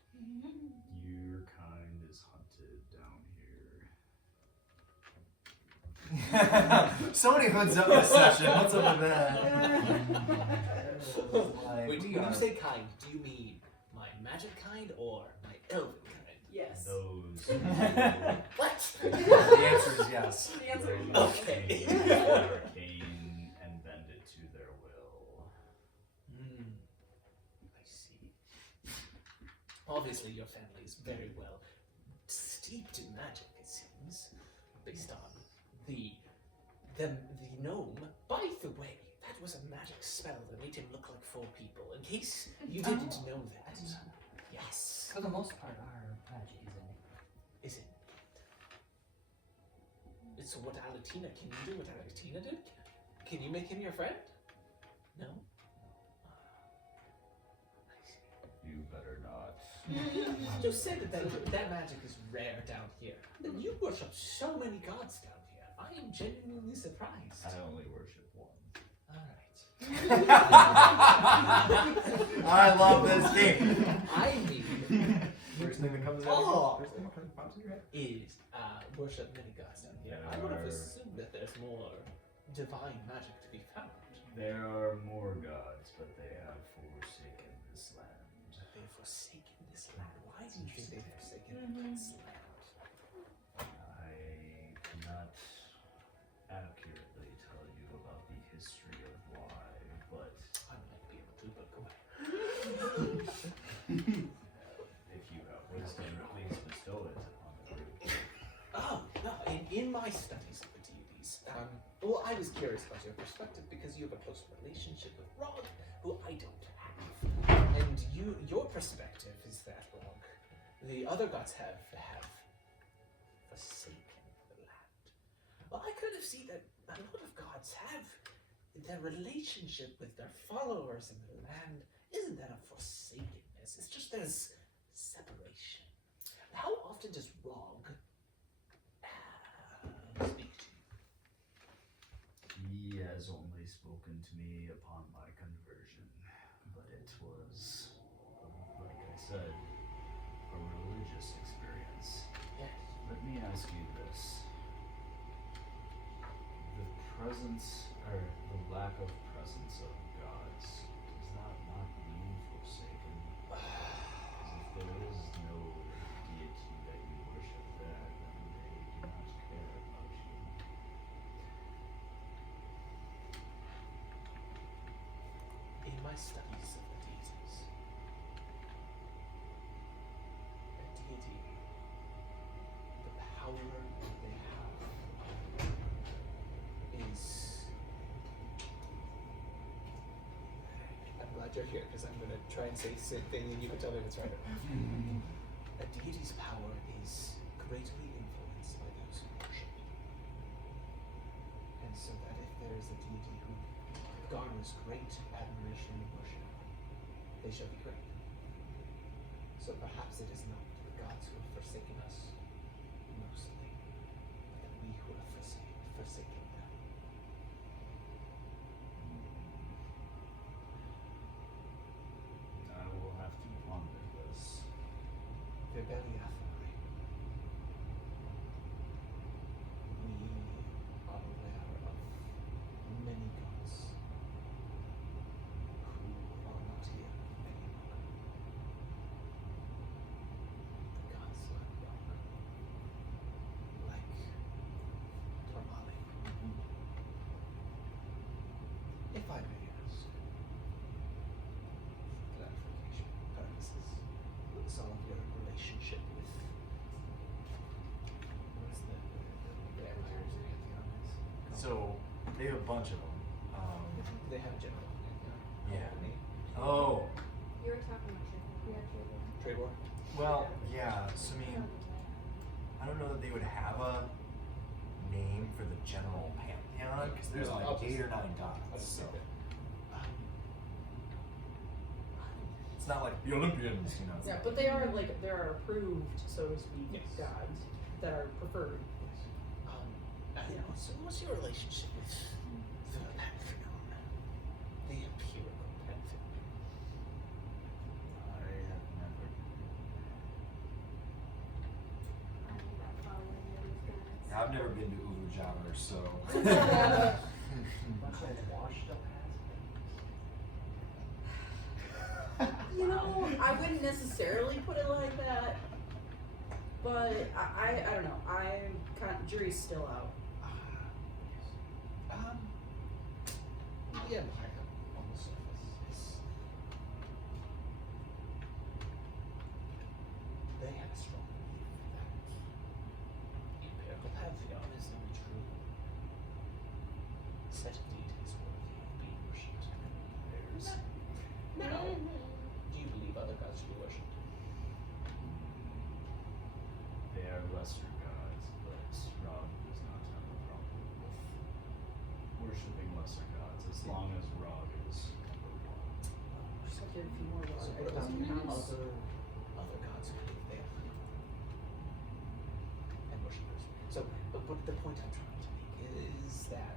Your kind is hunted down here. Somebody hoods up this session. What's up with that? Wait, when you say kind, do you mean my magic kind or my elven kind? Yes. Those What? The answer is yes. The answer is yes. Okay. arcane and bend it to their will. I see. Obviously, your family is very well steeped in magic, it seems, based on the gnome. By the way, that was a magic spell that made him look like 4 people. In case you didn't know that. Yes. For the most part, our magic is in it. Is it? So what Alatina, can you do what Alatina did? Can you make him your friend? No? I see. You better not. You said that magic is rare down here. And you worship so many gods down here. I am genuinely surprised. I only worship one. Alright. I love this game. I mean, First thing that comes Oh. first thing that pops in your head. is worship many gods down here. I would have assumed that there's more divine magic to be found. There are more gods, but they have forsaken this land. They've forsaken this land. Why do you think they've forsaken this land? I cannot accurately tell you about the history of why, but I might be able to, but go ahead. if you have wisdom, please bestow it upon the group. Oh, no, in my studies of the deities, well, I was curious about your perspective because you have a close relationship with Rog, who I don't have. And your perspective is that, Rog, the other gods have forsaken the land. Well, I kind of see that a lot of gods have their relationship with their followers in the land. Isn't that a forsakenness? It's just there's separation. How often does Rog speak to you? He has only spoken to me upon my conversion, but it was, like I said, a religious experience. Yes. Let me ask you this. The presence, or the lack of presence of gods, does that not mean forsaken? Because if there is no deity that you worship there, then they do not care about you. In my studies of the deities, a deity, the power that they have is. I'm glad you're here because I'm going to try and say the same thing and you can tell me if it's right. A deity's power is greatly influenced by those who worship. And so that if there is a deity who garners great admiration and worship, they shall be great. So perhaps it is not the gods who have forsaken us mostly, but we who have forsaken them. I will have to ponder this. Rebelliathai. We are aware of many gods who are not here anymore. Gods like Rock, like Tormali. If I may ask, clarification purposes, what's all of your relationship with what's the emperors and Pantheons? So they have a bunch of them. They have a general Pantheon. Yeah. Name? Oh, You were talking about trade. We actually did. Trade war? well, yeah. So I mean, I I don't know that they would have a name for the general pantheon because there's like I'll just- 8 or 9 I'll gods. just So say that. it's not like the Olympians, you know. it's Yeah, not- but they are like there are approved, so to speak, Yes. gods that are preferred. So what's your relationship with the pantheon? The empirical pantheon? I have never. I'm not following those guys. I've never been to Ulu Jabber, so. Washed up You know, I wouldn't necessarily put it like that, but I don't know. I'm kind of, jury's still out. The empire on the surface is. They have a strong belief that the empirical pantheon is the true set of deities worthy of being worshipped. Now, do you believe other gods should be worshipped? They are lesser gods, but Rob does not have a problem with worshipping lesser gods as long as Rob is number one. Just have to get a few more So water what about items in the house. other gods who believe they are and worshippers? So, but the point I'm trying to make is that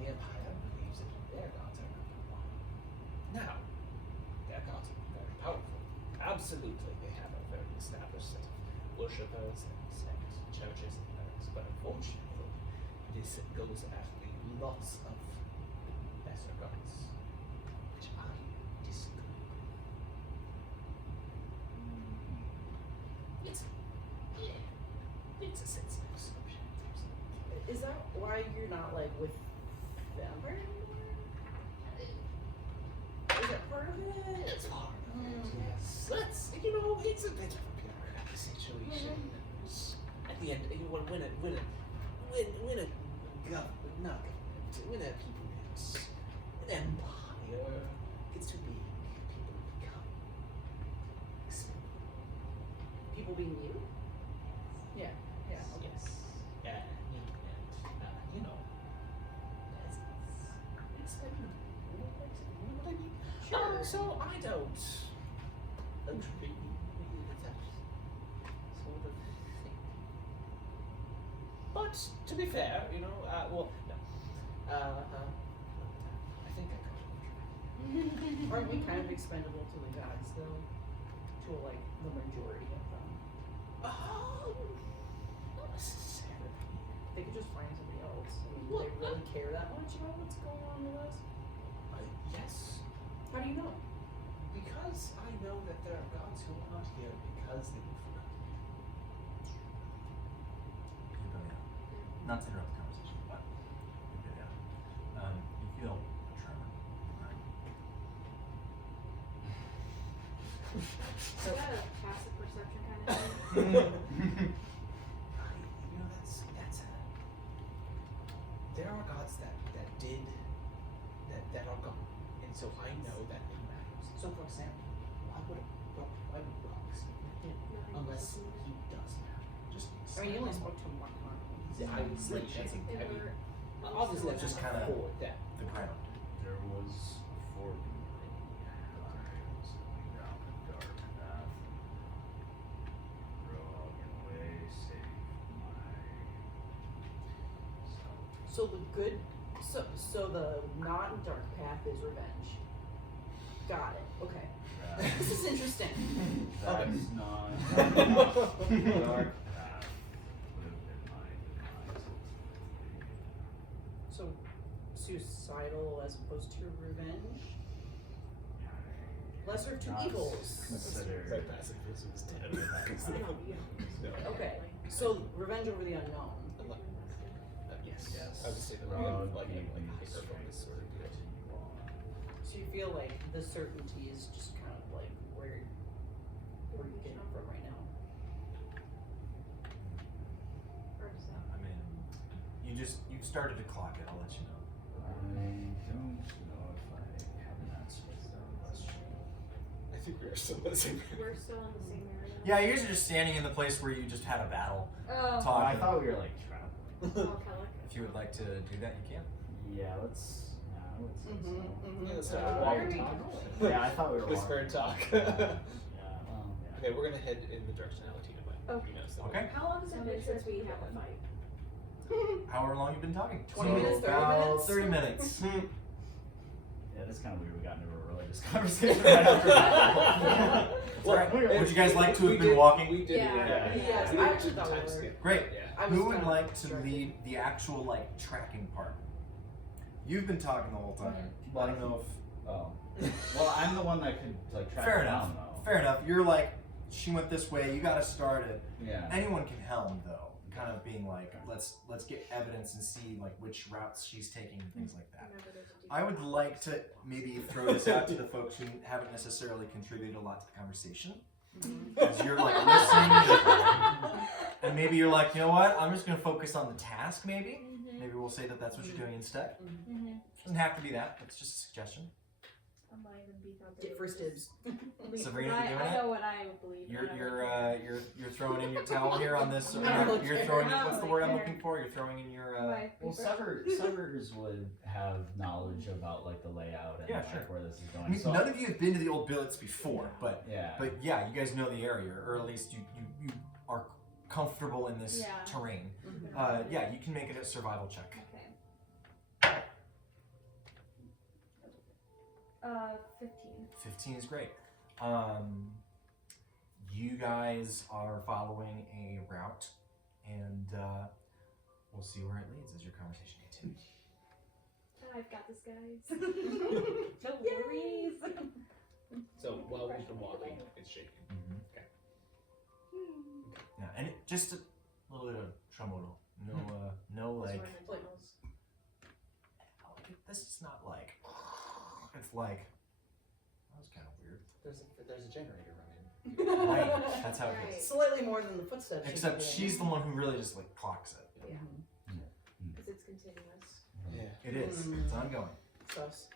the empire believes that their gods are number one. Now, their gods are very powerful. Absolutely, they have a very established set of worshippers and churches and things. But unfortunately, this goes after lots of lesser gods, which I disagree with. It's a sensitive subject. Is that why you're not like with them anymore? Is that part of it? It's hard. Yes. It's a bit of a bureaucratic situation. At the end, when a people gets an empire gets too big, people become expendable. People being you? Yeah. Yeah. Okay. Yes. And you know, it's expendable. You know what I mean? Sure. So I don't agree with that sort of thing. But to be fair, you know, well, no. I think I got it. Aren't we kind of expendable to the gods though? To like the majority of them. Not necessarily. They could just find somebody else. I mean, do they really care that much about what's going on with us? Yes, How do you know? because I know that there are gods who are not here because they were forgotten. You've been out. Not to interrupt the conversation, but you've been out. You feel a tremor. Right? I got a passive perception kind of thing. You know, that's there are gods that are gone, and so I know that it matters. So, for example, why would Rob listen to him unless he does matter? Just I mean, you only spoke to him one time. I was like, That's I They mean, were obviously that's Just just kinda- for that. The ground. There was a fork in the road. I was going down the dark path. Rogue in a way saved myself. So the good, so the not dark path is revenge. Got it. Okay. This is interesting. That is not the dark path would have been my demise ultimately. So suicidal as opposed to revenge. Lesser of two Not evils. considered- Right passive versus dead. Okay. So revenge over the unknown. Yes. Yes. I would say the Rogue like gave me hyper strength focus sort of to deal. continue on. So you feel like the certainty is just kind of like where you're getting from right now. I mean, you've started to clock it. I'll let you know. I don't know if I have an answer to that question. I think we are still in the same We're still in the same area. Yeah, you guys are just standing in the place where you just had a battle. Oh, I Talking. thought we were like traveling. oh, Kellic. If you would like to do that, you can. Yeah, let's. Yeah, let's. Yeah, let's Uh, not Where walk are and we talk. going? Yeah, I thought we were. Whisper and talk. Yeah, well, yeah. Okay, we're gonna head in the direction Alatina went. Okay. You know, so Okay. How long has So it it been makes since sense we we had have a a fight? However long you've been talking. 20 So minutes, 30 about minutes? 30 minutes. Yeah, that's kind of weird. We got into a religious conversation right after that. All right. Would Would you guys like to we have been did- walking? We did. Yeah. Yeah. Yes, We I did actually thought we time were. skip. Great. Yeah. I was Who would kinda like to distracted. lead the actual like tracking part? You've been talking the whole time. I don't know Oh. Well, I'm the one that could like track Fair it enough. down though. Fair enough. You're like, she went this way. You got to start it. Yeah. Anyone can helm though. Kind of being like, let's get evidence and see like which routes she's taking and things like that. Remember, there's a I would like to maybe throw this out to the folks who haven't necessarily contributed a lot to the conversation. Because you're like listening, and maybe you're like, you know what? I'm just gonna focus on the task. Maybe Mm-hmm. we'll say that that's what you're doing instead. Mm-hmm. Doesn't have to be that. It's just a suggestion. I might even be out Get first dibs. Sabrina, you doing I it? know what I believe. You're throwing in your towel here on this. You're throwing in, what's the word I'm looking for? You're throwing in your. Well, Severs would have knowledge about like the layout and Yeah, like, sure. where this is going. I mean, so, none of you have been to the old billets before, but yeah. yeah, you guys know the area, or at least you are comfortable in this Yeah. terrain. Mm-hmm. Yeah, you can make it a survival check. Okay. 15. 15 is great. You guys are following a route, and we'll see where it leads as your conversation continues. I've got this, guys. No worries. So while we've been walking, it's shaking. Yeah, and just a little bit of tremolo. No like. This is not like. It's like. That was kind of weird. There's a generator running. Right, that's how it Right. is. Slightly more than the footsteps. you Except can get. she's the one who really just like clocks it. Yeah. Mhm. Because it's continuous. Yeah. It is. It's ongoing. Sus.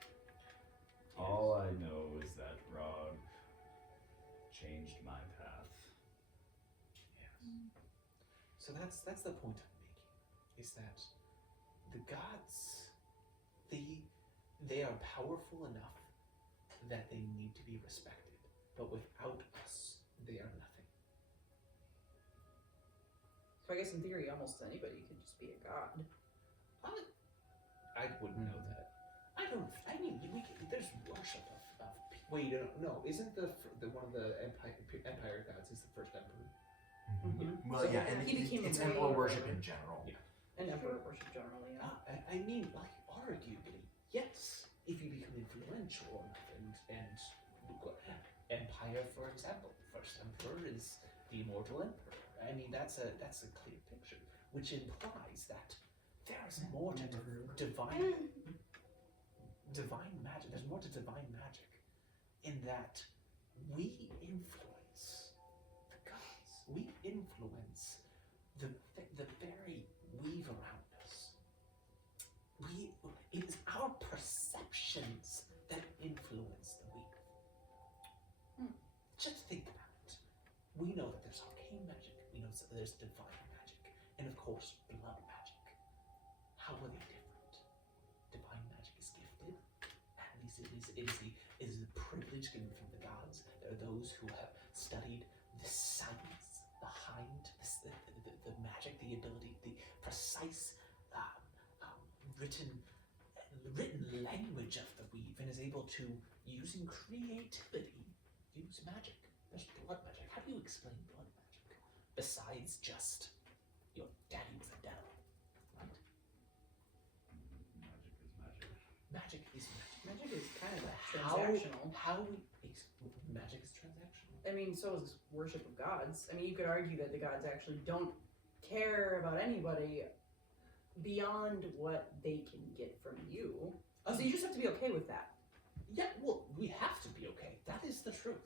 All I know is that Rog changed my path. So that's the point I'm making, is that the gods, they are powerful enough that they need to be respected, but without us, they are nothing. So I guess in theory, almost anybody could just be a god. I wouldn't know that. I mean, there's worship of wait, no, isn't the one of the empire gods is the first emperor? Mm-hmm. Well, So yeah, and he became it's a emperor way- worship in general. Yeah. And emperor worship generally, yeah. I mean, like, arguably, yes, if you become influential enough, and empire, for example, first emperor is the immortal emperor. I mean, that's a clear picture, which implies that there's more to divine magic. There's more to divine magic, in that we influence the gods. We influence the very weave around us. It is our perceptions that influence the weave. Just think about it. We know that there's arcane magic. We know that there's divine magic, and of course, blood magic. How are they different? Divine magic is gifted. At least it is the privilege given from the gods. There are those who have studied the science behind this, the magic, the ability, the precise written language of the weave, and is able to, using creativity, use magic. There's blood magic. How do you explain blood magic besides just your daddy was a devil, right? Magic is magic. Magic is magic. Magic is kind of transactional. Magic is transactional. I mean, so is worship of gods. I mean, you could argue that the gods actually don't care about anybody beyond what they can get from you. So you just have to be okay with that. Yeah, well, we have to be okay. That is the truth.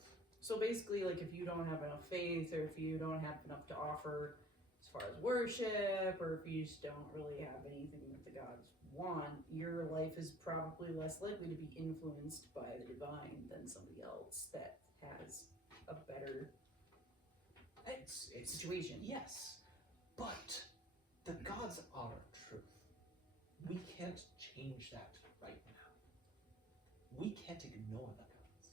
So basically, like, if you don't have enough faith, or if you don't have enough to offer as far as worship, or if you just don't really have anything that the gods want, your life is probably less likely to be influenced by the divine than somebody else that has it's situation. Yes, but the gods are truth. We can't change that right now. We can't ignore the gods.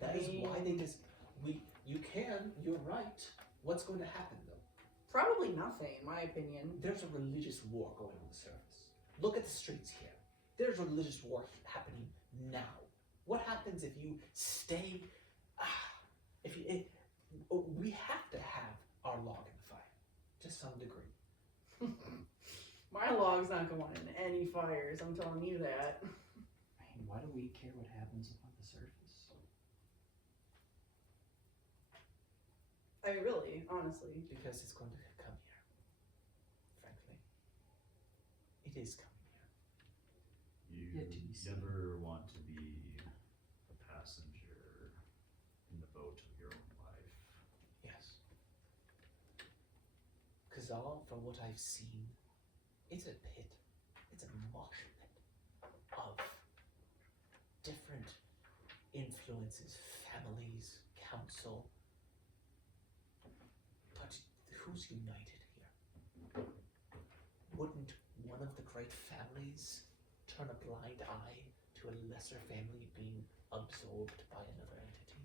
That is why they just you can, you're right. What's going to happen though? Probably nothing, in my opinion. There's a religious war going on the surface. Look at the streets here. There's a religious war happening now. What happens if you stay we have to have our log in the fire to some degree. My log's not going in any fires, I'm telling you that. I mean, why do we care what happens above the surface? I mean, really, honestly. Because it's going to come here. Frankly. It is coming here. You Yet to be seen. never want to be a passenger in the boat of your own life. Yes. Kazal, from what I've seen, it's a pit. It's a mosh pit of different influences, families, council. But who's united here? Wouldn't one of the great families turn a blind eye to a lesser family being absorbed by another entity?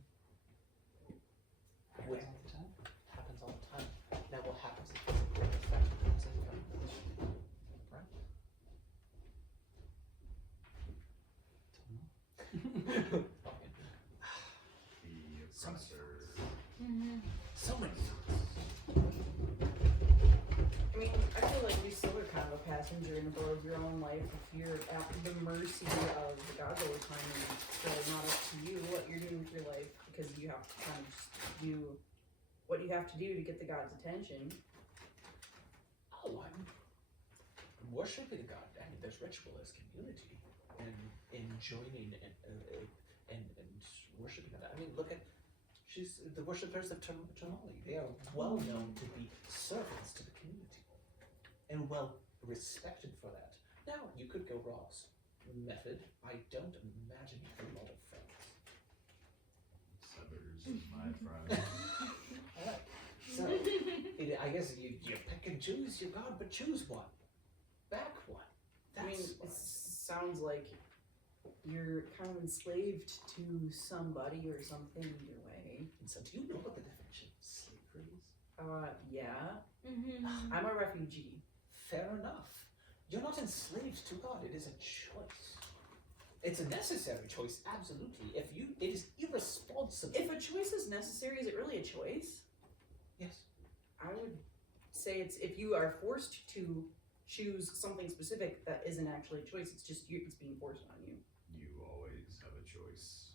What All the time. happens all the time. Now what happens if there's a great effect that comes in from this? Right? Don't know. The So many oppressor. So many thoughts. I mean, I feel like you still are kind of a passenger in the boat of your own life if you're at the mercy of the gods all the time, and it's really not up to you what you're doing with your life, because you have to kind of just do what you have to do to get the gods' attention. Oh, I'm worshiping God. I mean, there's ritual as community, and in joining and worshiping God. I mean, look at she's the worshippers of Tamali. They are well known to be servants to the community, and well respected for that. Now, you could go Raw's method. I don't imagine you have a lot of friends. Severs is my friend. Alright, so I guess you pick and choose your God, but choose one. Back one. That's I mean, what it sounds like you're kind of enslaved to somebody or something either way. And so, do you know what the definition of slavery is? Yeah. Mm-hmm. I'm a refugee. Fair enough. You're not enslaved to God. It is a choice. It's a necessary choice, absolutely. It is irresponsible. If a choice is necessary, is it really a choice? Yes. I would say it's if you are forced to choose something specific that isn't actually a choice, it's just it's being forced on you. You always have a choice.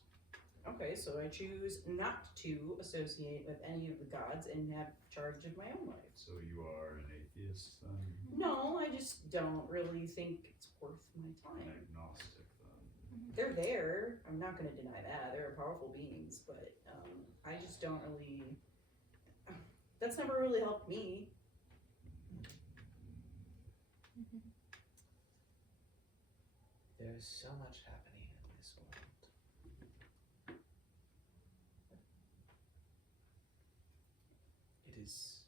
Okay, so I choose not to associate with any of the gods and have charge of my own life. So you are an atheist then? No, I just don't really think it's worth my An time. agnostic then? They're there. I'm not going to deny that. They're powerful beings, but I just don't really. That's never really helped me. There's so much happening in this world. It is.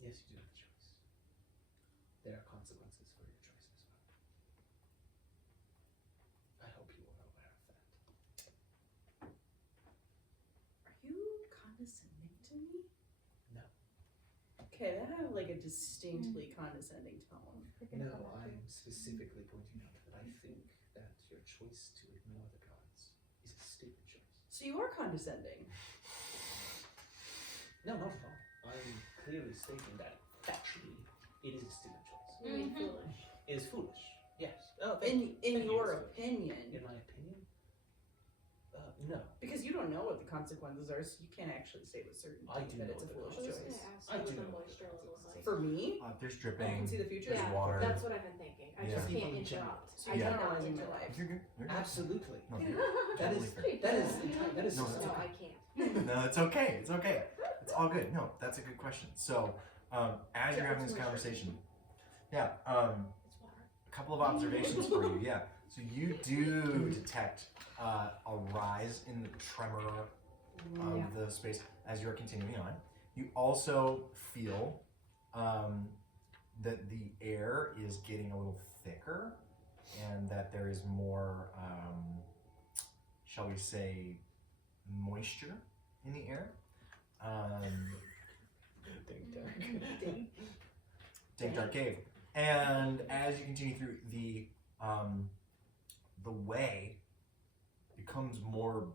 Yes, you do have a choice. There are consequences for your choice as well. I hope you are aware of that. Are you condescending to me? No. Okay, that had like a distinctly condescending tone. No, I'm specifically pointing out that I think that your choice to ignore the gods is a stupid choice. So you are condescending. No, not at all. I'm clearly stating that factually it is a stupid choice. You mean Mhm. foolish. It is foolish. Yes. Oh, thank you. In Thank you, your Miss Foolish. opinion. In my opinion? No. Because you don't know what the consequences are, so you can't actually say with certainty I do that know it's a the foolish I was choice. gonna ask I what do the know what moisture the level is consequences like. For me, There's I dripping. can see the future. There's Yeah, water. that's what I've been thinking. I Yeah. just People can't in general. interrupt. So I you're Yeah. cannot generalizing your interrupt. life. You're good. You're good. Absolutely. No, That totally is fair. that is No, so that's No, okay. I can't. No, it's okay. It's okay. It's all good. No, that's a good question. So, as you're having this conversation, yeah, It's water. a couple of observations for you. Yeah. So you do detect a rise in the tremor of the space as you're continuing on. You also feel that the air is getting a little thicker and that there is more, shall we say, moisture in the air. Dink Dark Cave. And as you continue through, the way becomes more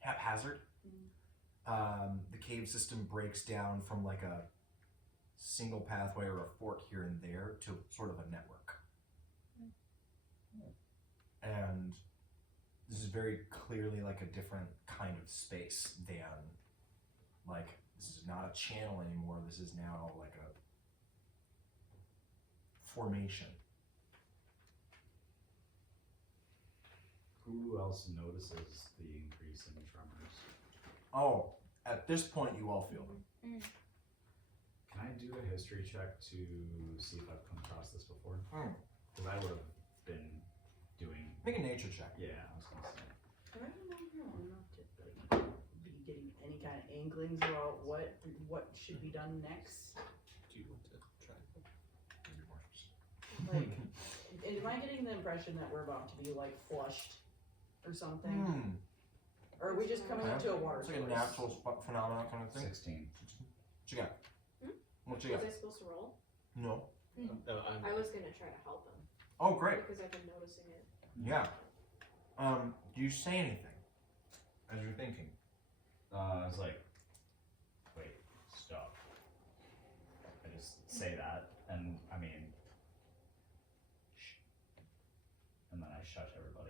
haphazard. The cave system breaks down from like a single pathway or a fork here and there to sort of a network. And this is very clearly like a different kind of space than, like, this is not a channel anymore. This is now like a formation. Who else notices the increase in tremors? Oh, at this point you all feel them. Can I do a history check to see if I've come across this before? Because I would have been doing. Make a nature check. Yeah, I was gonna say. I don't know enough to be getting any kind of inklings about what should be done next. Do you want to try? Like, am I getting the impression that we're about to be like flushed or something? Or are we just coming into a water It's source? like a natural phenomenon kind of thing. 16. What you got? What you Was got? I supposed to roll? No. No, I was gonna try to help him. Oh, great. Because I've been noticing it. Yeah. Do you say anything as you're thinking? I was like, wait, stop. I just say that, and I mean, shh. And then I shush everybody.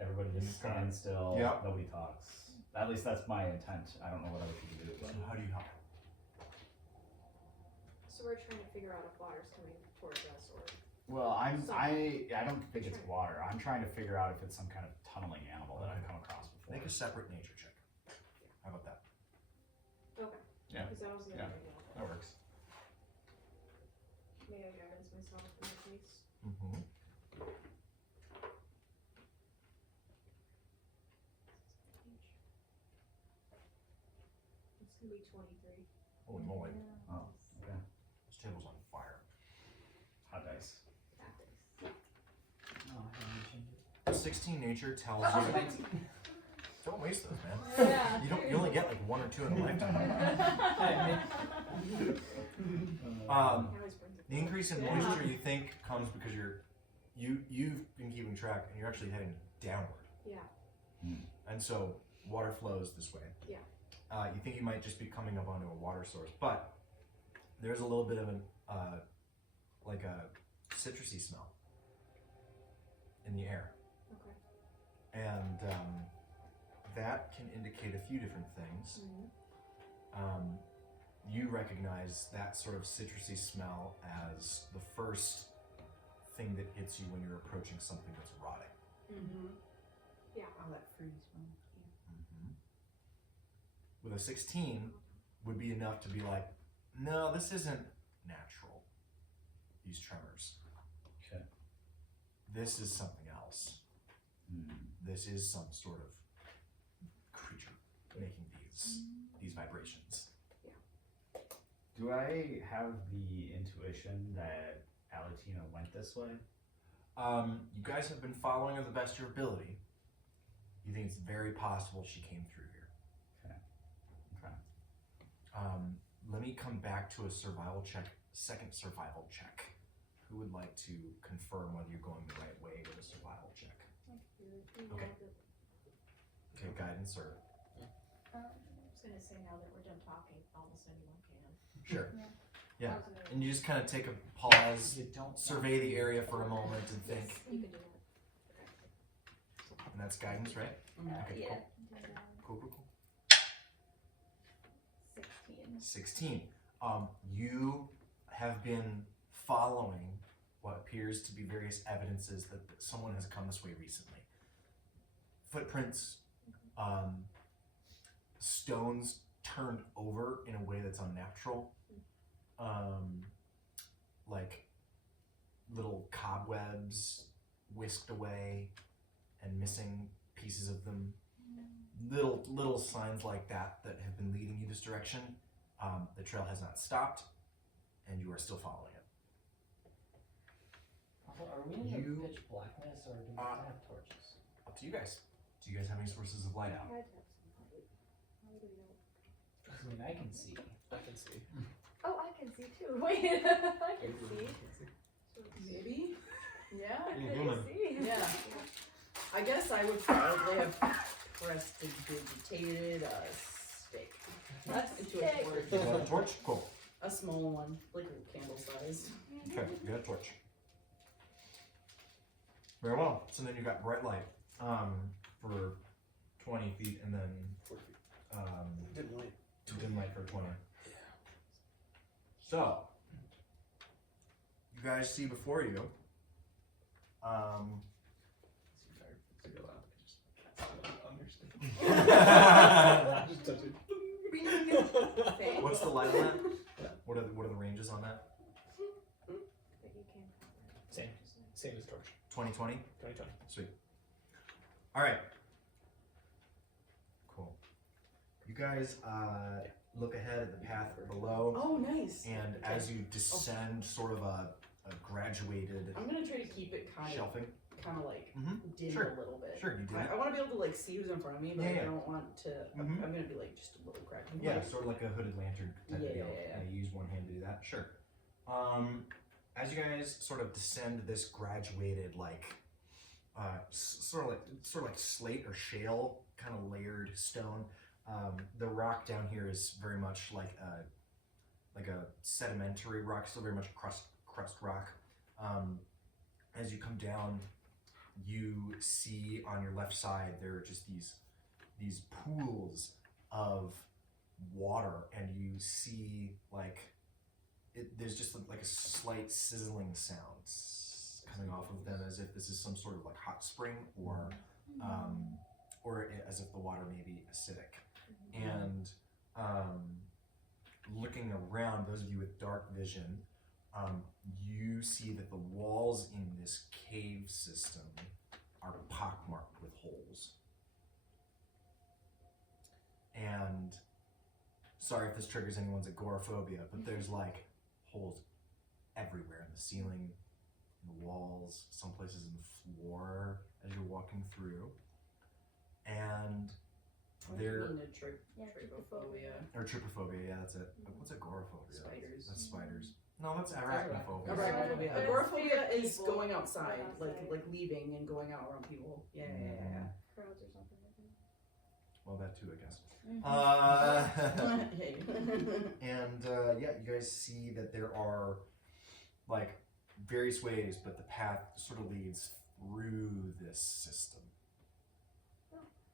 Everybody just stands still. Yep. Nobody talks. At least that's my intent. I don't know what other people do. So But how do you help? So we're trying to figure out if water's coming towards us or. well, I don't think it's Sure. water. I'm trying to figure out if it's some kind of tunneling animal that I've come across before. Make a separate nature check. How about that? Okay. Yeah. Because that was the Yeah. other thing. That works. Maybe I guidance myself in that case. Mm-hmm. It's gonna be 23. Holy moly. Oh, okay. This table's on fire. Hot dice. That is. Oh, I haven't changed it. 16 nature tells you. Don't waste those, man. Yeah. You only get like one or two in a lifetime. He always brings it The increase in moisture you think comes because you've been keeping track and you're actually heading downward. Yeah. And so water flows this way. Yeah. You think you might just be coming up onto a water source, but there's a little bit of an like a citrusy smell in the air, Okay. and that can indicate a few different things. You recognize that sort of citrusy smell as the first thing that hits you when you're approaching something that's rotting. Yeah. Oh, that freeze one. With a 16 would be enough to be like, no, this isn't natural, these tremors. Okay. This is something else. This is some sort of creature making these vibrations. Do I have the intuition that Alatina went this way? You guys have been following her the best of your ability. You think it's very possible she came through here. Okay. Let me come back to a survival check, second survival check. Who would like to confirm whether you're going the right way with a survival check? Okay. Okay, guidance or? I was gonna say now that we're done talking, almost anyone can. Sure. Yeah. I was gonna- And you just kind of take a pause, You don't survey the area for a moment and think. Yes, you can do that. And that's guidance, right? Okay, Yeah. cool. Cool. 16. 16. You have been following what appears to be various evidences that someone has come this way recently. Footprints, stones turned over in a way that's unnatural, like little cobwebs whisked away and missing pieces of them. Little signs like that have been leading you this direction. The trail has not stopped, and you are still following it. Also, are we in You- the pitch blackness or do we have torches? Up to you guys. Do you guys have any sources of light out? Had to have some light. How would we know? I mean, I can see. I can see. Oh, I can see too. Wait, I can see. Maybe? Yeah? I can see. Yeah. I guess I would probably have prestidigitated a stick. A Into stick. a torch. You want a torch? Cool. A small one, like a candle size. Okay, you got a torch. Very well. So then you got bright light for 20 feet, and then 40 feet. dim Didn't light for 20. So you guys see before you. Just touch it. What's the light on that? What are the ranges on that? That you came from. Same as torch. 2020? 2020. Sweet. Alright. Cool. You guys look ahead at the path below, Oh, nice. and as you descend sort of a graduated I'm gonna try to keep it kind of like dim Sure. a little bit. Sure, you do I that. want to be able to like see who's in front of me, but Yeah, I yeah. don't want to. Mhm. I'm gonna be like just a little crack. Yeah, sort of like a hooded lantern type of deal. Yeah. You use one hand to do that. Sure. As you guys sort of descend this graduated, like, sort of like slate or shale kind of layered stone. The rock down here is very much like a sedimentary rock, still very much crust rock. As you come down, you see on your left side there are just these pools of water, and you see there's just like a slight sizzling sound coming off of them, as if this is some sort of like hot spring, or as if the water may be acidic. And looking around, those of you with dark vision, you see that the walls in this cave system are pockmarked with holes. And sorry if this triggers anyone's agoraphobia, but there's like holes everywhere in the ceiling, in the walls, some places in the floor as you're walking through. And there, Trypophobia. or trypophobia, yeah, that's it. What's agoraphobia? Spiders. That's spiders. No, that's arachnophobia. Arachnophobia. There's Agoraphobia fear of is people going outside, going outside. like leaving and going out around people. Yeah. Crowds or something like that. Well, that too, I guess. Hey. And yeah, you guys see that there are like various ways, but the path sort of leads through this system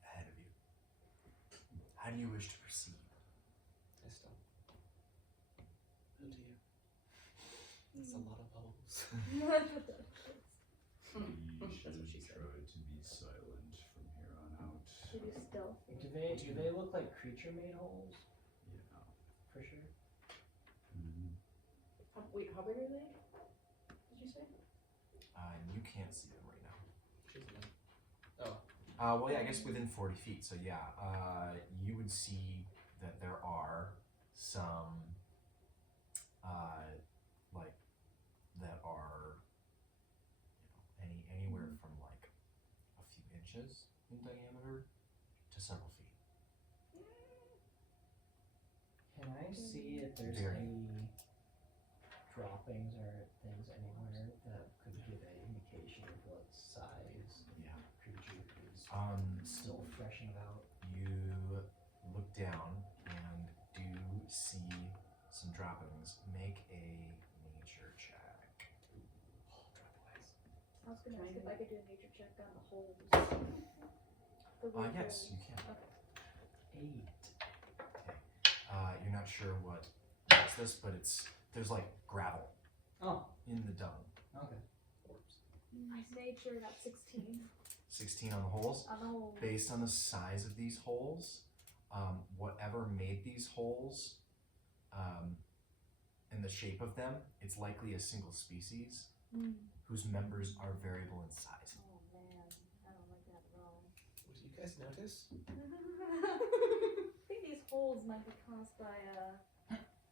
ahead of you. How do you wish to proceed? I stop. Who do you? That's a lot of bubbles. That's what she said. Try to be silent from here on out. Should do stealth. Do they look like creature made holes? Yeah. For sure. Wait, how big are they? Did you say? You can't see them right now. She's one. Oh. Well, yeah, I guess within 40 feet. So yeah, you would see that there are some, like, that are, anywhere from like a few inches in diameter to several feet. Can I see if there's Very. any droppings or things anywhere that could give an indication of what size Yeah. creature is So still fresh and about? you look down and do see some droppings. Make a nature check. I was gonna ask if I could do a nature check on the holes. The weird Yes, holes. you can. 8. You're not sure what makes this, but there's like gravel Oh, in the dung. okay. Nature got 16 16 on the holes. on the hole. Based on the size of these holes, whatever made these holes, and the shape of them, it's likely a single species. whose members are variable in size. Oh man, I don't like that at all. What do you guys notice? I think these holes might be caused by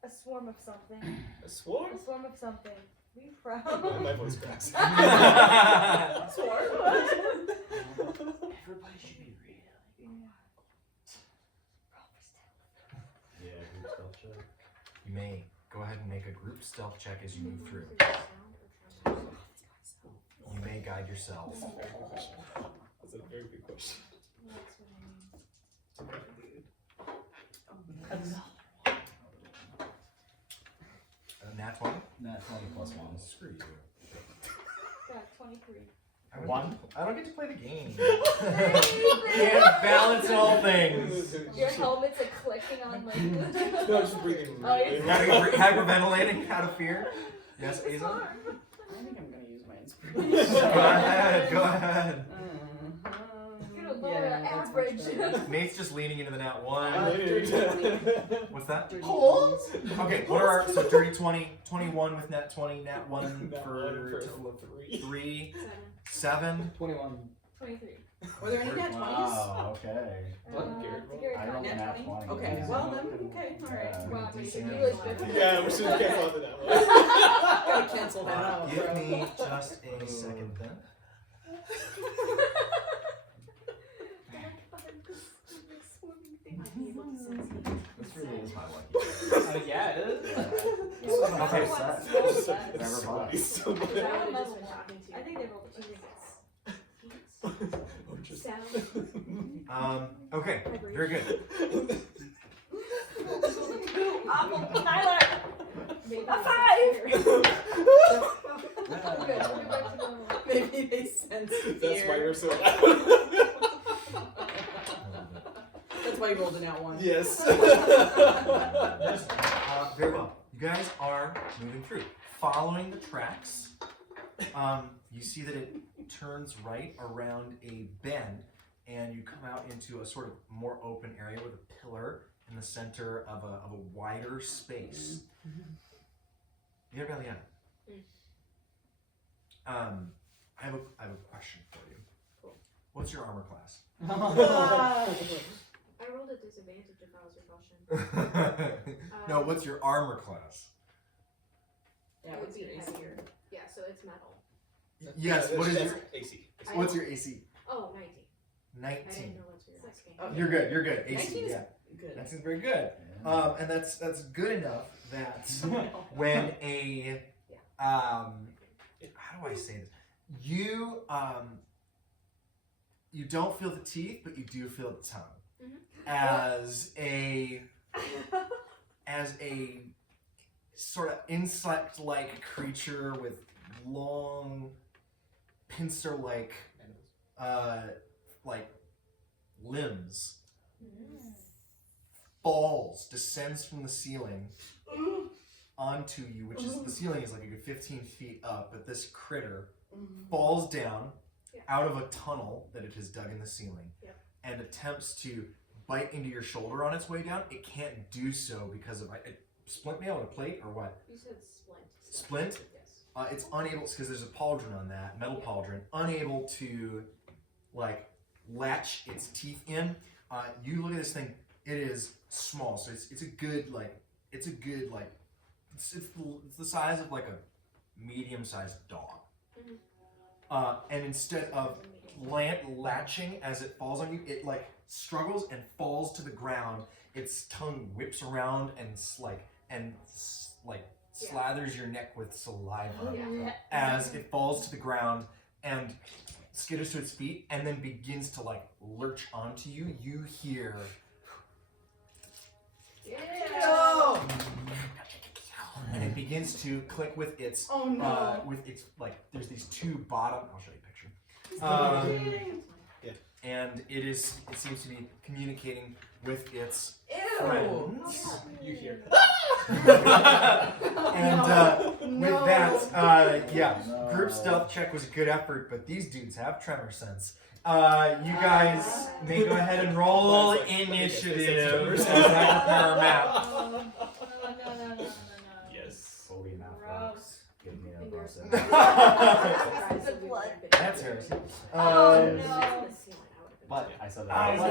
a swarm of something. A swarm? A swarm of something. Be My proud. voice cracks. Swarm? Everybody should be reading. Yeah, group stealth check. You may go ahead and make a group stealth check as you move through. You may guide yourselves. That's a very good question. Nat 20? Nat 20 plus 1. Screw you. Got 23. I don't get to play the game. Can't balance all things. Your helmet's a clicking on like. No, I'm just breathing. Oh, you're Hyperventilating out of fear. Yes, It's Aza? hard. I think I'm gonna use my Go inspiration. ahead, go ahead. You're lower average. Nate's just leaning into the nat 1. What's that? Holes? Okay, what are our, so dirty 20, 21 with nat 20, nat 1 Nat for one for 3. 3, 7. 21. 23. Were there any nat 20s? Wow, okay. It's a Gary I rolled Cotton. nat 20. Okay, yeah. well then, okay, alright. Yeah. Wow, Decent you amount. look good. Yeah, we should have cancelled out the nat one. Gotta cancel that out, Give bro. me just a second then. This really is my lucky. Oh yeah, it is. Okay, Never mind. So Is bad. that what I just been talking to? I think they rolled a She two. thinks Or just- sound. Okay, very good. Tyler! Maybe A it's five! here. Maybe they sense That's why fear. you're so loud. That's why you rolled a nat 1. Yes. Very well. You guys are moving through. Following the tracks, you see that it turns right around a bend, and you come out into a sort of more open area with a pillar in the center of a wider space. Yeah, Beliana. I have a question for you. Cool. What's your armor class? I rolled a disadvantage if that was your question. No, what's your armor class? Yeah, It would what's be your AC? heavier. Yeah, so it's metal. Yes, what is your AC? what's your AC? Oh, 19. I 19. didn't know that's what you're asking. Oh, You're good. You're good. 19 AC, is yeah. good. 19 is very good. Yeah. And that's good enough that when a how do I say this? You you don't feel the teeth, but you do feel the tongue. As a sort of insect-like creature with long pincer-like like limbs descends from the ceiling onto you, which is the ceiling is like a good 15 feet up, but this critter falls down out of a tunnel that it has dug in the ceiling and attempts to bite into your shoulder on its way down. It can't do so because of splint mail or plate or what? You said splint. Splint? Yes. It's unable, because there's a pauldron on that, metal pauldron, unable to like latch its teeth in. You look at this thing, it is small, so it's a good it's the size of like a medium-sized dog. And instead of latching as it falls on you, it like struggles and falls to the ground. Its tongue whips around and slathers your neck with saliva as it falls to the ground and skitters to its feet and then begins to like lurch onto you. You hear and it begins to click with its Oh no. with its like there's these two bottom. I'll show you a picture. And it seems to be communicating with its friends. You hear. And with that, No. group stealth check was a good effort, but these dudes have tremor sense. You guys may go ahead and roll initiative as I prepare our map. No. Yes. Holy math Gross. box. Give me a And you're else. Yours- in it. That's yours. Oh, Um, no. It's in the ceiling, I would've been But too. I said Oh, that. no.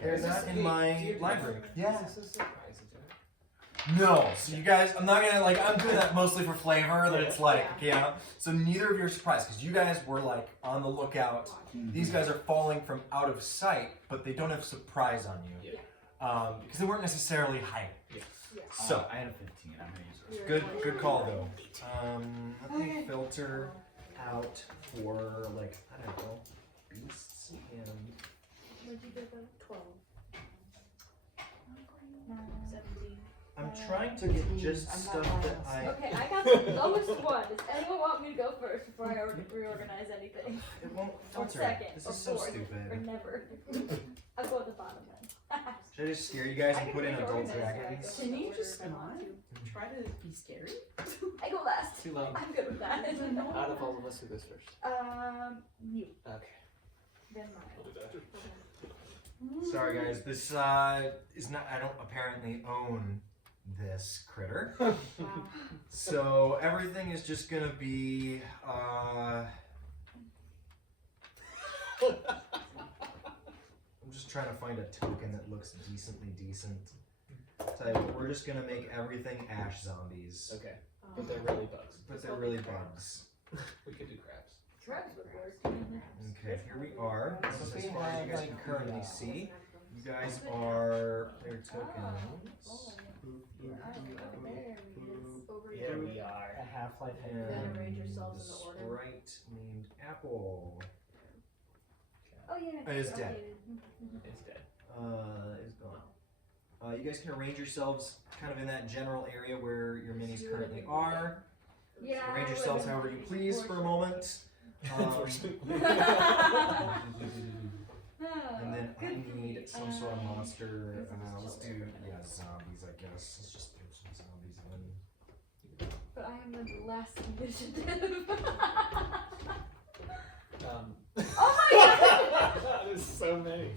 They're not in my Do library. Yeah. This is a surprise, isn't it? No, so you guys, I'm not gonna like. I'm doing that mostly for flavor. That it's like, yeah. So neither of you are surprised because you guys were like on the lookout. These guys are falling from out of sight, but they don't have surprise on you, because they weren't necessarily hiding. Yeah. Yeah. So I had a 15. I'm gonna use it. good call though. Let me filter out for like I don't know, beasts and What'd you get though? 12. 17. I'm trying to get just I'm not stuff that biased. I. Okay, I got the lowest one. Does anyone want me to go first before I reorganize anything? It won't Or filter. second, This or is so fourth, or stupid. never. I'll go at the bottom then. Should I just scare you guys I and can put in adult reorganize dragons? Can you order just if I not want to. try to be scary? I go last. Too late. I'm good with that. Out of all of us, who goes first? You. Okay. Then mine. We'll do that. Sorry guys, this is not. I don't apparently own this critter, Wow. so everything is just gonna be. I'm just trying to find a token that looks decently decent. Tell you what, we're just gonna make everything ash zombies, Okay. But they're really bugs. but they're really bugs. We could do crabs. Traps would work. Okay, here we are. This is as far as you guys can currently see. You guys Oh, are their tokens. Over Here here. we are. A Half-Life And Then arrange yourselves in the order. sprite named Apple Oh yeah. It is dead. It's dead. is gone. You guys can arrange yourselves kind of in that general area where your minis currently are. Yeah. Arrange yourselves however you please for a moment. Unfortunately. And then I need some sort of monster. Let's do zombies, I guess. Let's just throw some zombies in. But I am the last initiative. Oh my god! There's so many.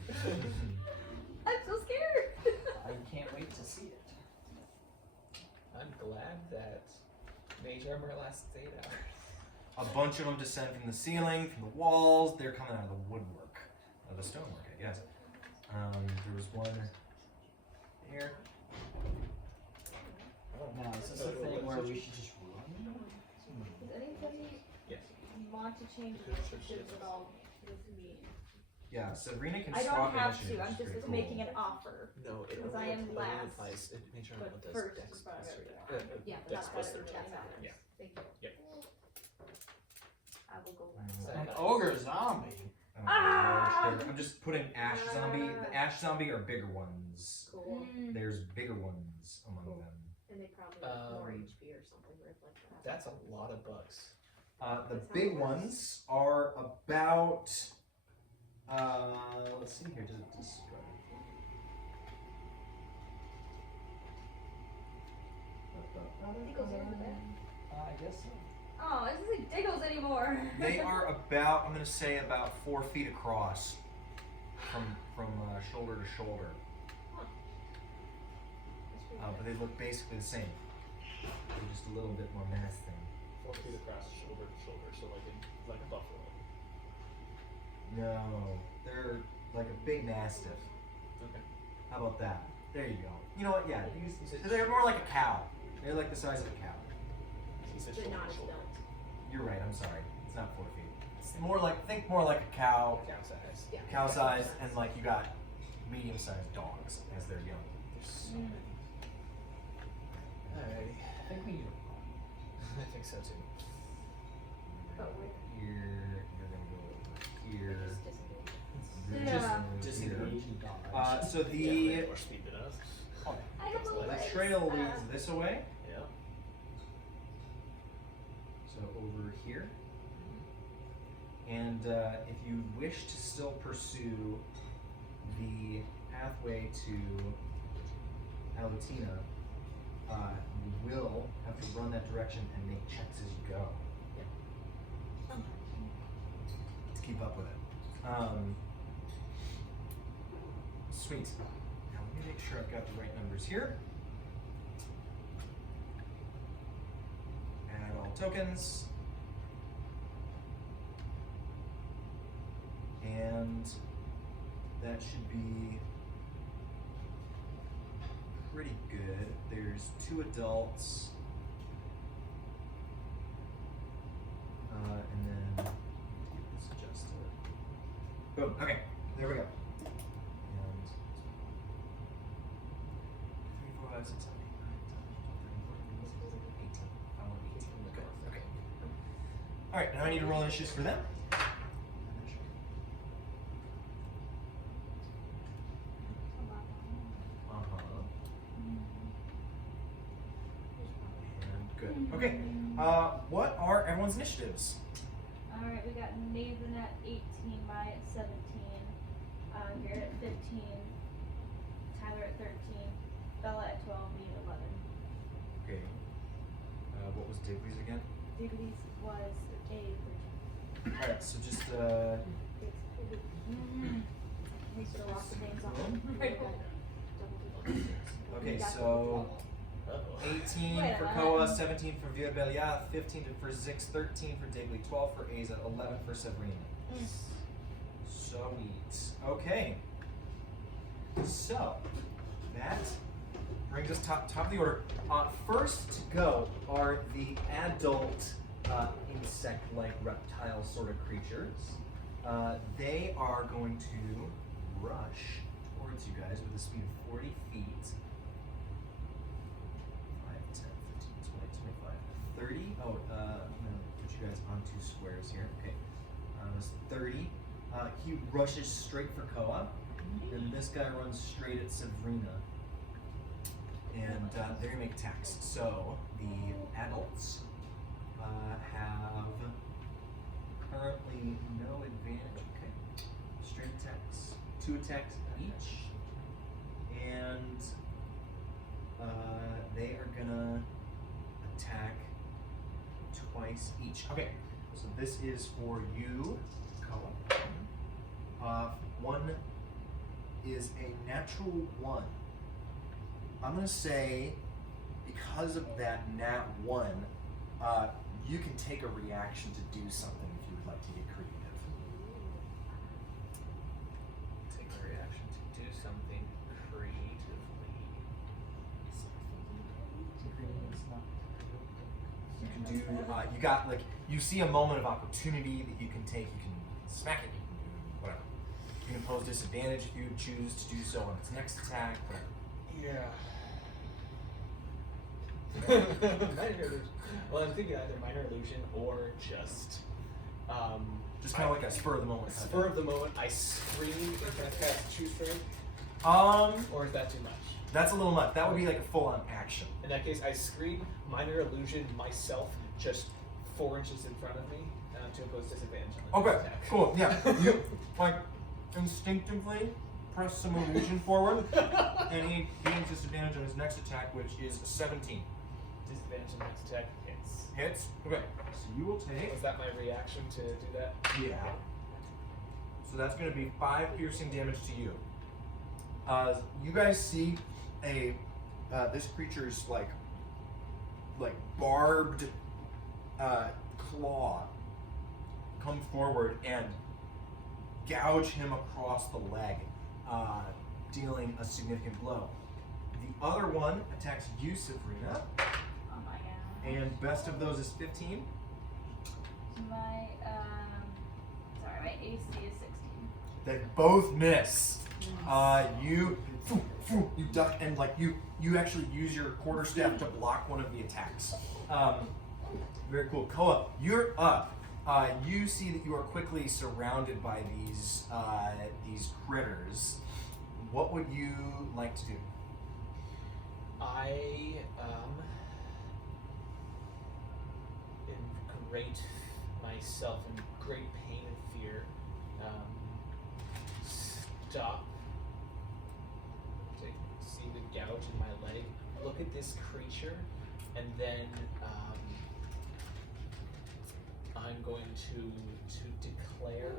I'm so scared. I can't wait to see it. I'm glad that Mage Armor lasts 8 hours. A bunch of them descend from the ceiling, from the walls. They're coming out of the woodwork, of the stonework, I guess. There was one here. Now, is this a thing where we should just run? Does anybody Yes. want to change initiatives at all with me? Yeah, Sabrina can I swap don't have initiative, to. I'm which is just pretty cool. making an offer. No, it Because only, I am it only last, applies. Mage Armor but does first Dex in front of plus everything. Yeah, Dex that's plus better. 13. That matters. Yeah. Thank you. I will go last. Sorry. An ogre zombie. I'm just putting ash zombie. The ash zombie are bigger ones. Cool. There's bigger ones among Cool. them. And they probably have more Um, HP or something weird like that. That's a lot of bugs. The big ones are about. Let's see here. Does it describe? I guess so. Oh, it doesn't say Diggles anymore. They are about. I'm gonna say about 4 feet across, from shoulder to shoulder. That's pretty But they look basically the same. They're just a little bit more menacing. 4 feet across, shoulder to shoulder, so like a buffalo. No, they're like a big mastiff. Okay. How about that? There you go. You know what? Yeah, they're more like a cow. They're like the size of a cow. He said They're shoulder not to shoulder. built. You're right. I'm sorry. It's not 4 feet. It's more like think more like a cow, Cow size. Yeah. cow size, and like you got medium-sized dogs as they're young. There's so many. Alrighty. I think we need a I think so too. Oh, wait. Here, you're gonna go over here. Just disengage. You're Yeah. just here. disengage and dodge. So the Yeah, they have more speed than us. I have a little the legs. trail leads this way. Yeah. So over here. And if you wish to still pursue the pathway to Alutina, you will have to run that direction and make checks as you go. To keep up with it. Sweet. Now let me make sure I've got the right numbers here. Add all tokens. and that should be pretty good. There's 2 adults, and then get this adjusted. Boom. Okay, there we go. And 3, 4, 5, 6, 7, 8, 9, 10, 11, 12, 13, 14, 15, 16, 17, 18. I want 18. Good. Okay. All right. Now I need to roll initiatives for them. Good. Okay. What are everyone's initiatives? Alright, we got Nathan at 18, Maya at 17, Garrett at 15, Tyler at 13, Bella at 12, me at 11. Okay. What was Digby's again? Digby's was a 13. All right. So just We should have lost the names off. okay. So 18 Wait, for Koa, 17 for Viabelia, 15 for Zix, 13 for Digby, 12 for Aza, 11 for Sabrina. Sweet. Okay. So that brings us top of the order. First to go are the adult insect-like reptile sort of creatures. They are going to rush towards you guys with a speed of 40 feet. 5, 10, 15, 20, 25, 30. Oh, I'm gonna put you guys on 2 squares here. Okay. That's 30. He rushes straight for Koa, and this guy runs straight at Sabrina. And they're gonna make attacks. So the adults have currently no advantage. Okay. Straight attacks. 2 attacks each. And they are gonna attack twice each. Okay, so this is for you, Koa. One is a natural 1. I'm gonna say, because of that nat 1, you can take a reaction to do something if you would like to get creative. Take a reaction to do something creatively. You can do, you got like, you see a moment of opportunity that you can take, you can smack it, you can do whatever. You can impose disadvantage if you choose to do so on its next attack, whatever. Yeah. Minor illusion. Well, I'm thinking either minor illusion or just Just kind of like a spur of the moment. kind of spur of the moment. I scream and can I cast True Spirit, thing. or is that too much? That's a little much. That would be like a full-on action. In that case, I scream minor illusion myself, just 4 inches in front of me, to impose disadvantage on the Okay, next attack. cool. Yeah, you like instinctively press some illusion forward, and he gains disadvantage on his next attack, which is 17. Disadvantage on the next attack hits. Hits. Okay, so you will take. Was that my reaction to do that? Yeah. So that's going to be 5 piercing damage to you. You guys see a this creature's like barbed claw come forward and gouge him across the leg, dealing a significant blow. The other one attacks you, Sabrina, Oh my god. and best of those is 15. My AC is 16. They both miss. You duck and like you actually use your quarterstaff to block one of the attacks. Very cool. Koa, you're up. You see that you are quickly surrounded by these critters. What would you like to do? I myself in great pain and fear, stop, see the gouge in my leg, look at this creature, and then I'm going to declare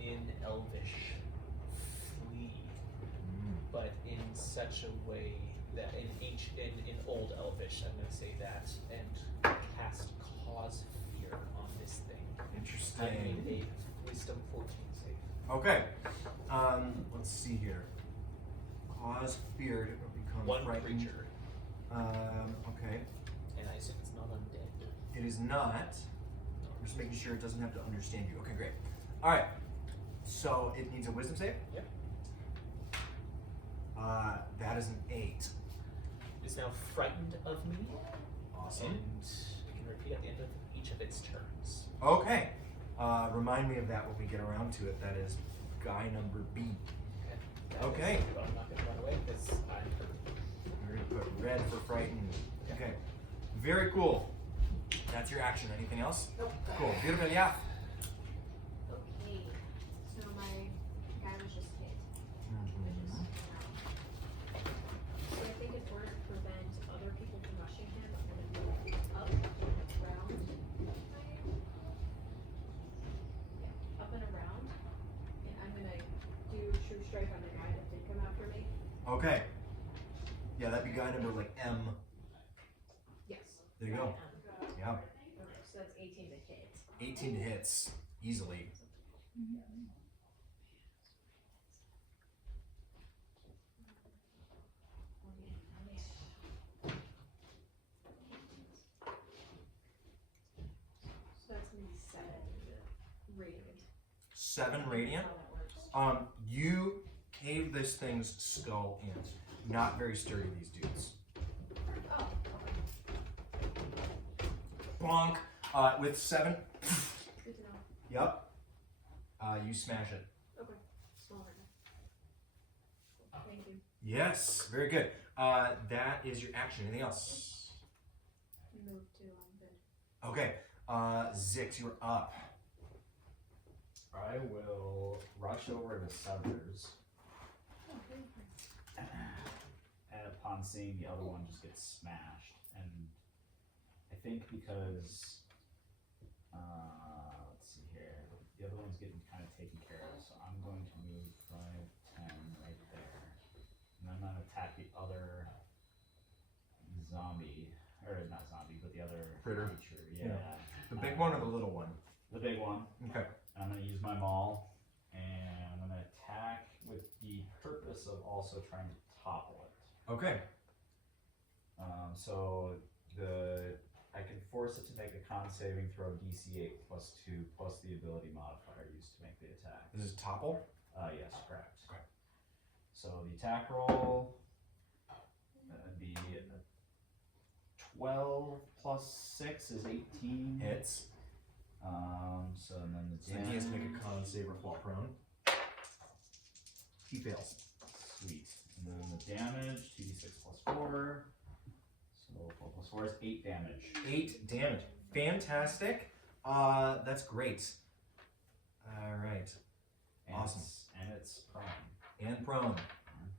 in Elvish, flee, but in such a way that in Old Elvish, I'm going to say that, and cast cause fear on this thing. I Interesting. need a Wisdom 14 save. Okay. Let's see here. Cause feared or become One frightened. creature. Okay. And I assume it's not undead. It is not. I'm just making sure it doesn't have to understand you. Okay, great. All right. So it needs a wisdom save? Yep. That is an 8. It's now frightened of me. Awesome. And it can repeat at the end of each of its turns. Okay. Remind me of that when we get around to it. That is guy number B. Okay. Well, I'm not going to run away because I'm hurt. We're going to put red for frightened. Okay. Very cool. That's your action. Anything else? Nope. Cool. Beautiful. Yeah. Okay. So my guy was just hit. So I think in order to prevent other people from rushing him, I'm gonna move up and around. Yeah, up and around. And I'm gonna do true strike on the guy that did come after me. Okay. Yeah, that'd be guy number like M. Yes. There you go. Yeah. Okay, so that's 18 to hit. 18 hits easily. So that's gonna be 7 radiant. 7 radiant. How that works. You cave this thing's skull in. Not very sturdy, these dudes. Oh, okay. Bonk. With 7. Good to know. Yep. You smash it. Okay. Smaller guy. Thank you. Yes. Very good. That is your action. Anything else? Move to good. Okay. Zix, you're up. I will rush over to Severs, and upon seeing the other one just get smashed, and I think because, let's see here, the other one's getting kind of taken care of, so I'm going to move 5, 10 right there, and I'm going to attack the other zombie, or not zombie, but the other Critter. creature, Yeah. The big one or the little one? The big one. Okay. I'm going to use my maul, and I'm going to attack with the purpose of also trying to topple it. Okay. So I can force it to make a con saving throw DC 8 plus 2 plus the ability modifier used to make the attack. This is topple? Yes, correct. Okay. So the attack roll would be 12 plus 6 is 18. Hits. So and then the So he has to make a con save or fall prone. He fails. Sweet. And then the damage, 2d6 plus 4. So 4 plus 4 is 8 damage. 8 damage. Fantastic. That's great. Alright. And Awesome. It's prone. And prone. And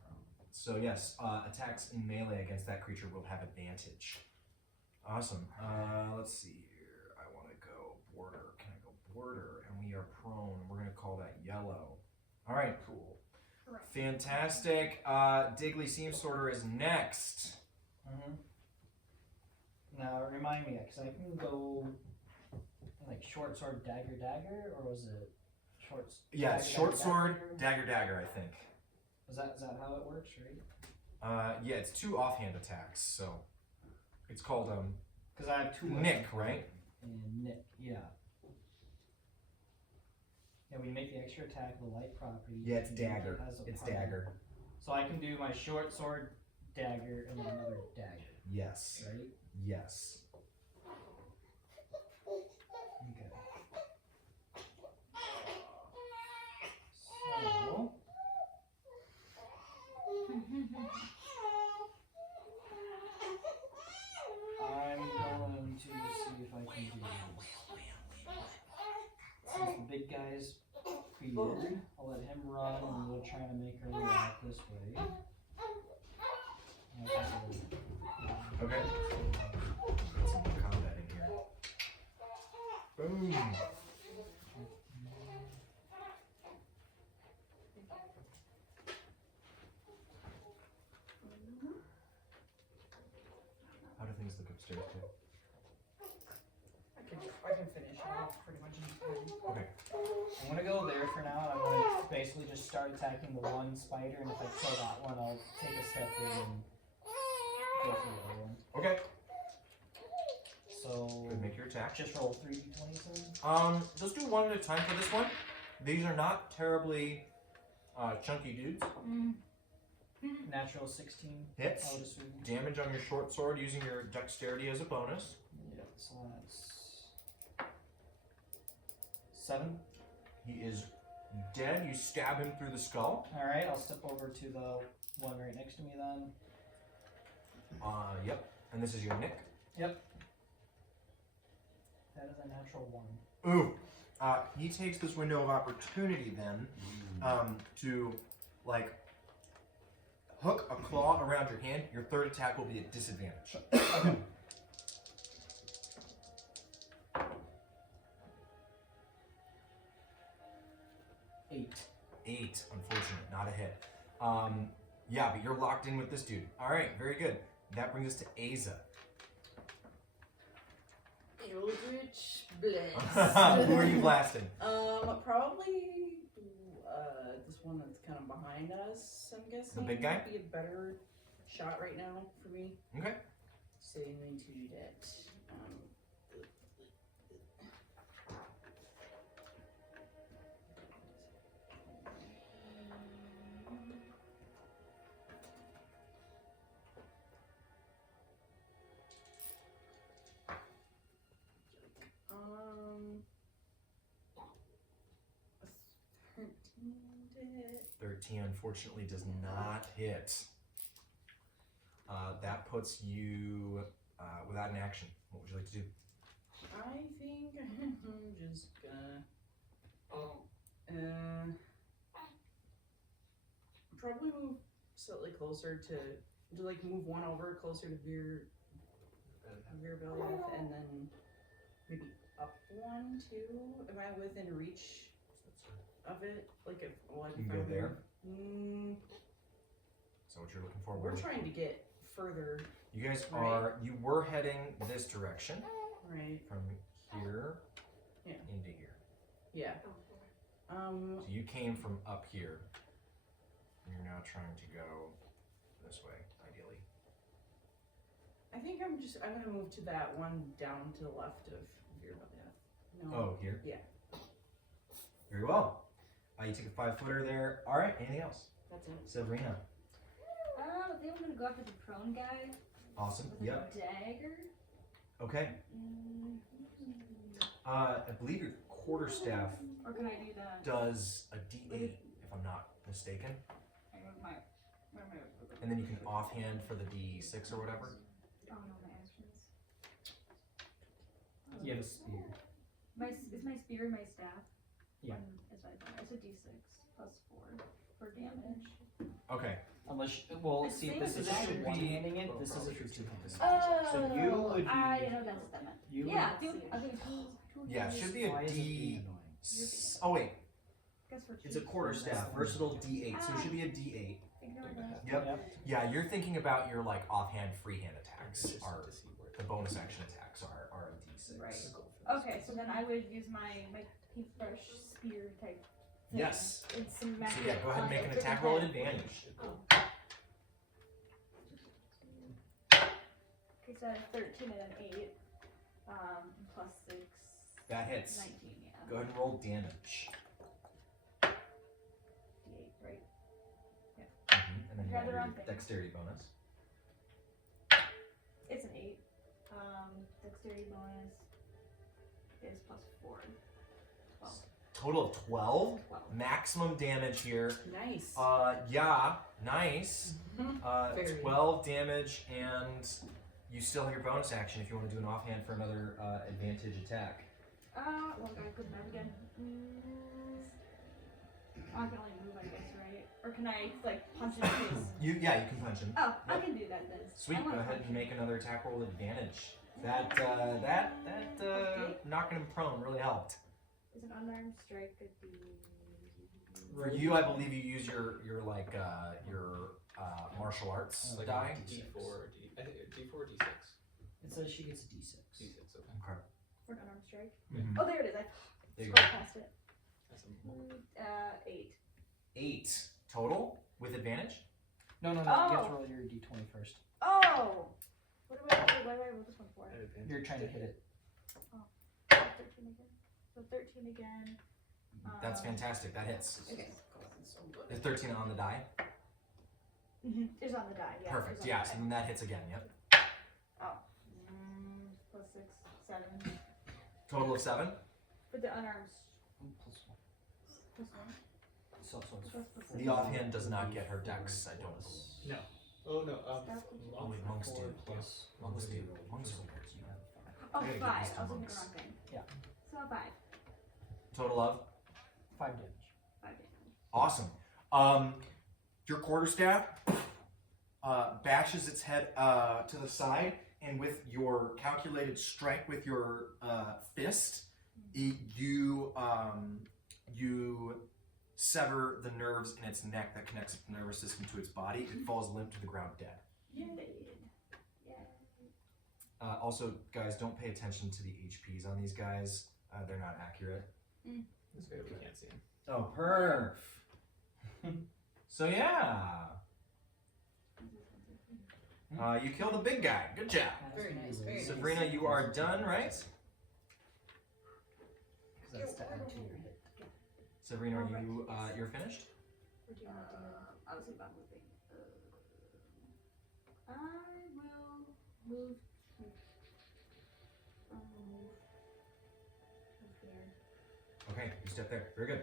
prone. So yes, attacks in melee against that creature will have advantage. Awesome. Let's see here. I want to go border. Can I go border? And we are prone. We're going to call that yellow. Alright, cool. Correct. Fantastic. Diggly Seam Sorter is next. Now remind me, because I can go like short sword, dagger, dagger, or was it short? Yeah, dagger, short dagger, sword, dagger? dagger, I think. Is that how it works, right? Yeah, it's 2 offhand attacks, so it's called Because I have 2 Nick, right? And Nick, yeah. Yeah, when you make the extra attack with a light property. Yeah, it's it dagger. has a It's power. dagger. So I can do my short sword, dagger, and then another dagger, Yes. right? Yes. Okay. So I'm going to see if I can do this. Since the big guy's feared, I'll let him run and we'll try to make our way out this way. Okay. Get some combat in here. Boom. How do things look upstairs too? I I can finish it off pretty much in time. Okay. I'm gonna go there for now. I'm gonna basically just start attacking the one spider, and if I kill that one, I'll take a step in and go for the other one. Okay. So Good, make your attack. just roll 3d20. Just do one at a time for this one. These are not terribly chunky dudes. Natural 16. Hits. I would assume. Damage on your short sword using your dexterity as a bonus. Yep. So that's 7. He is dead. You stab him through the skull. All right. I'll step over to the one right next to me then. Yep. And this is your nick. Yep. That is a natural 1. Ooh. He takes this window of opportunity then to like hook a claw around your hand. Your third attack will be at disadvantage. Okay. Eight, unfortunate, not a hit. Yeah, but you're locked in with this dude. All right, very good. That brings us to Aza. Eldritch Blast. Who are you blasting? Probably this one that's kind of behind us, I'm guessing. The big guy? Might be a better shot right now for me. Okay. So I'm going to do that. A 13 to hit. 13 unfortunately does not hit. That puts you without an action. What would you like to do? I think I'm just gonna probably move slightly closer to like move one over closer to Veer Bellieth, and then maybe up one too. Am I within reach of it? Like if You can go there. Mm, Is that what you're looking for? we're trying to get further, You guys Right. are. You were heading this direction right? from here Yeah. into here. Yeah. So you came from up here. And you're now trying to go this way, ideally. I think I'm gonna move to that one down to the left of Veer Bellieth. No. Oh, here. Yeah. Very well. You take a 5-footer there. All right. Anything else? That's it. Sabrina. I think I'm gonna go after the prone guy Awesome. with Yep. a dagger. Okay. I believe your quarterstaff Or can I do that? does a D8, if I'm not mistaken, I want where am I? and then you can offhand for the D6 or whatever. Oh no, my actions. You have a spear. Is my spear my staff? Yeah. It's a D6 plus 4 for damage. Okay. Unless, well, I see, think this is that if you're would one-handing it. This is if you're two-handing it. Oh, So you would be. I didn't know that's what that meant. You Yeah, would, dude. Okay. Yeah, it should be a Why is it being D. annoying? Oh wait, Guess for it's a quarterstaff, versatile D8, so it should be a D8. Ignore that. Yep. Yeah, you're thinking about your like offhand freehand attacks. Are the bonus action attacks are a D6. Right. Okay, so then I would use my paintbrush spear type thing. Yes. It's some So yeah, go ahead and make an attack roll at advantage. Okay, so 13 and an 8. Plus 6. That hits. 19, yeah. Go ahead and roll damage. D8, right? And then you Grab have the your wrong thing. dexterity bonus. It's an 8. Dexterity bonus is plus 4. 12. Total of 12. 12. Maximum damage here. Nice. Yeah, nice. Very. 12 damage, and you still have your bonus action if you want to do an offhand for another advantage attack. Well, I could move again. I can only move, I guess, right? Or can I, like, punch in his face? You can punch him. Oh, I can do that then. Sweet. I Go wanna ahead punch and him. make another attack roll with advantage. That Okay. knocking him prone really helped. Is an unarmed strike a D? For you, I believe you use your martial arts Like die. D4 or D6. It says she gets a D6. D6, okay. Okay. for an unarmed strike. Mhm. Oh, there it is. I There you scrolled go. past it. That's a 8. 8 total with advantage. No, you have Oh. to roll your d20 first. Oh! What do I do? Why do I roll this one for? You're trying to hit it. 13 again. So 13 again. That's fantastic. That hits. Okay. Is 13 on the die? It's on the die, yeah. Perfect. it's on Yeah, the so die. then that hits again. Yep. Plus 6, 7. Total of 7. But the unarmed Plus one. plus 1. So it's Plus plus The offhand does not get her dex, I don't believe. No. Oh no. Oh wait, monks do. plus Monks do. Monks are weird. Oh, I gotta 5. get I these was to looking at the monks. wrong thing. Yeah. So 5. Total of 5 damage. 5 damage. awesome. Your quarterstaff bashes its head to the side, and with your calculated strike with your fist, you sever the nerves in its neck that connects the nervous system to its body. It falls limp to the ground dead. Yay. Also, guys, don't pay attention to the HPs on these guys. They're not accurate. This way we can't see him. Oh, perf. So yeah, you killed the big guy. Good job. Very nice, very nice. Sabrina, you are done, right? Because that's to add to your hit. Sabrina, are you you're finished? Or do you want to do I was thinking about moving. I will move. Move there. Okay, you step there. Very good.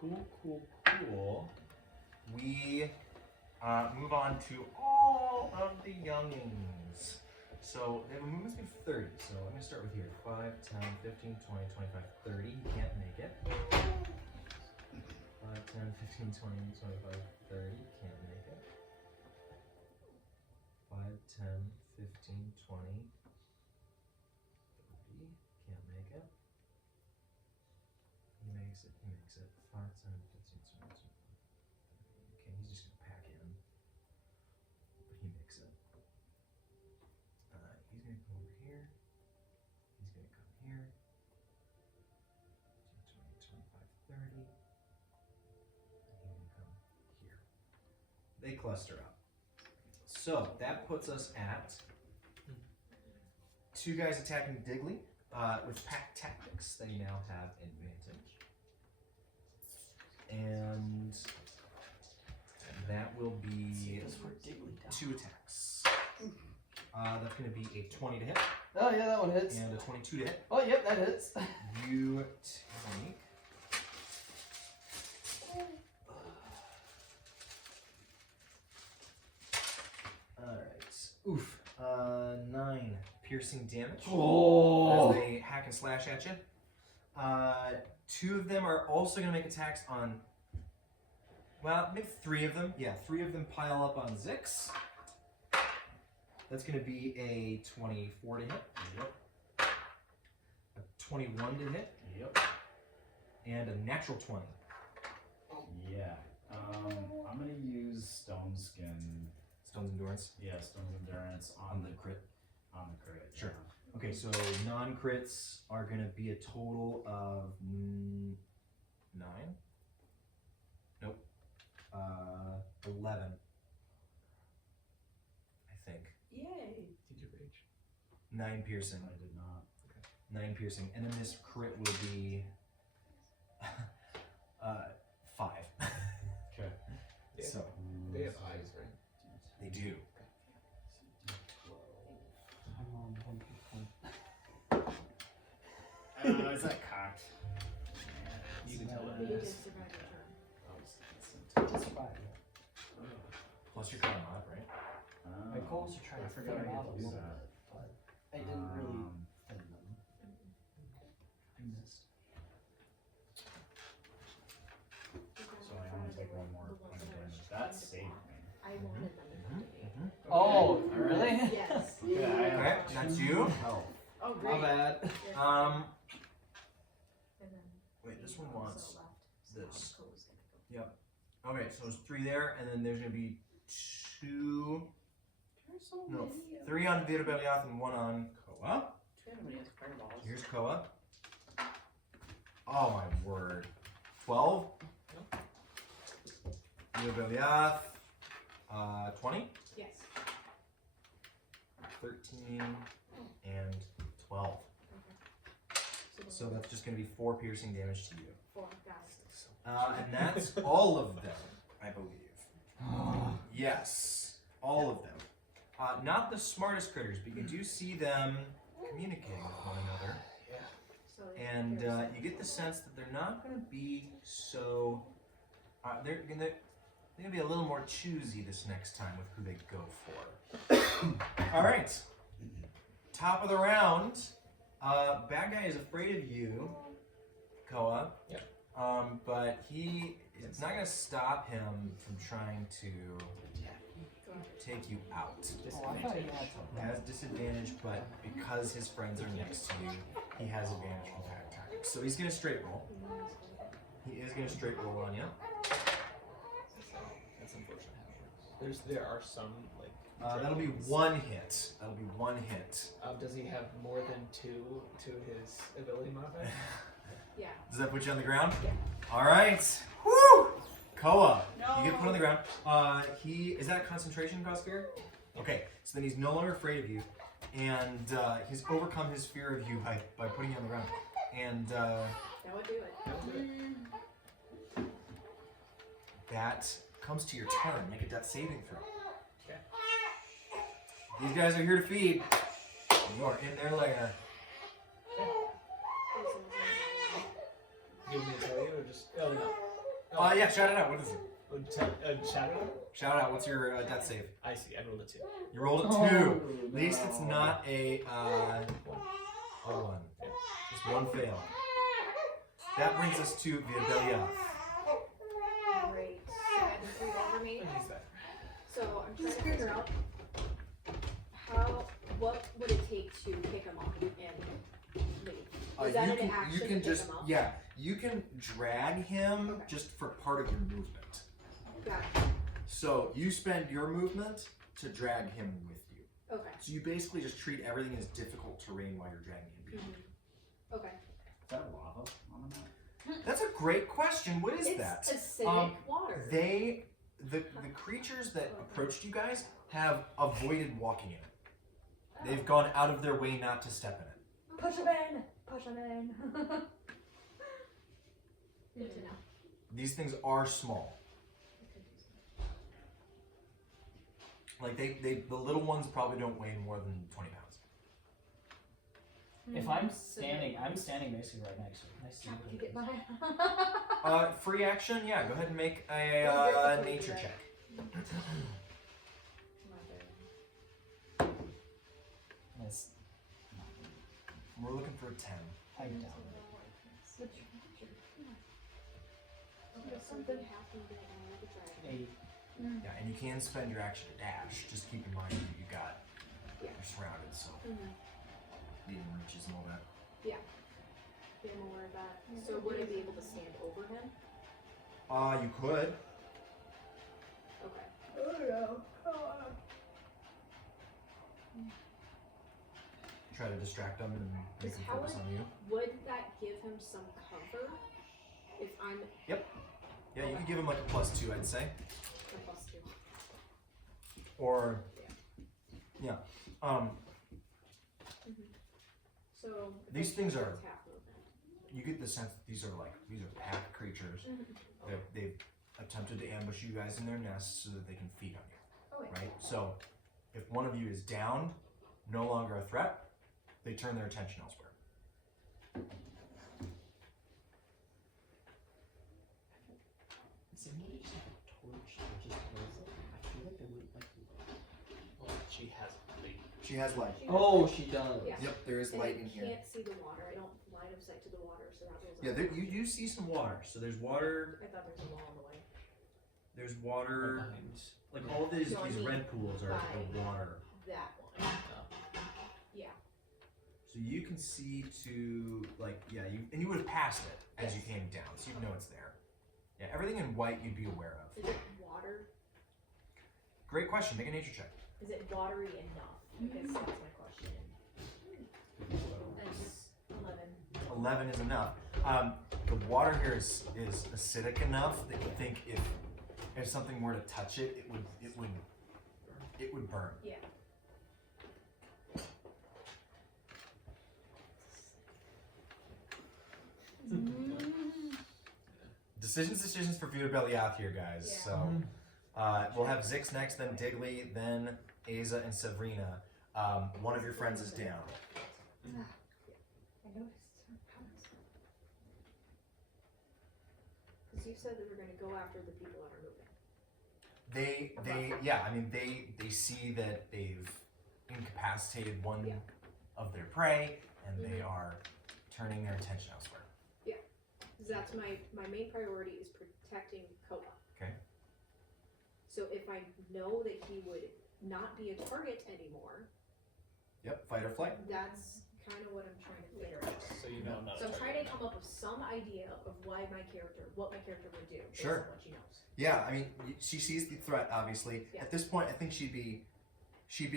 Cool. We move on to all of the youngins. So they have a movement speed of 30. So I'm going to start with here. 5, 10, 15, 20, 25, 30. You can't make it. 5, 10, 15, 20, 25, 30. Can't make it. 5, 10, 15, 20, 30. Can't make it. He makes it. 5, 10, 15, 20, 25, 30. Okay, he's just going to pack in. But he makes it. He's going to come over here. He's going to come here. 20, 25, 30. And he's going to come here. They cluster up. So that puts us at 2 guys attacking Digley. With pack tactics, they now have advantage. And that will be 2 attacks. That's going to be a 20 to hit Oh yeah, that one hits. and a 22 to hit. Oh yep, that hits. You take. Alright. Oof. 9 piercing damage. Oh. As they hack and slash at you. 2 of them are also going to make attacks on. Well, maybe 3 of them. Yeah, 3 of them pile up on Zix. That's going to be a 24 to hit. Yep. A 21 to hit. Yep. And a natural 20. Yeah. I'm gonna use Stone Skin. Stone's Endurance. Yeah, Stone's Endurance On the crit. On the crit. Sure. Yeah. Okay, so non-crits are going to be a total of 9. Nope. 11. I think. Yay. Did you rage? 9 piercing. I did not. 9 piercing. And then this crit will be 5. Okay. Yeah. So They have eyes, right? they do. I'm on 1 point. Is that cocked? You can tell But it. you did survive your turn. Just 5. Plus your con mod, right? My goal is to try I to forgot figure I out could a do little that. bit, but I didn't really Um, thin them. I missed. So I only take 1 more point of damage. That saved me. I wanted them to come to me. Oh, really? Yes. Yeah, I have Okay, that's you. health. Oh, My great. bad. Um, And then wait, this one also wants left. this. Cole's gonna go. Okay, so there's 3 there, and then there's going to be 2. There's so No, many of 3 on Vita Belioth and 1 on Koa. Yeah, nobody has fireballs. Here's Koa. Oh my word. 12. Yubeliath. 20. Yes. 13 and 12. So that's just going to be 4 piercing damage to you. 4, got it. And that's all of them, I believe. Yes, all of them. Not the smartest critters, but you do see them communicating with one another. So they And pierce. you get the sense that they're not going to be so. They're gonna be a little more choosy this next time with who they go for. All right. Top of the round. Bad guy is afraid of you, Koa. Yep. But it's not going to stop him from trying to take you out. Oh, I thought he had He something. has disadvantage, but because his friends are next to you, he has advantage from attack tactics. So he's going to straight roll. He is going to straight roll on you. That's unfortunate. There are some like. That'll be dragons. 1 hit. That'll be 1 hit. Does he have more than 2 to his ability modifier? Yeah. Does that put you on the ground? Yeah. All right. Woo! Koa, No. you get put on the ground. Is that a concentration cost fear? Okay, so then he's no longer afraid of you, and he's overcome his fear of you by putting you on the ground. And That would do it. that comes to your turn. Make a death saving throw. Okay. These guys are here to feed. You are in their lair. You want me to tell you or just? Oh no. Yeah, shout it out. What is it? Shout it out? Shout it out. What's your death save? I see. I rolled a 2. You rolled a 2. Oh, At least it's not a 1. Just 1 fail. That brings us to Viabelia. Great. So I have the 3 over me. What is that? So I'm trying to figure out what would it take to pick him up and leave? Is that an action you to can pick just him up? you can drag him Okay. just for part of your movement. Got it. So you spend your movement to drag him with you. Okay. So you basically just treat everything as difficult terrain while you're dragging him. Mm-hmm. Okay. Is that lava on the map? That's a great question. What is It's that? acidic water. The creatures that approached you guys have avoided walking in it. They've gone out of their way not to step in it. Push him in. Push him in. Good to know. These things are small. Like the little ones probably don't weigh more than 20 pounds. If I'm standing basically right next to him. I see You him. get by. Free action, yeah. Go ahead and make a nature check. That's We're looking for a 10. I doubt it. Something happened to the dragon. 8. Yeah, and you can spend your action to dash. Just keep in mind that you're surrounded, so needing riches and all that. Be more of that. So would I be able to stand over him? You could. Okay. Try to distract them and make them How focus on you. Would that give him some cover? If I'm Yeah, you could give him like a +2, I'd say. a +2. Or yeah. So if These I things choose are- attack movement. You get the sense that these are pack creatures. They've attempted to ambush you guys in their nests so that they can feed on you. Oh, wait. Right? So if one of you is down, no longer a threat, they turn their attention elsewhere. Does anybody just have a torch that just glows up? I feel like they wouldn't like Well, she has light. She has light. Oh, she does. Yeah. Yep, there is And light I in here. can't see the water. I don't line of sight to the water, so that goes Yeah, on. there, you do see some water. So there's water. I thought there was a wall in the way. There's water. Behind. Like all these So I mean, red pools are water. That one. So you can see to you would have passed it as you came down, so you know it's there. Yeah, everything in white you'd be aware of. Is it water? Great question. Make a nature check. Is it watery enough? Because that's my question. That's 11. 11 is enough. The water here is acidic enough that you think if something were to touch it, it would burn. Yeah. Decisions for Vita Beliath here, guys. Yeah. So we'll have Zix next, then Digley, then Aza and Sabrina. One of your friends is down. I noticed. Because you said that we're going to go after the people that are moving. They see that they've incapacitated one Yeah. of their prey, and they are turning their attention elsewhere. That's my main priority is protecting Koa. Okay. So if I know that he would not be a target anymore, Yep, fight or flight. that's kind of what I'm trying to figure out. So you know I'm not. So I'm a trying to target. come up with some idea of what my character would do based Sure. on what she knows. Yeah, I mean, she sees the threat. Obviously, Yeah. at this point, I think she'd be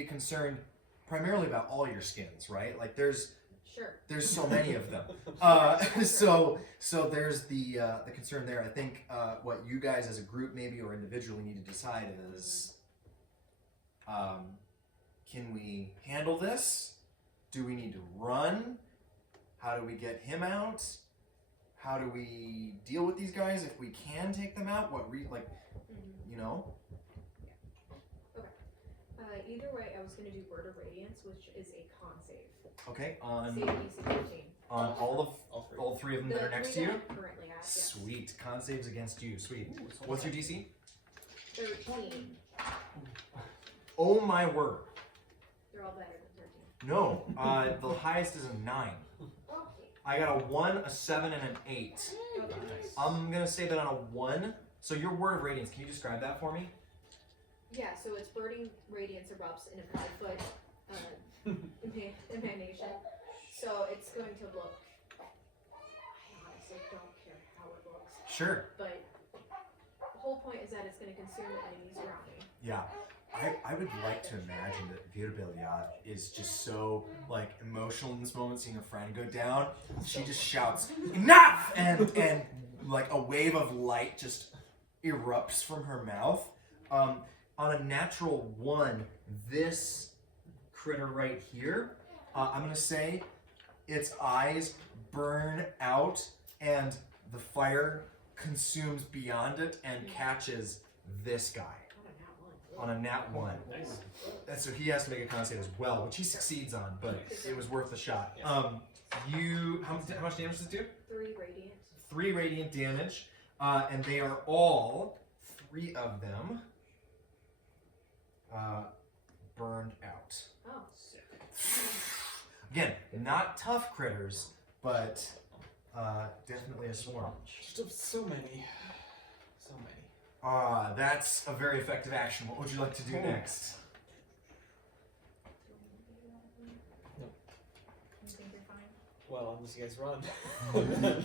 concerned primarily about all your skins, right? Like there's so many of them. So there's the concern there. I think what you guys as a group maybe or individually need to decide is, can we handle this? Do we need to run? How do we get him out? How do we deal with these guys if we can take them out? You know? Either way, I was going to do Word of Radiance, which is a con save. Okay, Save DC 13. on all three of them that are The next to three you. that I'm currently at, yes. Sweet. Con saves against you. Sweet. What's your DC? 13. Oh my word. They're all better than 13. No. The highest is a 9. Okay. I got a 1, a 7, and an 8. Okay. I'm gonna say that on a 1. So your Word of Radiance, can you describe that for me? Yeah, so it's Burning Radiance erupts in a 5-foot emanation. So it's going to look. I honestly don't care how it looks. Sure. But the whole point is that it's going to consume the enemies around me. Yeah. I would like to imagine that Vita Beliath is just so like emotional in this moment, seeing her friend go down. She just shouts, "Enough!" and like a wave of light just erupts from her mouth. On a natural 1, this critter right here, I'm gonna say its eyes burn out and the fire consumes beyond it and catches this guy on a nat 1. Nice. And so he has to make a con save as well, which he succeeds on, but it was worth the shot. Yes. How much damage does it do? 3 radiant. 3 radiant damage, and they are all 3 of them burned out. Oh. Again, not tough critters, but definitely a swarm. Just so many. So many. That's a very effective action. What would you like to do next? Nope. You think you're fine? Well, unless you guys run.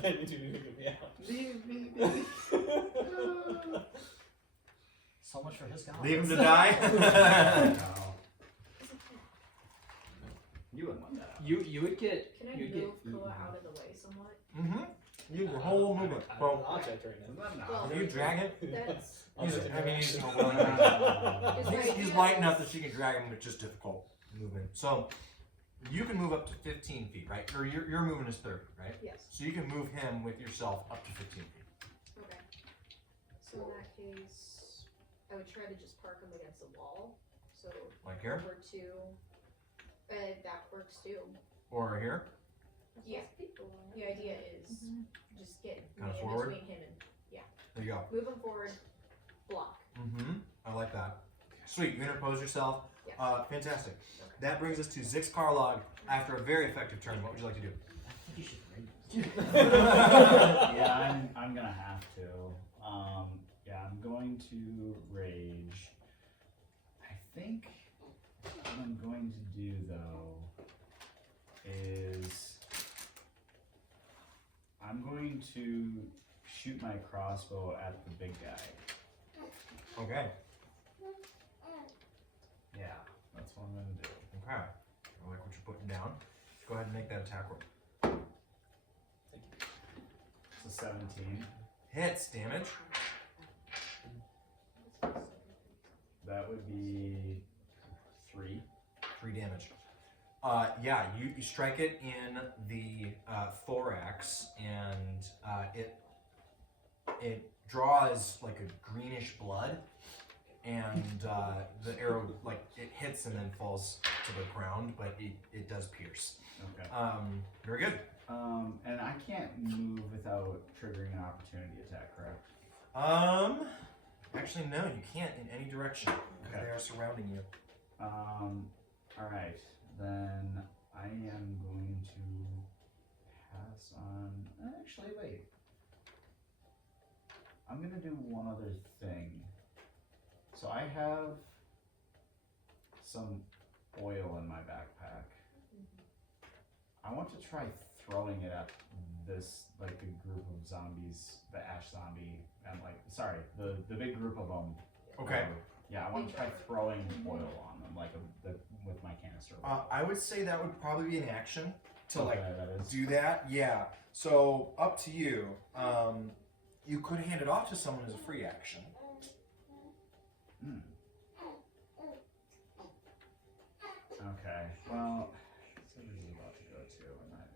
Then you do need to get me out. So much for his comments. Leave him to die? No. You wouldn't want that. You would get. Can I You'd move get Koa eaten. out of the way somewhat? Mm-hmm. You your whole movement. I'm an Well, object right now. Well, can you drag him? That's He's Just he's right light here. enough that she can drag him with just difficult movement. So you can move up to 15 feet, right? Or your movement is 30, right? yes. So you can move him with yourself up to 15 feet. Okay. So in that case, I would try to just park him against the wall. So Like here? over 2. That works too. Or here? Yeah. The idea is just get Kinda me in forward? between him and There you go. move him forward, block. Mm-hmm. I like that. Sweet. You interpose yourself. Yes. Fantastic. Okay. That brings us to Zix Karlog after a very effective turn. What would you like to do? I think you should read this. Yeah, I'm gonna have to. Yeah, I'm going to rage. I think what I'm going to do though is I'm going to shoot my crossbow at the big guy. Okay. Yeah, that's what I'm gonna do. Okay. I like what you're putting down. Go Go ahead and make that attack roll. It's a 17. Hits, damage. That would be 3. 3 damage. Yeah, you strike it in the thorax, and it draws like a greenish blood, and the arrow it hits and then falls to the ground, but it does pierce. Okay. Very good. And I can't move without triggering an opportunity attack, correct? Actually, no, you can't in any direction because Okay. they are surrounding you. Alright. Then I am going to pass on. Actually, wait. I'm going to do one other thing. So I have some oil in my backpack. I want to try throwing it at this, like, a group of zombies, the ash zombie, and the big group of them. Okay. Yeah, I want to try throwing oil on them, with my canister. I would say that would probably be an action to Okay, that is. do that. Yeah. So up to you. You could hand it off to someone as a free action. Okay. Well, Silver's is about to go too, and that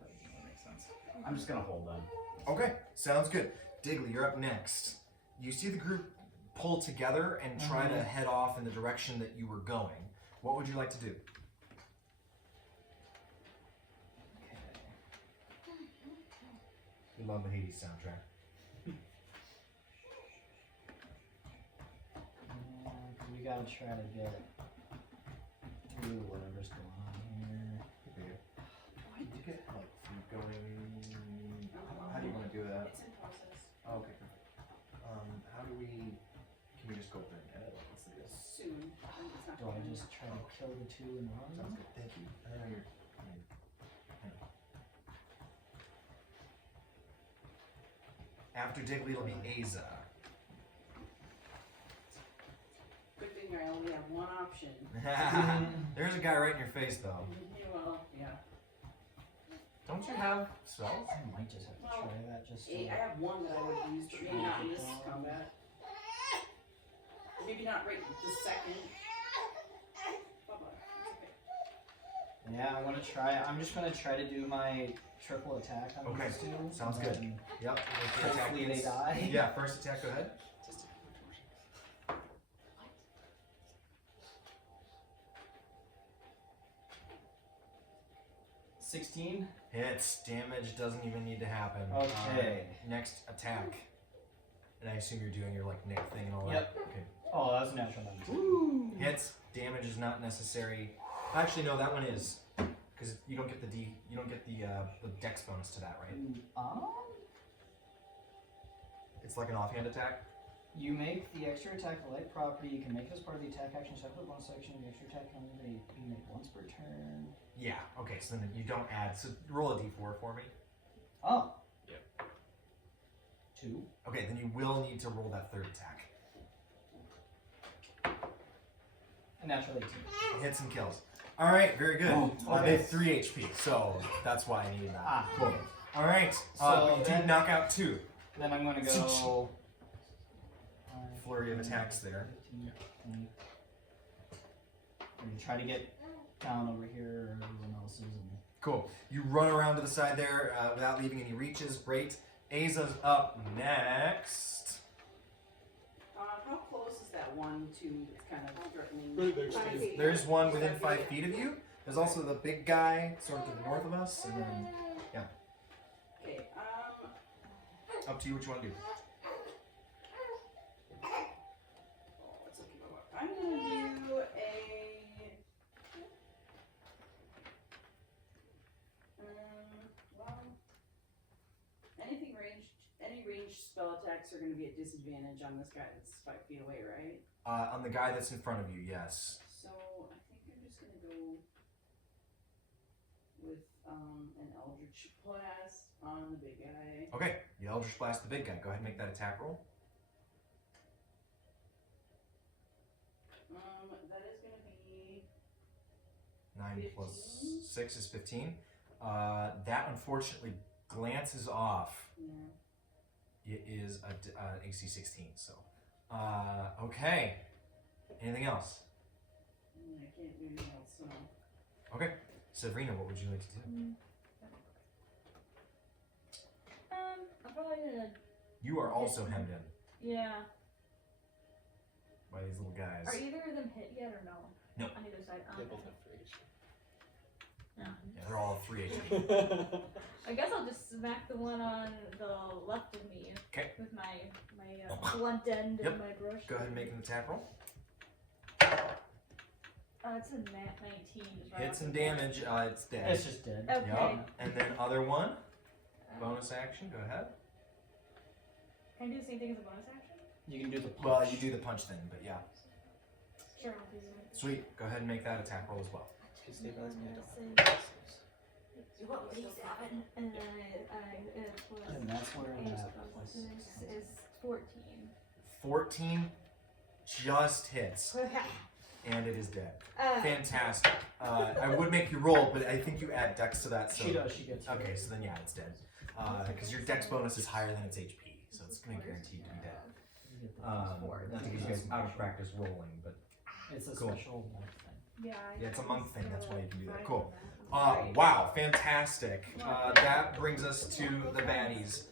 doesn't really make sense. I'm just gonna hold them. Okay, sounds good. Digley, you're up next. You see the group pull together and try to head off in the direction that you were going. What would you like to do? We love the Hades soundtrack. We gotta try to get through whatever's going on here. You get help from going. How do you want to do that? It's in process. Oh, okay, perfect. How do we? Can we just go up there and edit? Let's do this. Soon. It's not Do I going just try to kill the two and Sounds run? good. Thank you. I know you're. After Digley, it'll be Aza. Good thing I only have one option. There's a guy right in your face, though. Well, yeah. Don't you have spells? I might just have to try that just to. I have one that I would use, but maybe not in this combat. Maybe not right this second. Bye-bye. Yeah, I want to try. I'm just gonna try to do my triple attack on Okay, these two. sounds and good. then Yep. Make your attack, Hopefully they please. die. Yeah, first attack, go ahead. 16. Hits. Damage doesn't even need to happen. Okay. Next attack. And I assume you're doing your neck thing and all Yep. that. Okay. Oh, that's a natural number. Hits. Damage is not necessary. Actually, no, that one is because you don't get the you don't get the dex bonus to that, right? It's like an offhand attack. You make the extra attack a light property. You can make it as part of the attack action separate one section. The extra attack can only be made once per turn. Yeah. Okay. So then you don't add. So roll a d4 for me. Oh. Yep. 2. Okay. Then you will need to roll that third attack. A natural 18. Hits and kills. All right. Very good. Oh, They okay. have 3 HP, so that's why I needed that. Ah, Cool. All right. So But you then- did knock out 2. Then I'm gonna go. Flurry of attacks there. 15, 20. I'm gonna try to get down over here. Everyone else is. And Cool. You run around to the side there without leaving any reaches. Great. Aza's up next. How close is that one to that's kind of threatening? Right there, 5 Steve. feet. There's one within 5 feet of you. There's also the big guy sort of to the north of us, and then Okay, up to you what you want to do. let's look at what I'm gonna do well, any ranged spell attacks are gonna be at disadvantage on this guy that's 5 feet away, right? On the guy that's in front of you, yes. So I think I'm just gonna go with an Eldritch Blast on the big guy. Okay, you Eldritch Blast the big guy. Go ahead and make that attack roll. That is gonna be 9 plus 6 is 15. That unfortunately glances off. Yeah. It is a AC 16. So, okay. Anything else? I can't do anything else, so. Okay, Sabrina, what would you like to do? I'm probably gonna. You are also hemmed in Yeah. by these little guys. Are either of them hit yet or no? No. On either side. They Okay. both have 3 Yeah. Yeah, they're all 3 HP. HP. I guess I'll just smack the one on the left of me. 'Kay. With my blunt end Yep. and my brush. Go ahead and make an attack roll. It's a nat 19. Just right Hit off some the bat. damage. It's dead. It's just dead. Okay. Yup. And then other one. Bonus action. Go ahead. Can I do the same thing as a bonus action? You can do the punch. Well, you do the punch thing, but yeah. Sure, I'll do that. Sweet. Go ahead and make that attack roll as well. Just stabilize me, I don't Say- have What was 7? And then I plus And that's where 8 that plus plus 6 is 14. 14 just hits, and it is dead. Fantastic. I would make you roll, but I think you add dex to that. So She does. She gets. okay, so then yeah, it's dead. Because your dex bonus is higher than its HP, so it's gonna be guaranteed to be dead. You get the Not to get you guys out of practice rolling, but It's a Cool. special monk thing. Yeah, yeah, it's a monk thing. That's why you can do that. Cool. Right. Wow, fantastic. That brings us to the baddies.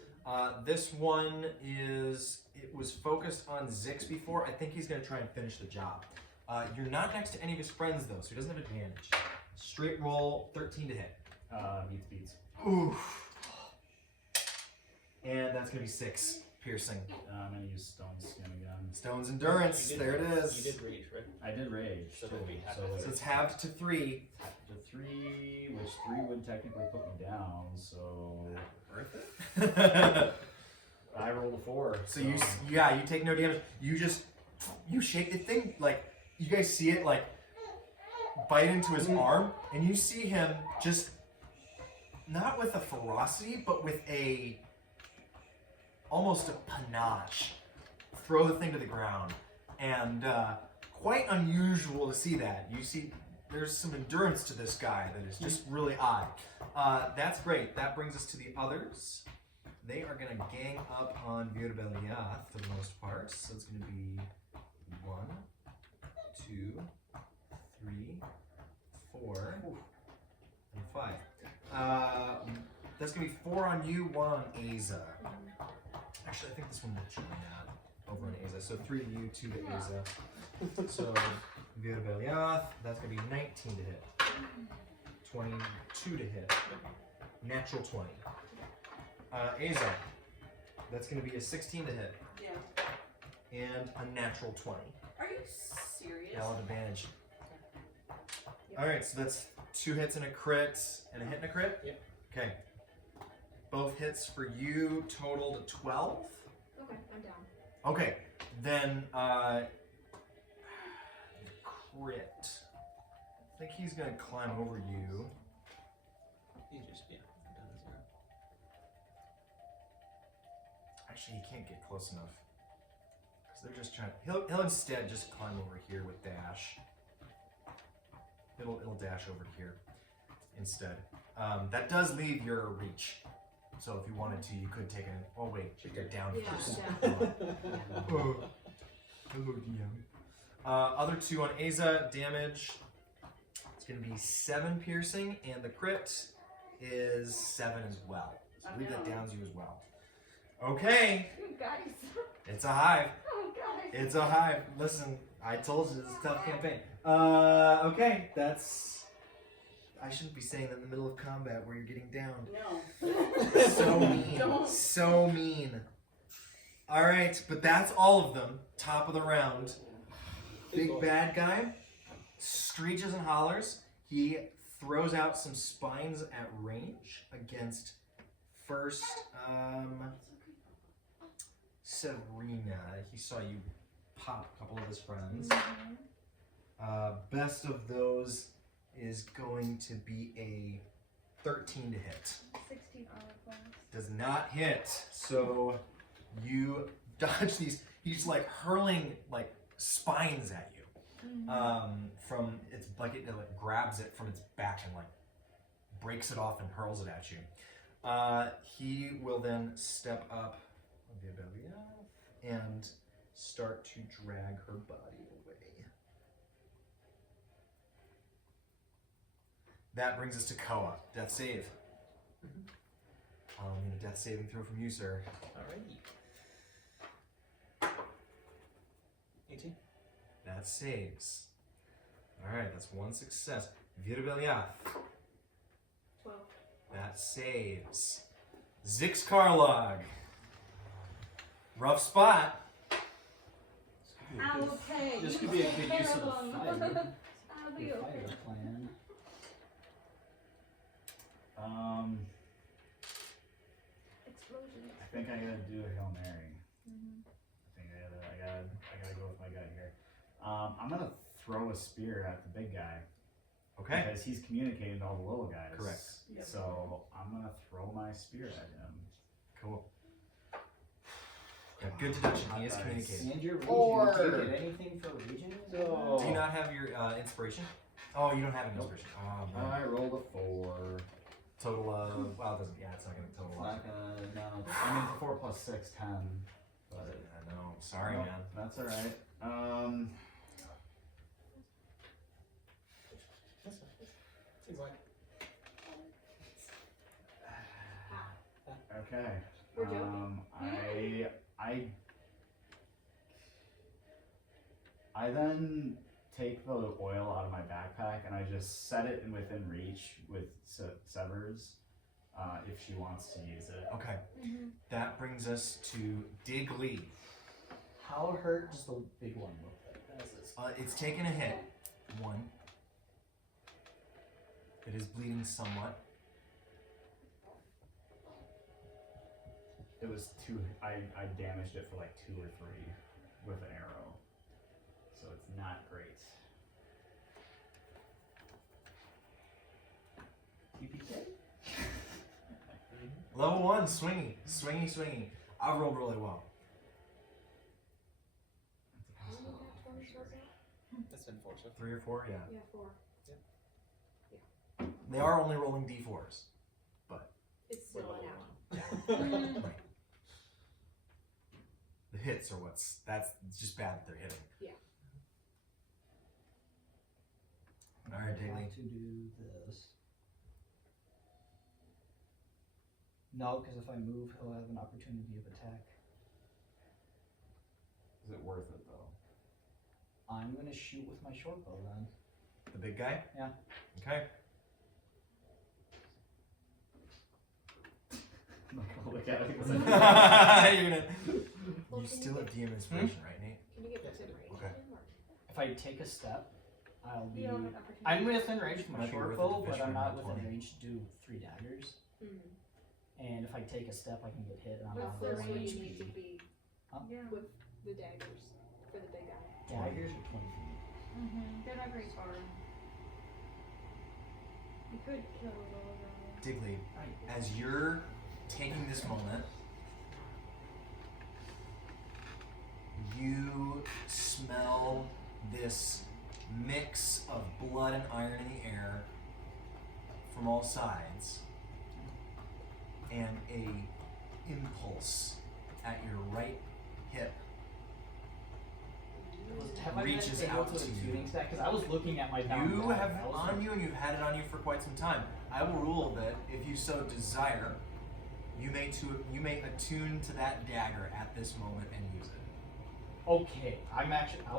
This one it was focused on Zix before. I think he's going to try and finish the job. You're not next to any of his friends, though, so he doesn't have advantage. Straight roll, 13 to hit. Beats. Oof. And that's going to be 6 piercing. I'm gonna use Stone Skin again. Stone's endurance, You did- there it is. You did rage, right? I did rage. So then we have so it. So it's halved to 3. to 3, which 3 would technically put me down. So Worth it? I rolled a 4. So you take no damage. You shake the thing, like, you guys see it, like, bite into his arm, and you see him just, not with a ferocity, but with almost a panache, throw the thing to the ground. And quite unusual to see that. You see, there's some endurance to this guy that is just really odd. That's great. That brings us to the others. They are going to gang up on Virbeliath for the most part. So it's going to be 1, 2, 3, 4, and 5. That's going to be 4 on you, 1 on Aza. Actually, I think this one will join that over on Aza. So 3 to you, 2 to Aza. So Virbeliath, that's going to be 19 to hit. 22 to hit. Natural 20. Aza, that's going to be a 16 to hit. Yeah. And a natural 20. Are you serious? Valid advantage. Alright, so that's 2 hits and a crit, and a hit and a crit? Yep. Okay. Both hits for you total to 12. Okay, I'm down. Okay, then crit. I think he's gonna climb over you. You just, yeah, down to 0. Actually, he can't get close enough. Because they're just trying. He'll instead just climb over here with dash. It'll dash over here instead. That does leave your reach. So if you wanted to, you could take it. Oh wait, you're down Yeah, first. down. Oh. Hello, DM. Other 2 on Aza, damage. It's going to be 7 piercing, and the crit is 7 as well. So I believe that downs you as well. Okay, You guys. it's a hive. Oh, guys. It's a hive. Listen, I told you this is a tough campaign. Okay, that's... I shouldn't be saying that in the middle of combat where you're getting down. No. So mean. Don't. So mean. Alright, but that's all of them. Top of the round. Big bad guy screeches and hollers. He throws out some spines at range against first Sabrina. He saw you pop a couple of his friends. Best of those is going to be a 13 to hit. 16 armor class. Does not hit. So you dodge these. He's like hurling like spines at you. from its like it like grabs it from its back and like breaks it off and hurls it at you. He will then step up and start to drag her body away. That brings us to Koa. Death save. Need a death saving throw from you, sir. Alrighty. 18. That saves. Alright, that's one success. Virbeliath. 12. That saves. Zix Karlog. Rough spot. I'll okay. This could be a good use of the Terrible. fire. I'll The be fire okay. plan. Explosions. I think I gotta do a Hail Mary. Mm-hmm. I gotta go with my gut here. I'm gonna throw a spear at the big guy. Okay. Because he's communicating to all the little guys. Correct. Yep. So I'm gonna throw my spear at him. Cool. Yeah, good deduction. He is Nice. communicating. And your region. Or- Do you get anything for region? Oh. Do you not have your inspiration? Oh, you don't have an inspiration. Oh, man. I rolled a 4. Total of, well, it doesn't, yeah, it's not going to total up. Not gonna, no. I mean, 4 plus 6, 10. But Yeah, no, sorry, Nope, man. that's alright. That's fine. Seems like. Okay. We're joking. I then take the oil out of my backpack and I just set it in within reach with Severs, if she wants to use it. Okay, Mm-hmm. that brings us to Digley. How hurt does the big one look like? As it's It's taken a hit. 1. It is bleeding somewhat. It was 2. I damaged it for like 2 or 3 with an arrow, so it's not great. TPK? Level 1, swingy, swingy, swingy. I rolled really well. That's unfortunate. 3 or 4, yeah. Yeah, 4. They are only rolling d4s. It's still an out. Mm-hmm. The hits are that's it's just bad that they're hitting. Yeah. Alright, I Daily. want to do this. No, because if I move, he'll have an opportunity of attack. Is it worth it though? I'm gonna shoot with my short bow then. The big guy? Yeah. Okay. I'm not gonna look at it because You're gonna. Well, You can still you have DM inspiration, right, Nate? Can you get Yes, within I do. range? Okay. of him, or- If I take a step, I'll be. You don't have an opportunity. I'm within range with my Might be short worth bow, it to but fish I'm for not about within 20. range to do 3 daggers. Mm. And if I take a step, I can get hit, and I'm What's out the of range range. you need to be Yeah. with the daggers for the big guy? Daggers are 20 feet. Mm-hmm. They're not very far. You could kill a little guy. Digley, as you're taking this moment, you smell this mix of blood and iron in the air from all sides, and a impulse at your right hip Have I reaches been able out to to you. tuning stack? Because I was looking at my down You bag, have I was on you, and you've had it on you for quite some time. I will rule that if you so desire, you may attune to that dagger at this moment and use it. Okay, I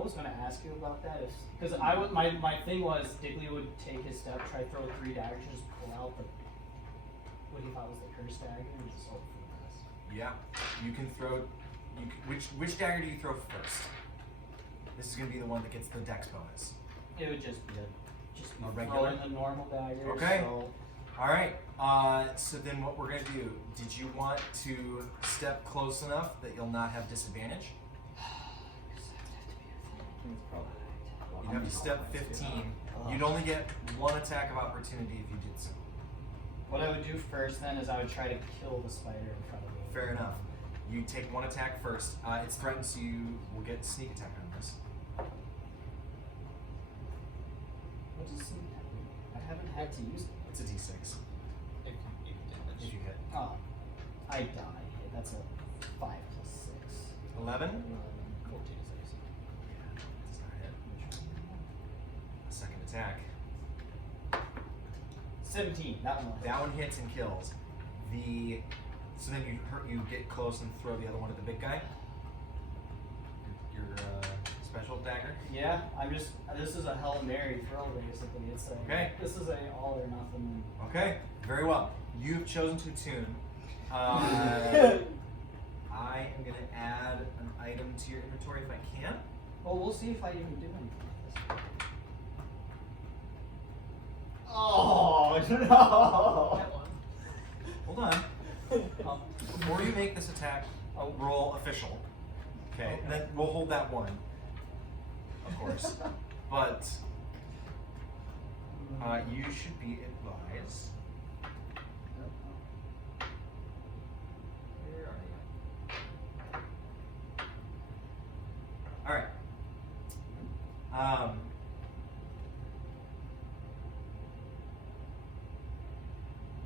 was gonna ask you about that because my thing was Digley would take his step, try to throw 3 daggers, just pull out what he thought was the curse dagger and just hope for the best. Yeah, you can throw. Which dagger do you throw first? This is gonna be the one that gets the dex bonus. It would just be A regular regular? the normal dagger. Okay. So All right. So then, what we're gonna do? Did you want to step close enough that you'll not have disadvantage? You'd have to step 15. You'd only get 1 attack of opportunity if you did so. what I would do first then is I would try to kill the spider in front of me. Fair enough. You take 1 attack first. It's threatened, so you will get sneak attack on this. What does it happen? I haven't had to use it. It's a d6 If you damage. if you hit. Oh, I die. That's a 5 plus 6. 11. 14 is AC. Yeah, does not hit. Second attack. 17. That one. That one hits and kills. So then you get close and throw the other one at the big guy. Your special dagger. Yeah, this is a Hail Mary throw basically. It's a, Okay. This is a all or nothing. Okay, very well. You've chosen to attune. I am going to add an item to your inventory if I can. Well, we'll see if I even do anything with this. Oh no! Hold on. Before you make this attack, I'll roll official. Okay, and then we'll hold that one, of course. But you should be advised. Where are you? All right.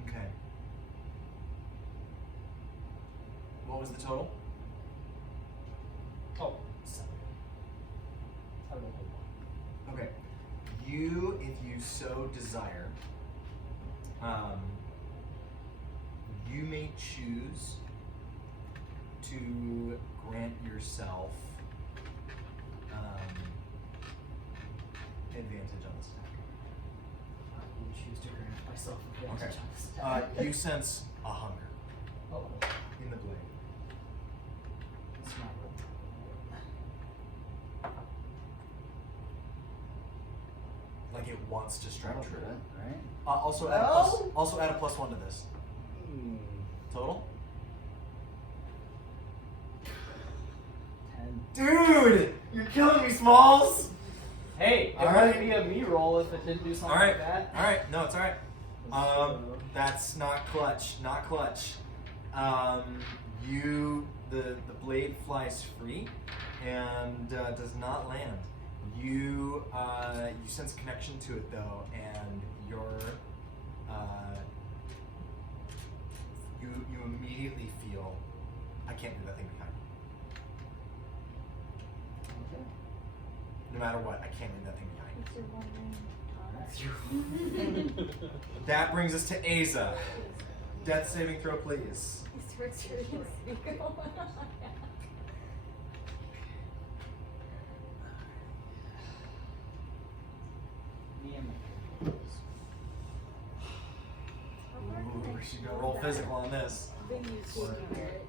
Okay. What was the total? Oh, 7. I rolled a 1. Okay. You, if you so desire, you may choose to grant yourself advantage on this attack. I will choose to grant myself advantage Okay. on this attack. You sense a hunger Oh, in the blade. it's not rolled. Like it wants to strike That'll true. do it, right? Also add a plus. Also add a +1 to this. Total. 10. Dude, you're killing me, Smalls. Hey, it Alright. wouldn't be a me roll if it didn't do something Alright, like that. alright, no, it's alright. That's not clutch, not clutch. The blade flies free and does not land. You sense a connection to it though, and you immediately feel, I can't do that thing behind me. Okay. No matter what, I can't leave that thing behind. It's your one ring. That brings us to Aza. Death saving throw, please. It's for serious. Me and my Ooh, we should go roll physical on this. Then you see it.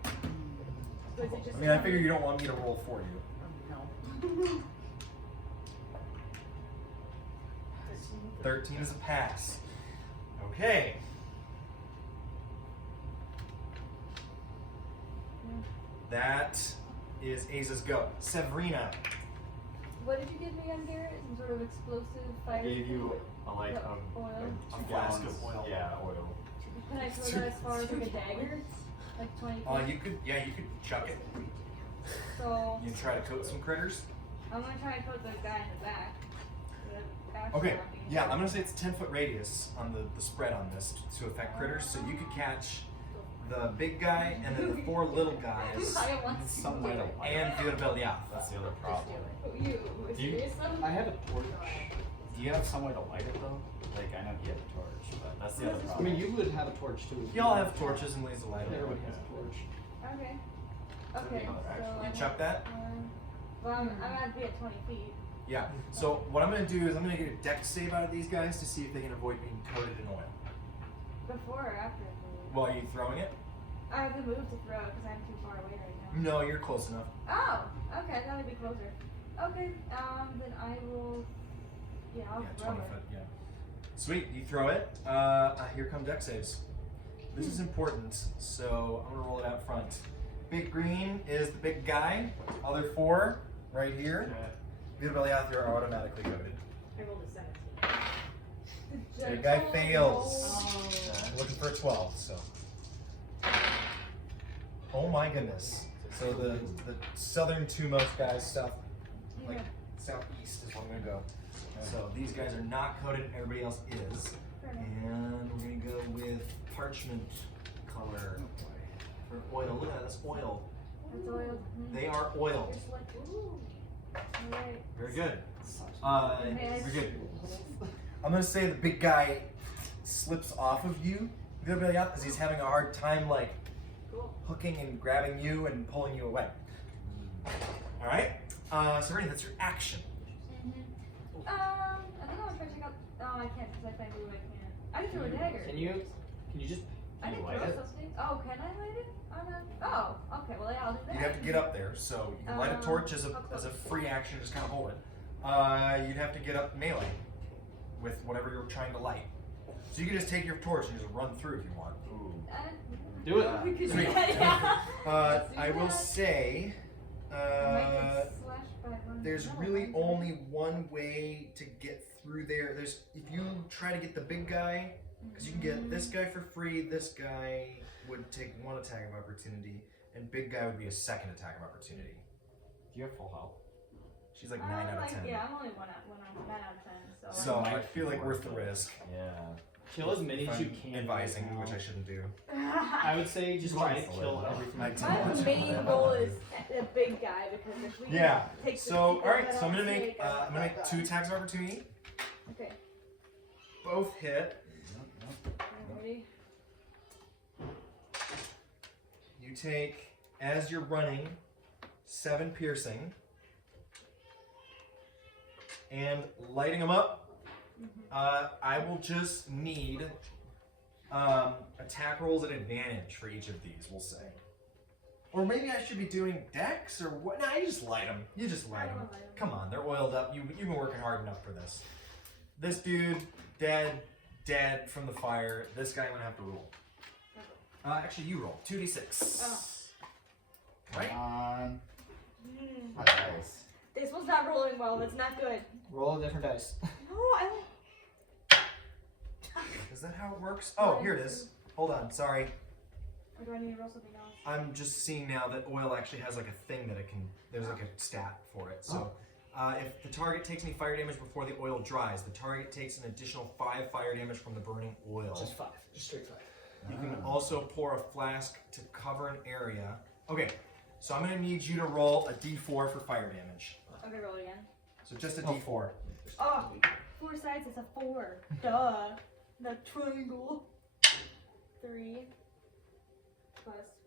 Was it just I mean, I figure you don't want me to roll for you. No. 13 is a pass. Okay. That is Aza's go. Severina. What did you give me on Garrett? Some sort of explosive fire? I gave you a Oil? A 2 flask gallons. of oil. Yeah, oil. Can I throw that as far as like a dagger? Like 20 feet? You could chuck it. So, You can try to coat some critters. I'm gonna try and put the guy in the back. The back Okay, shot being- yeah, I'm gonna say it's 10-foot radius on the spread on this to affect critters, so you could catch the big guy and then the 4 little guys I don't want to Some do way to it. light and it. Vildabelia. That's the other problem. You, Do you- serious though? I have a torch. Do you have some way to light it though? Like I know you have a torch, but that's the other I problem. mean, you would have a torch too. if Y'all you- have torches and ways to light it. Everybody has a torch. Okay. That'd be Okay, another so action. I You have chuck that? well, I'm gonna be at 20 feet. Yeah. So what I'm gonna do is I'm gonna get a dex save out of these guys to see if they can avoid being coated in oil. Before or after I move? While you throwing it? I have to move to throw because I'm too far away right now. No, you're close enough. Oh, okay, I thought it'd be closer. Okay, then I will. Yeah, I'll Yeah, throw 20 it. foot. Yeah. Sweet. You throw it. Here come dex saves. This is important, so I'm gonna roll it out front. Big green is the big guy. Other 4 right here. Vildabelia are automatically coated. I rolled a 17. The Big guy gentle fails. roll. I'm looking for a 12, so. Oh my goodness. So the southern two-most guys stuff You like have southeast is where I'm gonna go. So these guys are not coated, everybody else is. Fair enough. And we're gonna go with parchment color for oil. Look at that, that's oil. That's oil. They are oiled. Just like, ooh. Alright. Very good. Okay, Very good. I'm gonna say the big guy slips off of you, because he's having a hard time like Cool. hooking and grabbing you and pulling you away. All right. So Rennie, that's your action. I think I want to try to check out. Oh, I can't because I play blue. I can't. I can throw a dagger. Can you just I can can you light throw it? those things. Oh, can I light it? Oh, okay. Well, yeah, I'll do that. You have to get up there, so you can light a torch as a free action, just kind of hold it. You'd have to get up melee with whatever you're trying to light. So you can just take your torch and just run through if you want. Do it. We could do Sweet. that, yeah. Let's do I will that. say, I might get slashed by one. there's No, really I'm only one way to get through there. There's if you try to get the big guy, because you can get this guy for free. This guy would take one attack of opportunity, and big guy would be a second attack of opportunity. Do you have full health? She's like 9 out of 10. Yeah, I'm only 9 out of 10. So. So I feel like worth the risk. Yeah. Kill as many If as you I'm can. advising, right now. which I shouldn't do. I would say just try to Just kill light it up. everything. I you do. can. My main goal is a big guy because if we Yeah. take the So people all right. that So I'm I gonna make take, I'm gonna make 2 attacks of opportunity. Okay. Both hit. Ready? You take as you're running 7 piercing, and lighting them up. I will just need attack rolls at advantage for each of these. We'll say, or maybe I should be doing dex or what? No, you just light them. You just light them. Come on, they're oiled up. You've been working hard enough for this. This dude dead from the fire. This guy I'm gonna have to roll. Actually, you roll 2d6. Oh. Right? Nice. This one's not rolling well. That's not good. Roll a different dice. No, I don't. Is that how it works? Oh, here it is. Hold on, sorry. Or do I need to roll something else? I'm just seeing now that oil actually has like a thing that it can, there's like a stat for it. So if the target takes any fire damage before the oil dries, the target takes an additional 5 fire damage from the burning oil. Just 5. Just straight 5. You can also pour a flask to cover an area. Okay, so I'm gonna need you to roll a d4 for fire damage. Okay, roll it again. So just a d4. Oh, 4 sides, it's a 4. Duh. The triangle. 3.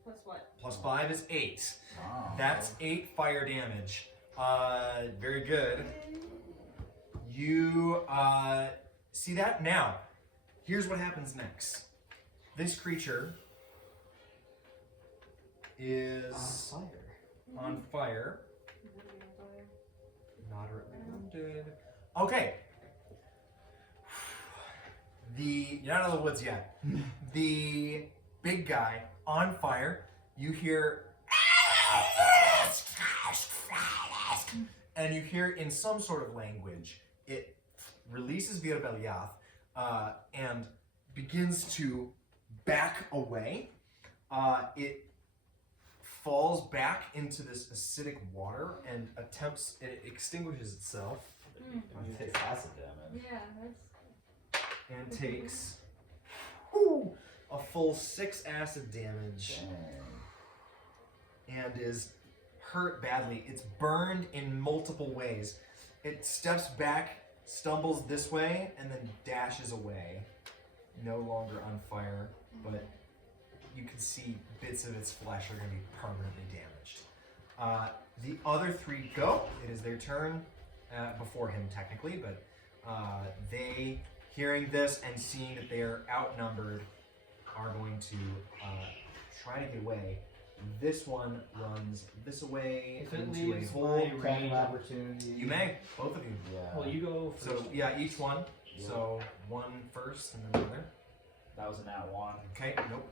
Plus what? Plus 5 is 8. Oh. That's 8 fire damage. Very good. You see that? Now, here's what happens next. This creature is on fire. Moderately wounded. Okay. You're not out of the woods yet. The big guy on fire. You hear, and you hear in some sort of language. It releases Via Beliath and begins to back away. It falls back into this acidic water and it extinguishes itself You take acid damage. Yeah, that's. and takes a full 6 acid damage and is hurt badly. It's burned in multiple ways. It steps back, stumbles this way, and then dashes away. No longer on fire, but you can see bits of its flesh are going to be permanently damaged. The other 3 go. It is their turn before him, technically, but they, hearing this and seeing that they are outnumbered, are going to try to get away. This one runs this away If it into leaves a hole. my Attack range, of opportunity. You may, both of you. Yeah. well, you go first. So yeah, each one. Yeah. So one first and then the other. That was a nat 1. Okay, nope.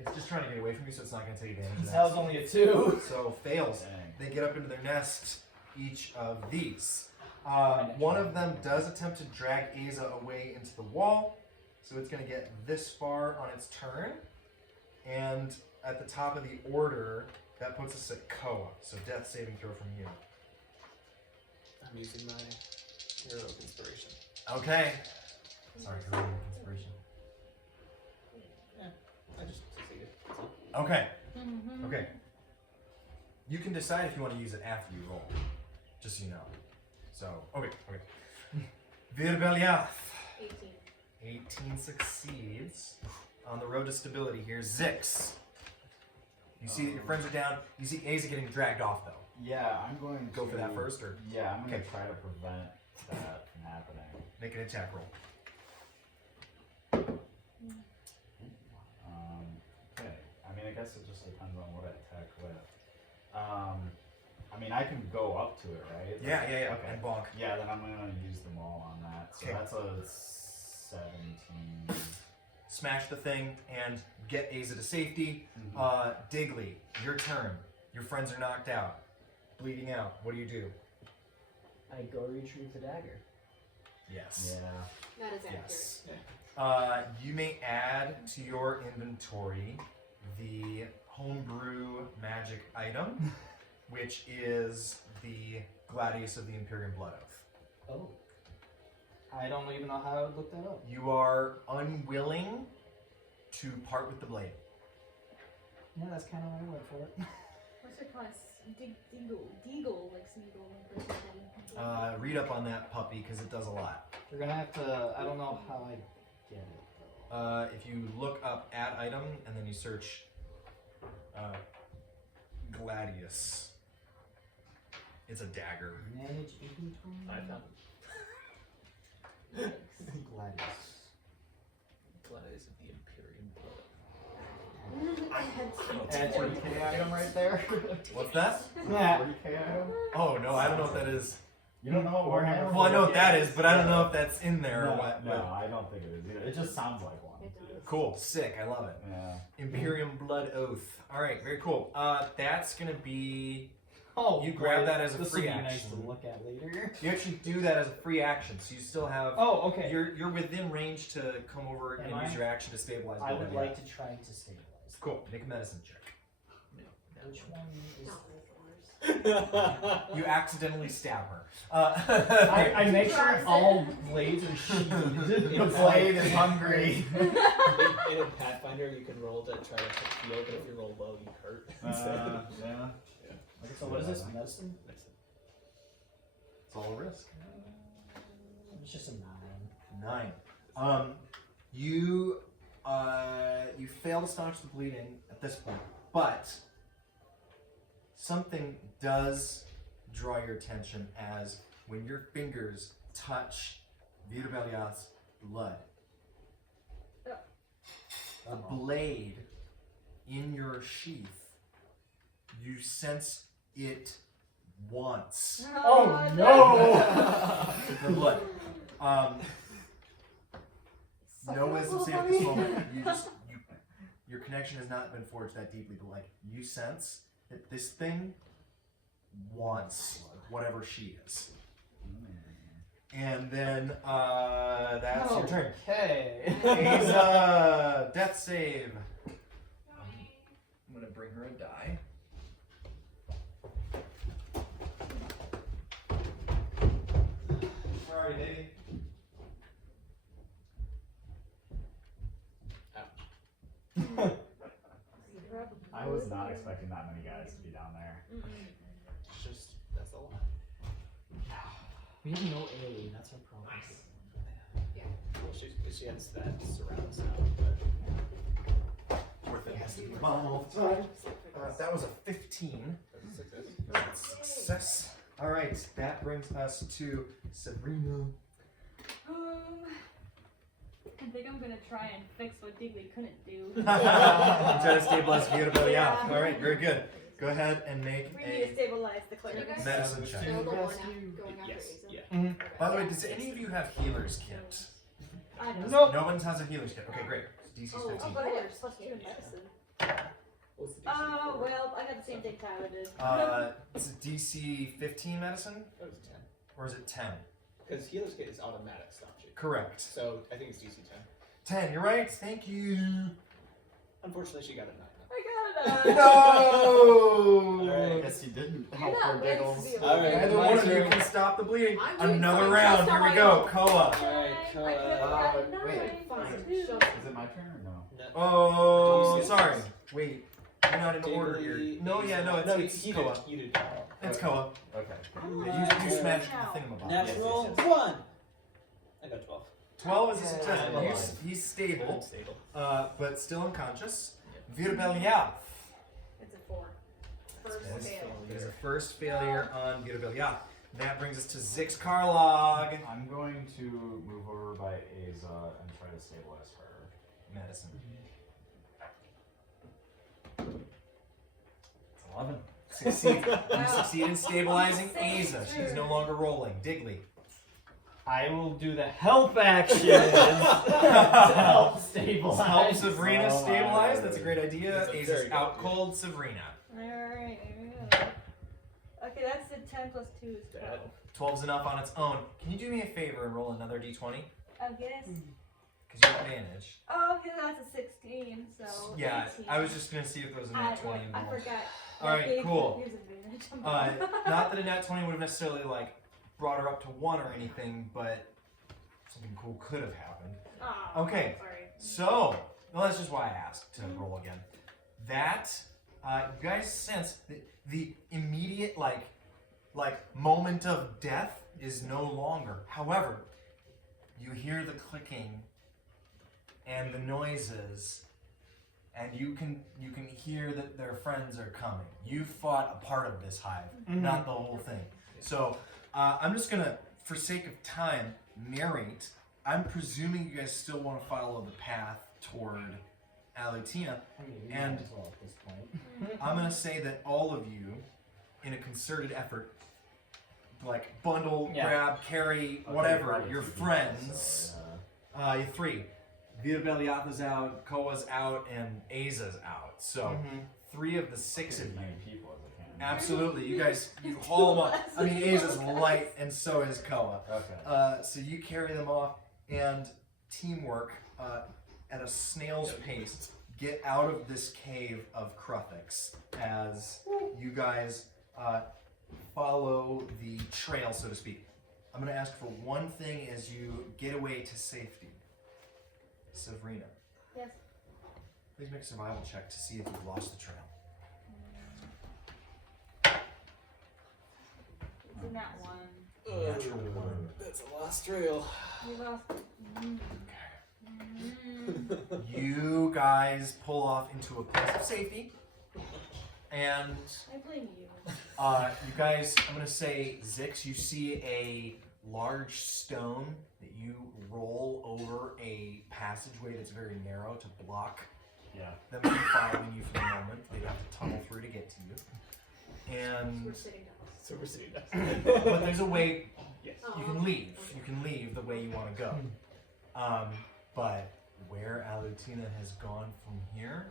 It's just trying to get away from you, so it's not going to take advantage of that. That was only a 2. So fails. Dang. They get up into their nest, each of these. One of them does attempt to drag Aza away into the wall, so it's going to get this far on its turn. And at the top of the order, that puts us at Koa. So death saving throw from you. I'm using my heroic inspiration. Okay. Sorry, heroic inspiration. I just succeeded. That's all. Okay. Okay. You can decide if you want to use it after you roll. Just so you know. So, okay. Virbeliath. 18. 18 succeeds. On the road to stability here, Zix. You see that your friends are down. You see Aza getting dragged off, though. Yeah, I'm going to Go for that first, or Yeah, I'm going Okay. to try to prevent that from happening. make an attack roll. Okay. I mean, I guess it just depends on what I attack with. I mean, I can go up to it, right? Yeah. Okay. And bonk. Yeah, then I'm going to use them all on that. So Okay. that's a 17. Smash the thing and get Aza to safety. Mhm. Digley, your turn. Your friends are knocked out, bleeding out. What do you do? I go retrieve the dagger. Yes. Yeah. That is accurate. Yes. You may add to your inventory the homebrew magic item, which is the Gladius of the Imperium Blood Oath. Oh. I don't even know how I would look that up. You are unwilling to part with the blade. Yeah, that's kind of what I went for it. What's it called? Deagle, like Smeagol, like something. Read up on that puppy because it does a lot. You're gonna have to. I don't know how I get it though. If you look up add item and then you search Gladius, it's a dagger. Manage inventory. I found Gladius. Gladius of the Imperium Blood. Add 40k item right there. What's that? Yeah. 40k item? Oh no, I don't know what that is. You don't know what Warhammer? Well, I know what that 40K is, but I don't know if that's in there No, or what. no, but- I don't think it is either. It just sounds like one. It does. Cool, sick, I love it. Yeah. Imperium Blood Oath. All right, very cool. That's gonna be. Oh, You grab boy, that as a this free would be nice action. to look at later. You actually do that as a free action, so you still have. Oh, okay. You're within range to come over and Am use I? your action to stabilize. I would Virbeliath. like to try to stabilize. Cool. Make a medicine check. Which one is? Not like ours. You accidentally stab her. I make sure all blades are sheathed. The blade is hungry. In a Pathfinder, you can roll to try to heal, but if you roll low, you hurt. Yeah. So what is this? Medicine? It's all a risk. It's just a 9. 9. You fail to staunch the bleeding at this point, but something does draw your attention as when your fingers touch Virbeliath's blood, the blade in your sheath, you sense it wants Oh no! the blood. No wisdom save at this moment. Your connection has not been forged that deeply, but like you sense that this thing wants whatever she is. And then that's your turn. Okay. Aza, death save. I'm gonna bring her a die. Sorry, baby. I was not expecting that many guys to be down there. It's just, that's a lot. We have no A. That's our problem. Well, she has that surround sound, but Worth it. Has to be the bomb all the time. That was a 15. that's a success. That's success. All right, that brings us to Sabrina. I think I'm gonna try and fix what Digley couldn't do. Try to stabilize Virbeliath. Yeah. All right, very good. Go ahead and make We need to a stabilize the Are you cleric. guys medicine check. still the one Rescue. going after Yes, Asa? yeah. Okay. By the way, does any of you have healer's kit? I don't Nope. No one has a healer's kit. Okay, great. DC's Oh, 15. but I have +2 in medicine. What's the DC Oh, for? well, I got the same thing Tyler did. It's a DC 15 medicine, That was 10. or is it 10? Because healer's kit is automatic, stop you. Correct. So I think it's DC 10. 10, you're right. Thank you. Unfortunately, she got a 9. I got No! Alright. Guess you didn't You're help not her meant giggles. to be a Alright, Neither my one of you turn. can stop the bleeding. I'm doing Another fine, round. just Here on we my go. own. Koa. Alright, I Koa. got a wait, 9 fine. plus 2. Is it my turn or no? Oh, Did you say- sorry. Wait. You're not in order here. Diggly No, yeah, no, no, it's you Koa. did. You did. It's Koa. Okay. You smashed the thingamabob. Natural yes. 1. I got 12. 12 is a success. I'm He's, alive. he's stable, Stable. but still unconscious. Virbelia. It's a 4. First Yes. fail. There's a first failure on Virbelia. That brings us to Zix Karlog. I'm going to move over by Aza and try to stabilize her. Medicine. It's 11. Succeed. You succeed in stabilizing Aza. She's no longer rolling. Digley. I will do the help action to help stabilize. Help Sabrina Oh, stabilize. That's a great idea. That's a very Aza's good out idea. cold Sabrina. Alright, here we go. Okay, that's the 10 plus 2 is 12. 12's enough on its own. Can you do me a favor and roll another d20? I guess. Because you have advantage. Oh, okay, that's a 16, so. Yeah, 18. I was just going to see if there was a nat 20 I involved. forgot. Alright, Yeah, cool. here's advantage. Not that a nat 20 would have necessarily like brought her up to 1 or anything, but something cool could have happened. Oh, Okay. Sorry. So, well, that's just why I asked to roll again. That, you guys sense the immediate like moment of death is no longer. However, you hear the clicking and the noises, and you can hear that their friends are coming. You fought a part of this hive, not the whole thing. So I'm just gonna, for sake of time, narrate. I'm presuming you guys still want to follow the path toward Alutina. I mean, we And- might as well at this point. I'm gonna say that all of you, in a concerted effort, like bundle, Yeah. grab, carry, Okay, whatever, probably your 2 people, friends. so, You 3. Vita Beliatha's out, Koa's out, and Aza's out. So 3 of the 6 of as you. many people as I can. Absolutely, you guys, you haul them up. I mean, Aza's light, and so is Koa. Okay. So you carry them off, and teamwork at a snail's pace. Get out of this cave of Kruthix as you guys follow the trail, so to speak. I'm going to ask for one thing as you get away to safety. Sabrina, Yes. please make a survival check to see if you've lost the trail. It's in that one. Natural 1. That's a lost trail. We lost. You guys pull off into a place of safety, and I blame you. you guys, I'm gonna say, Zix, you see a large stone that you roll over a passageway that's very narrow to block Yeah. them from following you for the moment. They'd have to tunnel through to get to you. And We're sitting down. So we're sitting but there's a way Yes. you can leave. You can leave the way you want to go. But where Alutina has gone from here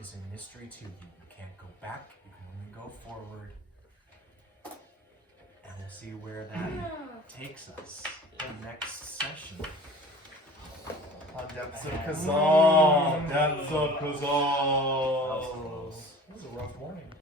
is a mystery to you. You can't go back. You can only go forward. And we'll see where that takes us next session. On Depths of Kazal. Depths of Kazal. That was close. That was a rough morning.